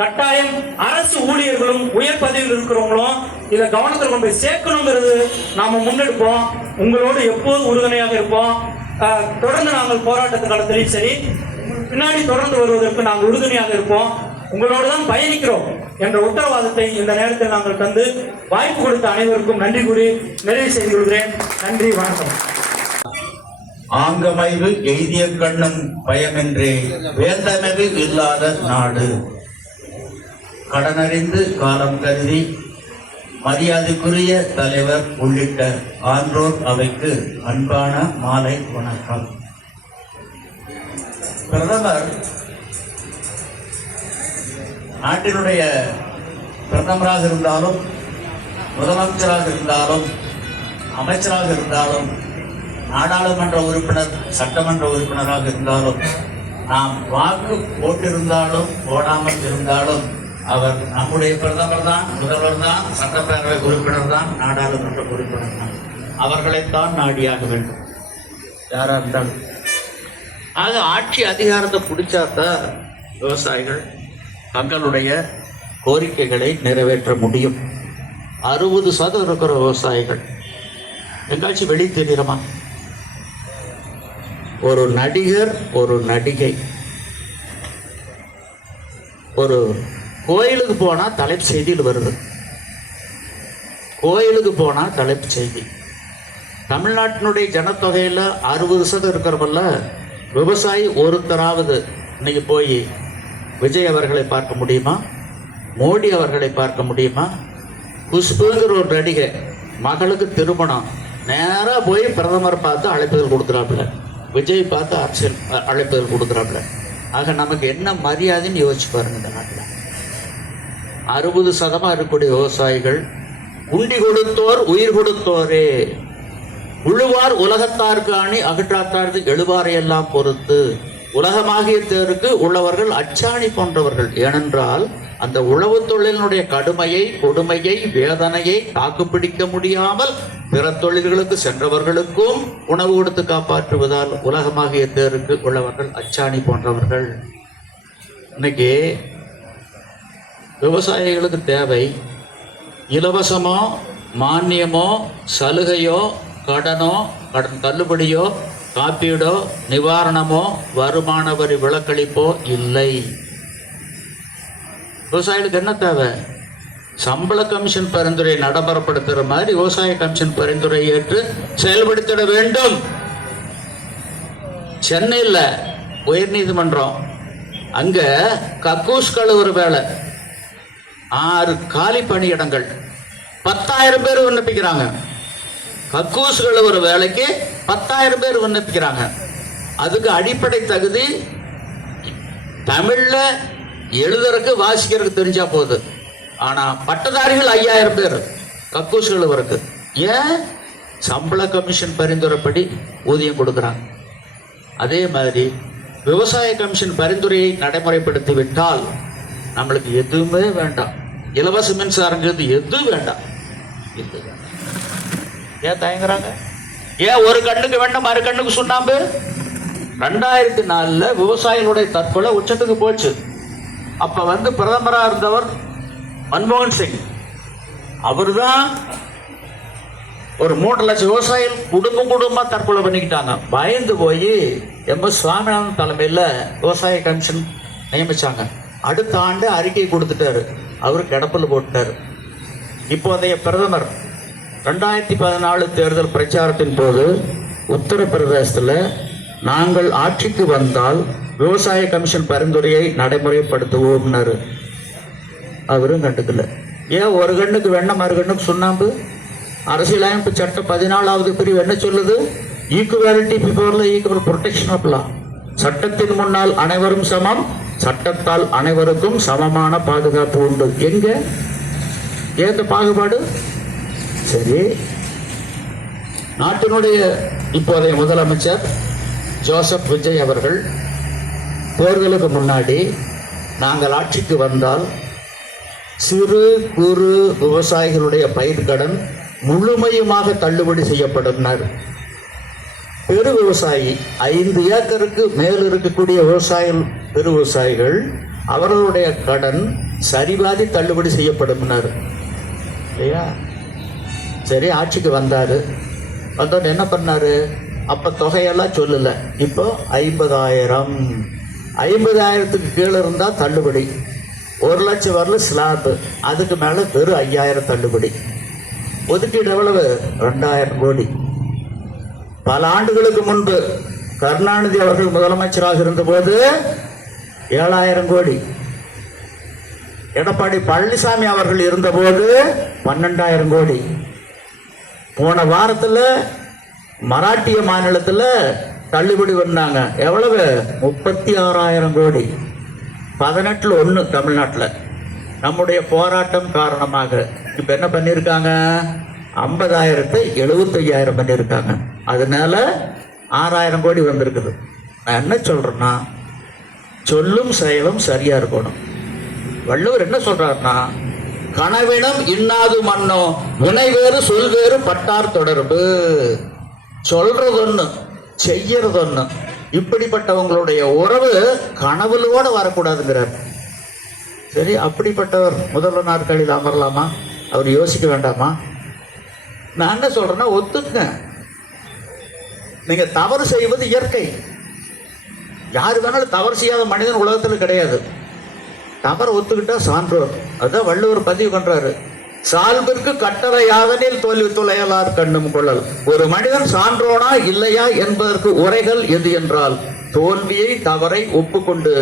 கட்டாயம் அரசு ஊழியர்களும் உயர் பதவியில் இருக்கிறவங்களும் இதை கவனத்தில் கொண்டு போய் சேர்க்கணுங்கிறது நாம முன்னெடுப்போம். உங்களோடு எப்போது உறுதுணையாக இருப்போம். தொடர்ந்து நாங்கள் போராட்டத்து காலத்திலையும் சரி, பின்னாடி தொடர்ந்து வருவதற்கு நாங்கள் உறுதுணையாக இருப்போம். உங்களோடு தான் பயணிக்கிறோம் என்ற உத்தரவாதத்தை இந்த நேரத்தில் நாங்கள் தந்து வாய்ப்பு கொடுத்த அனைவருக்கும் நன்றி கூறி நிறைவு செய்து கொள்கிறேன். நன்றி, வணக்கம். ஆங்கமைவு எய்திய கண்ணும் பயமின்றி வேந்தமைவு இல்லாத நாடு. கடனறிந்து காலம் கருதி மரியாதைக்குரிய தலைவர் உள்ளிட்ட ஆன்றோர் அவைக்கு அன்பான மாலை வணக்கம். பிரதமர் நாட்டினுடைய பிரதமராக இருந்தாலும், முதலமைச்சராக இருந்தாலும், அமைச்சராக இருந்தாலும், நாடாளுமன்ற உறுப்பினர், சட்டமன்ற உறுப்பினராக இருந்தாலும், நாம் வாக்கு போட்டிருந்தாலும் போடாமல் இருந்தாலும் அவர் நம்முடைய பிரதமர் தான், முதல்வர் தான், சட்டப்பேரவை உறுப்பினர் தான், நாடாளுமன்ற உறுப்பினர் தான். அவர்களைத்தான் நாடியாக வேண்டும், யாரா இருந்தாலும். ஆக ஆட்சி அதிகாரத்தை பிடிச்சாதான் விவசாயிகள் தங்களுடைய கோரிக்கைகளை நிறைவேற்ற முடியும். 60% இருக்கிற விவசாயிகள் எங்காச்சும் வெளியே தெரியுமா? ஒரு நடிகர், ஒரு நடிகை ஒரு கோயிலுக்கு போனா தலைப்பு செய்தியில் வருது. கோயிலுக்கு போனா தலைப்பு செய்தி. தமிழ்நாட்டினுடைய ஜனத்தொகையில் 60% இருக்கிறவல்ல விவசாயி ஒருத்தராவது இன்னைக்கு போய் விஜய் அவர்களை பார்க்க முடியுமா? மோடி அவர்களை பார்க்க முடியுமா? குஷ்புங்கிற ஒரு நடிகை மகளுக்கு திருமணம், நேராக போய் பிரதமர் பார்த்து அழைப்புதல் கொடுக்குறாப்புல, விஜய் பார்த்து அரசியல் அழைப்புதல் கொடுக்குறாப்புல. ஆக நமக்கு என்ன மரியாதைன்னு யோசிச்சு பாருங்க. இந்த நாட்டில் 60% இருக்கக்கூடிய விவசாயிகள் உண்டி கொடுத்தோர் உயிர் கொடுத்தோரே, உழுவார் உலகத்தார்க்கு அணி அகற்றாத்தார்க்கு எழுவாரை எல்லாம் பொறுத்து. உலகமாகிய தேருக்கு உள்ளவர்கள் அச்சாணி போன்றவர்கள். ஏனென்றால் அந்த உழவு தொழிலினுடைய கடுமையை, கொடுமையை, வேதனையை தாக்குப்பிடிக்க முடியாமல் பிற தொழில்களுக்கு சென்றவர்களுக்கும் உணவு கொடுத்து காப்பாற்றுவதால் உலகமாகிய தேருக்கு உள்ளவர்கள் அச்சாணி போன்றவர்கள். இன்னைக்கு விவசாயிகளுக்கு தேவை இலவசமோ, மானியமோ, சலுகையோ, கடனோ, கடன் தள்ளுபடியோ, காப்பீடோ, நிவாரணமோ, வருமான வரி விலக்களிப்போ இல்லை. விவசாயிகளுக்கு என்ன தேவை? சம்பள கமிஷன் பரிந்துரை நடைமுறைப்படுத்துகிற மாதிரி விவசாய கமிஷன் பரிந்துரை ஏற்று செயல்படுத்திட வேண்டும். சென்னையில் உயர்நீதிமன்றம் அங்க கக்கூஸ் கழுவுற வேலை 6 காலி பணியிடங்கள் 10,000 பேர் விண்ணப்பிக்கிறாங்க. கக்கூஸ் கழுவுற வேலைக்கு 10,000 பேர் விண்ணப்பிக்கிறாங்க. அதுக்கு அடிப்படை தகுதி தமிழ்ல எழுதுறதுக்கு வாசிக்கிறதுக்கு தெரிஞ்சா போகுது. ஆனா பட்டதாரிகள் 5,000 பேர் கக்கூஸ் கழுவுறதுக்கு. ஏன்? சம்பள கமிஷன் பரிந்துரைப்படி ஊதியம் கொடுக்குறாங்க. அதே மாதிரி விவசாய கமிஷன் பரிந்துரையை நடைமுறைப்படுத்தி விட்டால் நம்மளுக்கு எதுவுமே வேண்டாம். இலவச மின்சாரங்கிறது எதுவும் வேண்டாம். ஏன் தயங்குறாங்க? ஏன் ஒரு கண்ணுக்கு வேண்டாம் மறு கண்ணுக்கு சுண்ணாம்பு? 2004 விவசாயிகளுடைய தற்கொலை உச்சத்துக்கு போச்சு. அப்ப பிரதமராக இருந்தவர் மன்மோகன் சிங். அவர் தான் ஒரு 3 லட்சம் விவசாயிகள் குடும்பமா தற்கொலை பண்ணிக்கிட்டாங்க. பயந்து போய் எம்.எஸ். சுவாமிநாதன் தலைமையில் விவசாய கமிஷன் நியமிச்சாங்க. அடுத்த ஆண்டு அறிக்கை கொடுத்துட்டாரு. அவர் கிடப்பில் போட்டார். இப்போதைய பிரதமர் 2014 தேர்தல் பிரச்சாரத்தின் போது உத்தரப்பிரதேசத்தில் நாங்கள் ஆட்சிக்கு வந்தால் விவசாய கமிஷன் பரிந்துரையை நடைமுறைப்படுத்துவோம்னாரு. அவரும் கண்டுக்கல. ஏன் ஒரு கண்ணுக்கு வெண்ணெய் மறு கண்ணுக்கு சுண்ணாம்பு? அரசியலமைப்பு சட்டம் 14வது பிரிவு என்ன சொல்லுது? Equality before equal protection of law. சட்டத்தின் முன்னால் அனைவரும் சமம், சட்டத்தால் அனைவருக்கும் சமமான பாதுகாப்பு உண்டு. எங்க ஏந்த பாகுபாடு? சரி, நாட்டினுடைய இப்போதைய முதலமைச்சர் ஜோசப் விஜய் அவர்கள் தேர்தலுக்கு முன்னாடி நாங்கள் ஆட்சிக்கு வந்தால் சிறு குறு விவசாயிகளுடைய பயிர்க்கடன் முழுமையுமாக தள்ளுபடி செய்யப்படும். பெரு விவசாயி 5 ஏக்கருக்கு மேல் இருக்கக்கூடிய விவசாயிகள், பெரு விவசாயிகள் அவர்களுடைய கடன் சரிபாதி தள்ளுபடி செய்யப்படும் இல்லையா? சரி, ஆட்சிக்கு வந்தாரு. வந்தோன்னு என்ன பண்ணாரு? அப்ப தொகையெல்லாம் சொல்லல. இப்போ 50,000, 50,000க்கு கீழே இருந்தா தள்ளுபடி, 1 லட்சம் வரல ஸ்லாப், அதுக்கு மேல வெறும் 5,000 தள்ளுபடி. ஒதுக்கீடு எவ்வளவு? 2,000 கோடி. பல ஆண்டுகளுக்கு முன்பு கருணாநிதி அவர்கள் முதலமைச்சராக இருந்தபோது 7,000 கோடி. எடப்பாடி பழனிசாமி அவர்கள் இருந்தபோது 12,000 கோடி. போன வாரத்தில் மராட்டிய மாநிலத்தில் தள்ளுபடி வந்தாங்க. எவ்வளவு? 36,000 கோடி. 18ல் 1 தமிழ்நாட்டில். நம்முடைய போராட்டம் காரணமாக இப்ப என்ன பண்ணியிருக்காங்க? 50,000த்தை 75,000 பண்ணியிருக்காங்க. அதனால 6,000 கோடி வந்திருக்குது. நான் என்ன சொல்றேன்னா, சொல்லும் செயலும் சரியா இருக்கணும். வள்ளுவர் என்ன சொல்றாருன்னா, கனவினம் இன்னாது மன்னோ வினைவேறு சொல்வேறு பட்டார் தொடர்பு. சொல்றது ஒண்ணு, செய்யறது ஒண்ணு. இப்படிப்பட்டவங்களுடைய உறவு கனவுலோட வரக்கூடாதுங்கிறார். சரி, அப்படிப்பட்டவர் முதல்வர் நாற்காலியில் அமரலாமா? அவர் யோசிக்க வேண்டாமா? நான் என்ன சொல்றேன்னா, ஒத்துக்க. நீங்க தவறு செய்வது இயற்கை. யாரு வேணாலும் தவறு செய்யாத மனிதன் உலகத்தில் கிடையாது. தவறு ஒத்துக்கிட்டா சான்றோர். அதான் வள்ளுவர் பதிவு பண்றாரு. சால்பிற்கு கட்டளை யாதனில் தோல்வி துளையலார் கண்ணும் கொள்ளல். ஒரு மனிதன் சான்றோனா இல்லையா என்பதற்கு உரைகள் எது என்றால், தோல்வியை தவறை ஒப்புக்கொண்டு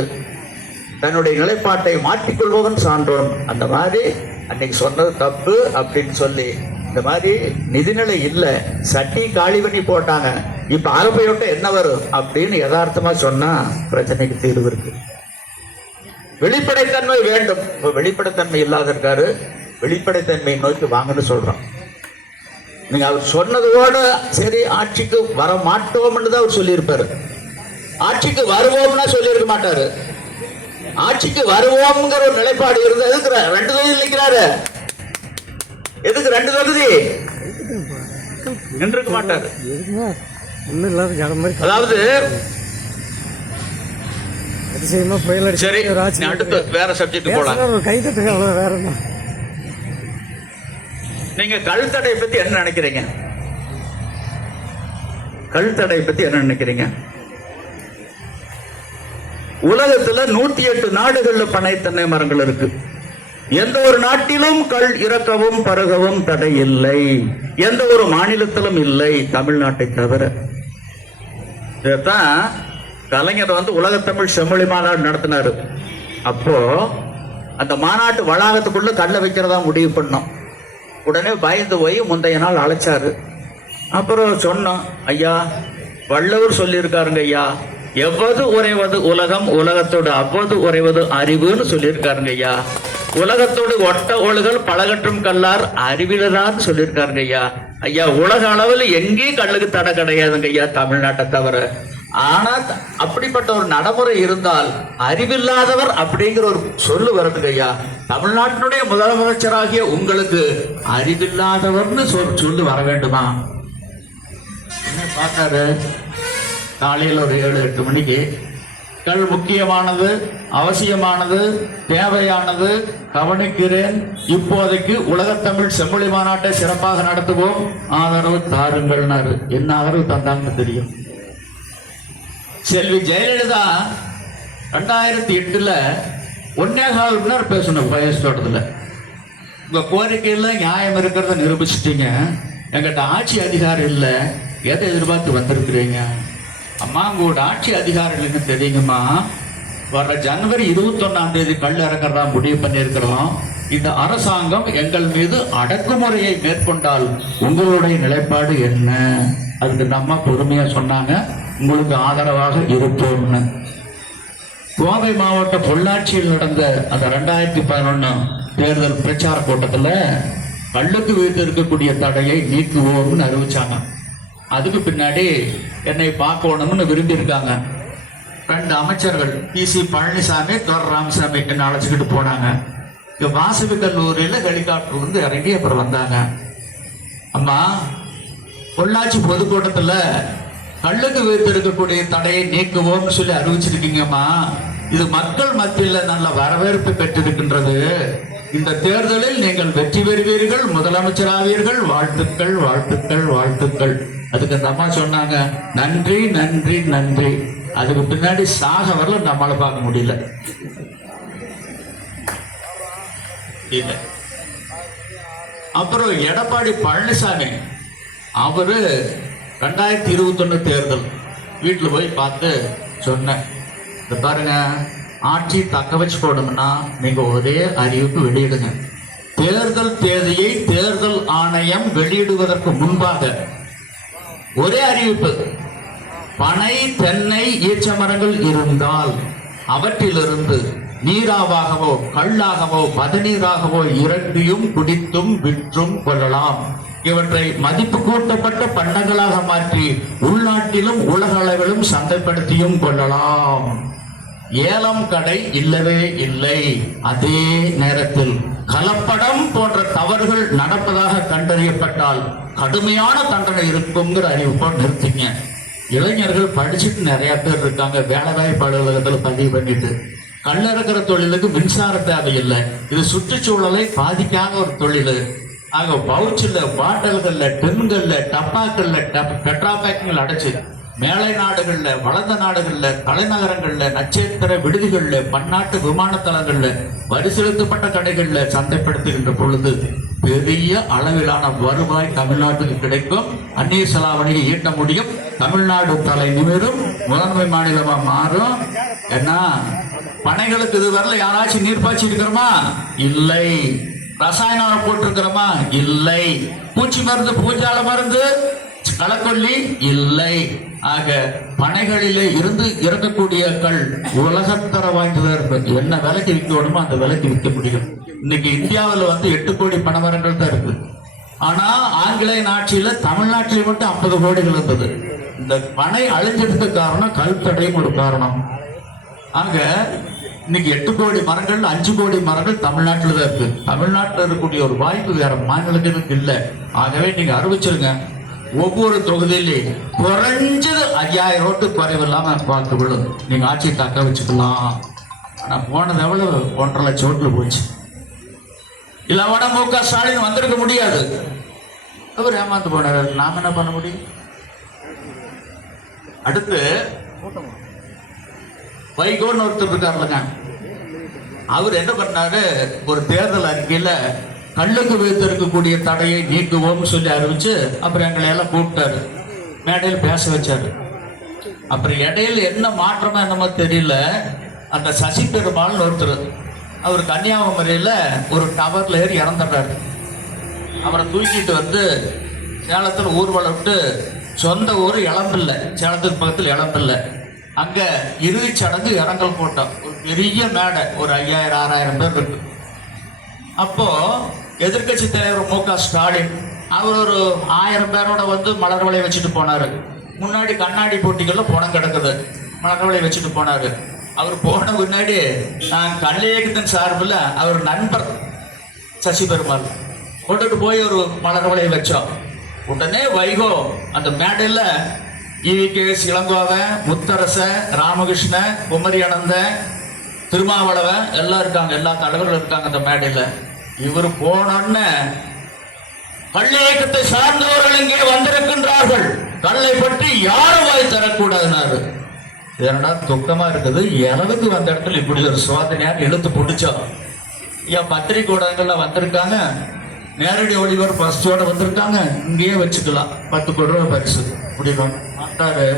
தன்னுடைய நிலைப்பாட்டை மாற்றிக்கொள்பவன் சான்றோன். அந்த மாதிரி அன்னைக்கு சொன்னது தப்பு அப்படின்னு சொல்லி, இந்த மாதிரி நிதிநிலை இல்லை, சட்டி காலி பண்ணி போட்டாங்க, இப்ப அகப்பையோட்ட என்ன வரும் அப்படின்னு யதார்த்தமா சொன்னா பிரச்சனைக்கு தீர்வு இருக்கு. வெளிப்படைத்தன்மை வேண்டும். வெளிப்படைத்தன்மை இல்லாத இருக்காரு. வெளிப்படைத்தன்மையை நோக்கி வாங்கன்னு சொல்றோம். நீங்க அவர் சொன்னதோட சரி ஆட்சிக்கு வர மாட்டோம்னு தான் அவர் சொல்லியிருப்பாரு. ஆட்சிக்கு வருவோம்னா சொல்லியிருக்க மாட்டாரு. ஆட்சிக்கு வருவோம்ங்கிற ஒரு நிலைப்பாடு இருந்த எதுக்கு 2 தொகுதியில் நிற்கிறாரு? எதுக்கு 2 தொகுதி நின்றுக்க மாட்டாரு. ஒன்றும் இல்லாத ஜனம் மாதிரி அதாவது அதிசயமா புயல் அடிச்சு சரி, அடுத்து வேற சப்ஜெக்ட் போலாம். ஒரு கை தட்டுங்க, அவ்வளோ வேற என்ன. நீங்க கல்தடை பத்தி என்ன நினைக்கிறீங்க? கல்தடை பத்தி என்ன நினைக்கிறீங்க? உலகத்துல 108 நாடுகள்ல பனை தென்னை மரங்கள் இருக்கு. எந்த ஒரு நாட்டிலும் கள் இறக்கவும் பருகவும் தடை இல்லை. எந்த ஒரு மாநிலத்திலும் இல்லை, தமிழ்நாட்டை தவிர. இதைத்தான் கலைஞர் உலகத்தமிழ் செம்மொழி மாநாடு நடத்தினாரு. அப்போ அந்த மாநாட்டு வளாகத்துக்குள்ள கல்லை வைக்கிறதா முடிவு பண்ணோம். உடனே பயந்து போய் முந்தைய நாள் அழைச்சாரு. அப்புறம் சொன்னோம், ஐயா வள்ளுவர் சொல்லியிருக்காருங்க ஐயா, எவ்வது உறைவது உலகம், உலகத்தோடு அவ்வது உறைவது அறிவுன்னு சொல்லியிருக்காருங்க ஐயா. உலகத்தோடு ஒட்ட ஒழுகல் பழகற்றும் கல்லார் அறிவிலதான் சொல்லியிருக்காருங்க ஐயா. ஐயா உலக அளவில் எங்கேயும் கல்லுக்கு தடை கிடையாதுங்க ஐயா, தமிழ்நாட்டை தவிர. ஆனா அப்படிப்பட்ட ஒரு நடைமுறை இருந்தால் அறிவில்லாதவர் அப்படிங்கிற ஒரு சொல்லு வருதுங்க ஐயா. தமிழ்நாட்டினுடைய முதலமைச்சராகிய உங்களுக்கு அறிவில்லாதவர்னு சொல்லு வர வேண்டுமா? என்ன பார்த்தாரு? காலையில் ஒரு 7-8 மணிக்கு கள் முக்கியமானது, அவசியமானது, தேவையானது, கவனிக்கிறேன். இப்போதைக்கு உலகத்தமிழ் செம்மொழி மாநாட்டை சிறப்பாக நடத்துவோம், ஆதரவு தாருங்கள்னாரு. என்ன ஆதரவு தந்தாங்கன்னு தெரியும். செல்வி ஜெயலலிதா 2008 1.25 மணி நேரம் பேசணும் பயஸ் தோட்டத்துல. உங்க கோரிக்கையில் நியாயம் இருக்கிறத நிரூபிச்சிட்டீங்க. எங்கிட்ட ஆட்சி அதிகாரம் இல்லை, எதை எதிர்பார்த்து வந்திருக்கிறீங்க? அம்மா உங்களோட ஆட்சி அதிகாரம் இல்லைன்னு தெரியுங்கம்மா. வர்ற ஜனவரி 21ஆம் தேதி கல் இறக்கிறதா முடிவு பண்ணியிருக்கிறோம். இந்த அரசாங்கம் எங்கள் மீது அடக்குமுறையை மேற்கொண்டால் உங்களுடைய நிலைப்பாடு என்ன? அதுக்கு நம்ம பொறுமையா சொன்னாங்க, உங்களுக்கு ஆதரவாக இருப்போம்னு. கோவை மாவட்ட பொள்ளாச்சியில் நடந்த அந்த 2011 தேர்தல் பிரச்சார கூட்டத்தில் கல்லுக்கு வைத்து இருக்கக்கூடிய தடையை நீக்குவோம்னு அறிவிச்சாங்க. அதுக்கு பின்னாடி என்னை பார்க்கணும்னு விரும்பி இருக்காங்க 2 அமைச்சர்கள், PC பழனிசாமி, துரை ராமசாமி என்ன அழைச்சிக்கிட்டு போனாங்க. இங்க வாசவி கல்லூரியில் ஹெலிகாப்டர் வந்து இறங்கி அப்புறம் வந்தாங்க. அம்மா பொள்ளாச்சி பொதுக்கூட்டத்தில் கல்லுக்கு வைத்து இருக்கக்கூடிய தடையை நீக்குவோம்னு சொல்லி அறிவிச்சிருக்கீங்கம்மா. இது மக்கள் மத்தியில் நல்ல வரவேற்பு பெற்றிருக்கின்றது. இந்த தேர்தலில் நீங்கள் வெற்றி பெறுவீர்கள், முதலமைச்சராவீர்கள், வாழ்த்துக்கள் வாழ்த்துக்கள் வாழ்த்துக்கள். அதுக்கு அந்த அம்மா சொன்னாங்க, நன்றி நன்றி நன்றி. அதுக்கு பின்னாடி சாக வரல நம்மளால பார்க்க முடியல. அப்புறம் எடப்பாடி பழனிசாமி அவரு 2021 தேர்தல் வீட்டில் போய் பார்த்து சொன்னேன், இந்த பாருங்க, ஆட்சி தக்க வச்சு போடணும்னா நீங்க ஒரே அறிவிப்பு வெளியிடுங்க. தேர்தல் தேதியை தேர்தல் ஆணையம் வெளியிடுவதற்கு முன்பாக ஒரே அறிவிப்பு, பனை தென்னை ஈச்ச மரங்கள் இருந்தால் அவற்றிலிருந்து நீராவாகவோ கல்லாகவோ பதநீராகவோ இறக்கியும் குடித்தும் விற்றும் கொள்ளலாம். இவற்றை மதிப்பு கூட்டப்பட்ட பண்டங்களாக மாற்றி உள்நாட்டிலும் உலக அளவிலும் சந்தைப்படுத்தியும் கொள்ளலாம். ஏலம் கடை இல்லவே இல்லை. அதே நேரத்தில் கலப்படம் போன்ற தவறுகள் நடப்பதாக கண்டறியப்பட்டால் கடுமையான தண்டனை இருக்குங்கிற அறிவிப்பை நிறுத்திங்க. இளைஞர்கள் படிச்சுட்டு நிறைய பேர் இருக்காங்க, வேலைவாய்ப்பு அலுவலகத்தில் பதிவு பண்ணிட்டு. கல்லறுக்கிற தொழிலுக்கு மின்சார தேவையில்லை. இது சுற்றுச்சூழலை பாதிக்காத ஒரு தொழில். ஆக பவுச்சில், பாட்டல்கள்ல, டென்கள்ல, டப்பாக்கள்ல, டெட்ரா பேக்கிங் அடைச்சு மேலை நாடுகள்ல, வளர்ந்த நாடுகள்ல, தலைநகரங்கள்ல, நட்சத்திர விடுதிகள்ல, பன்னாட்டு விமான தளங்கள்ல, வரி செலுத்தப்பட்ட கடைகள்ல சந்தைப்படுத்துகின்ற பொழுது பெரிய அளவிலான வருவாய் தமிழ்நாட்டுக்கு கிடைக்கும். அந்நிய செலாவணியை ஈட்ட முடியும். தமிழ்நாடு தலை நிமிரும், முதன்மை மாநிலமா மாறும். ஏன்னா பனைகளுக்கு இதுவரை யாராச்சும் நீர் பாய்ச்சி இருக்கிறோமா? இல்லை. ரசாயனம் போட்டிருக்கிறோமா? இல்லை. பூச்சி மருந்து, பூஞ்சால மருந்து களக்கொல்லி இல்லை. ஆக பனைகளிலே இருந்து இறக்கக்கூடிய கல் உலகத்தர வாய்ந்ததா இருக்கு. என்ன விலைக்கு விற்கணுமோ அந்த விலைக்கு விற்க முடியும். இன்னைக்கு இந்தியாவில் 8 கோடி பனைமரங்கள் தான் இருக்கு. ஆனா ஆங்கிலேய ஆட்சியில தமிழ்நாட்டில் மட்டும் 50 கோடிகள் இருந்தது. இந்த பனை அழிஞ்சதுக்கு காரணம் கல் தடையும் ஒரு காரணம். ஆக இன்னைக்கு 8 கோடி மரங்கள் 5 கோடி மரங்கள் தமிழ்நாட்டில் தான் இருக்கு. தமிழ்நாட்டில் இருக்கக்கூடிய ஒரு வாய்ப்பு வேற மாநிலங்களுக்கு இல்லை. ஆகவே நீங்க அறிவிச்சிருங்க, ஒவ்வொரு தொகுதியிலையும் குறைஞ்சது 5000 ஓட்டு குறைவில்லாம பார்த்து விழும். நீங்க ஆட்சியை தக்க வச்சுக்கலாம். ஆனா போனது எவ்வளவு 1.5 லட்சம் ஓட்டுல போச்சு. இல்ல மு.க. ஸ்டாலின் வந்திருக்க முடியாது. அவர் ஏமாந்து போனார். நாம என்ன பண்ண முடியும்? அடுத்து வைகோன்னு ஒருத்தர் இருக்காருலங்க, அவர் என்ன பண்ணாரு, ஒரு தேர்தல் அறிக்கையில கல்லுக்கு வைத்திருக்கக்கூடிய தடையை நீக்குவோம் சொல்லி அறிவிச்சு அப்புறம் எங்களை எல்லாம் கூப்பிட்டாரு, மேடையில் பேச வச்சாரு. அப்புறம் இடையில என்ன மாற்றமா என்னமோ தெரியல, அந்த சசி பெருமாள்னு ஒருத்தர், அவர் கன்னியாகுமரியில ஒரு டவர்ல ஏறி இறந்துடுறாரு. அவரை தூக்கிட்டு வந்து சேலத்தில் ஊர்வலம் விட்டு, சொந்த ஊர் இளம்பில்லை, சேலத்துக்கு பக்கத்தில் இளம்பில்லை, அங்க இறுதி சடங்கு இரங்கல் கூட்டம், ஒரு பெரிய மேடை, ஒரு 5000-6000 பேர் இருக்கு. அப்போ எதிர்கட்சி தலைவர் மு.க. ஸ்டாலின் அவர் ஒரு 1000 பேரோட வந்து மலர் வளைய வச்சுட்டு போனாரு. முன்னாடி கண்ணாடி போட்டிகள்ல பணம் கிடக்குது, மலர் வளைய வச்சுட்டு போனாரு. அவர் போன முன்னாடி நான் கல்லையகத்தின் சார்பில் அவர் நண்பர் சசி பெருமாள் கொண்டுட்டு போய் ஒரு மலர் வளைய வச்சோம். உடனே வைகோ அந்த மேடையில் ஈ.கே.எஸ். இளங்கோவன், முத்தரச, ராமகிருஷ்ண, குமரி அனந்த, திருமாவளவன் எல்லாம் இருக்காங்க, எல்லா தலைவர்களும் இருக்காங்க அந்த மேடையில். இவர் போனோன்னு கல்லையக்கத்தை சார்ந்தவர்கள் இங்கே வந்திருக்கின்றார்கள், கல்லை பற்றி யாரும் வாய் தரக்கூடாதுனாரு. இதனடா துக்கமா இருக்குது, இரவுக்கு வந்த இடத்துல இப்படி ஒரு சோதனையாக இழுத்து பிடிச்சோம். ஐயா பத்திரிகை ஊடகங்கள்ல வந்திருக்காங்க, நேரடி ஒளிபர் பஸ்டோட வந்திருக்காங்க, இங்கேயே வச்சுக்கலாம், 10 கோடி ரூபாய் பரிசு முடியும் மாட்டாரு.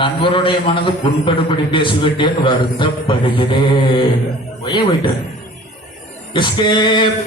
நண்பருடைய மனது புண்படுபடி பேசிவிட்டேன், வருத்தப்படுகிறேன். போயிட்டேன். எஸ்கேப்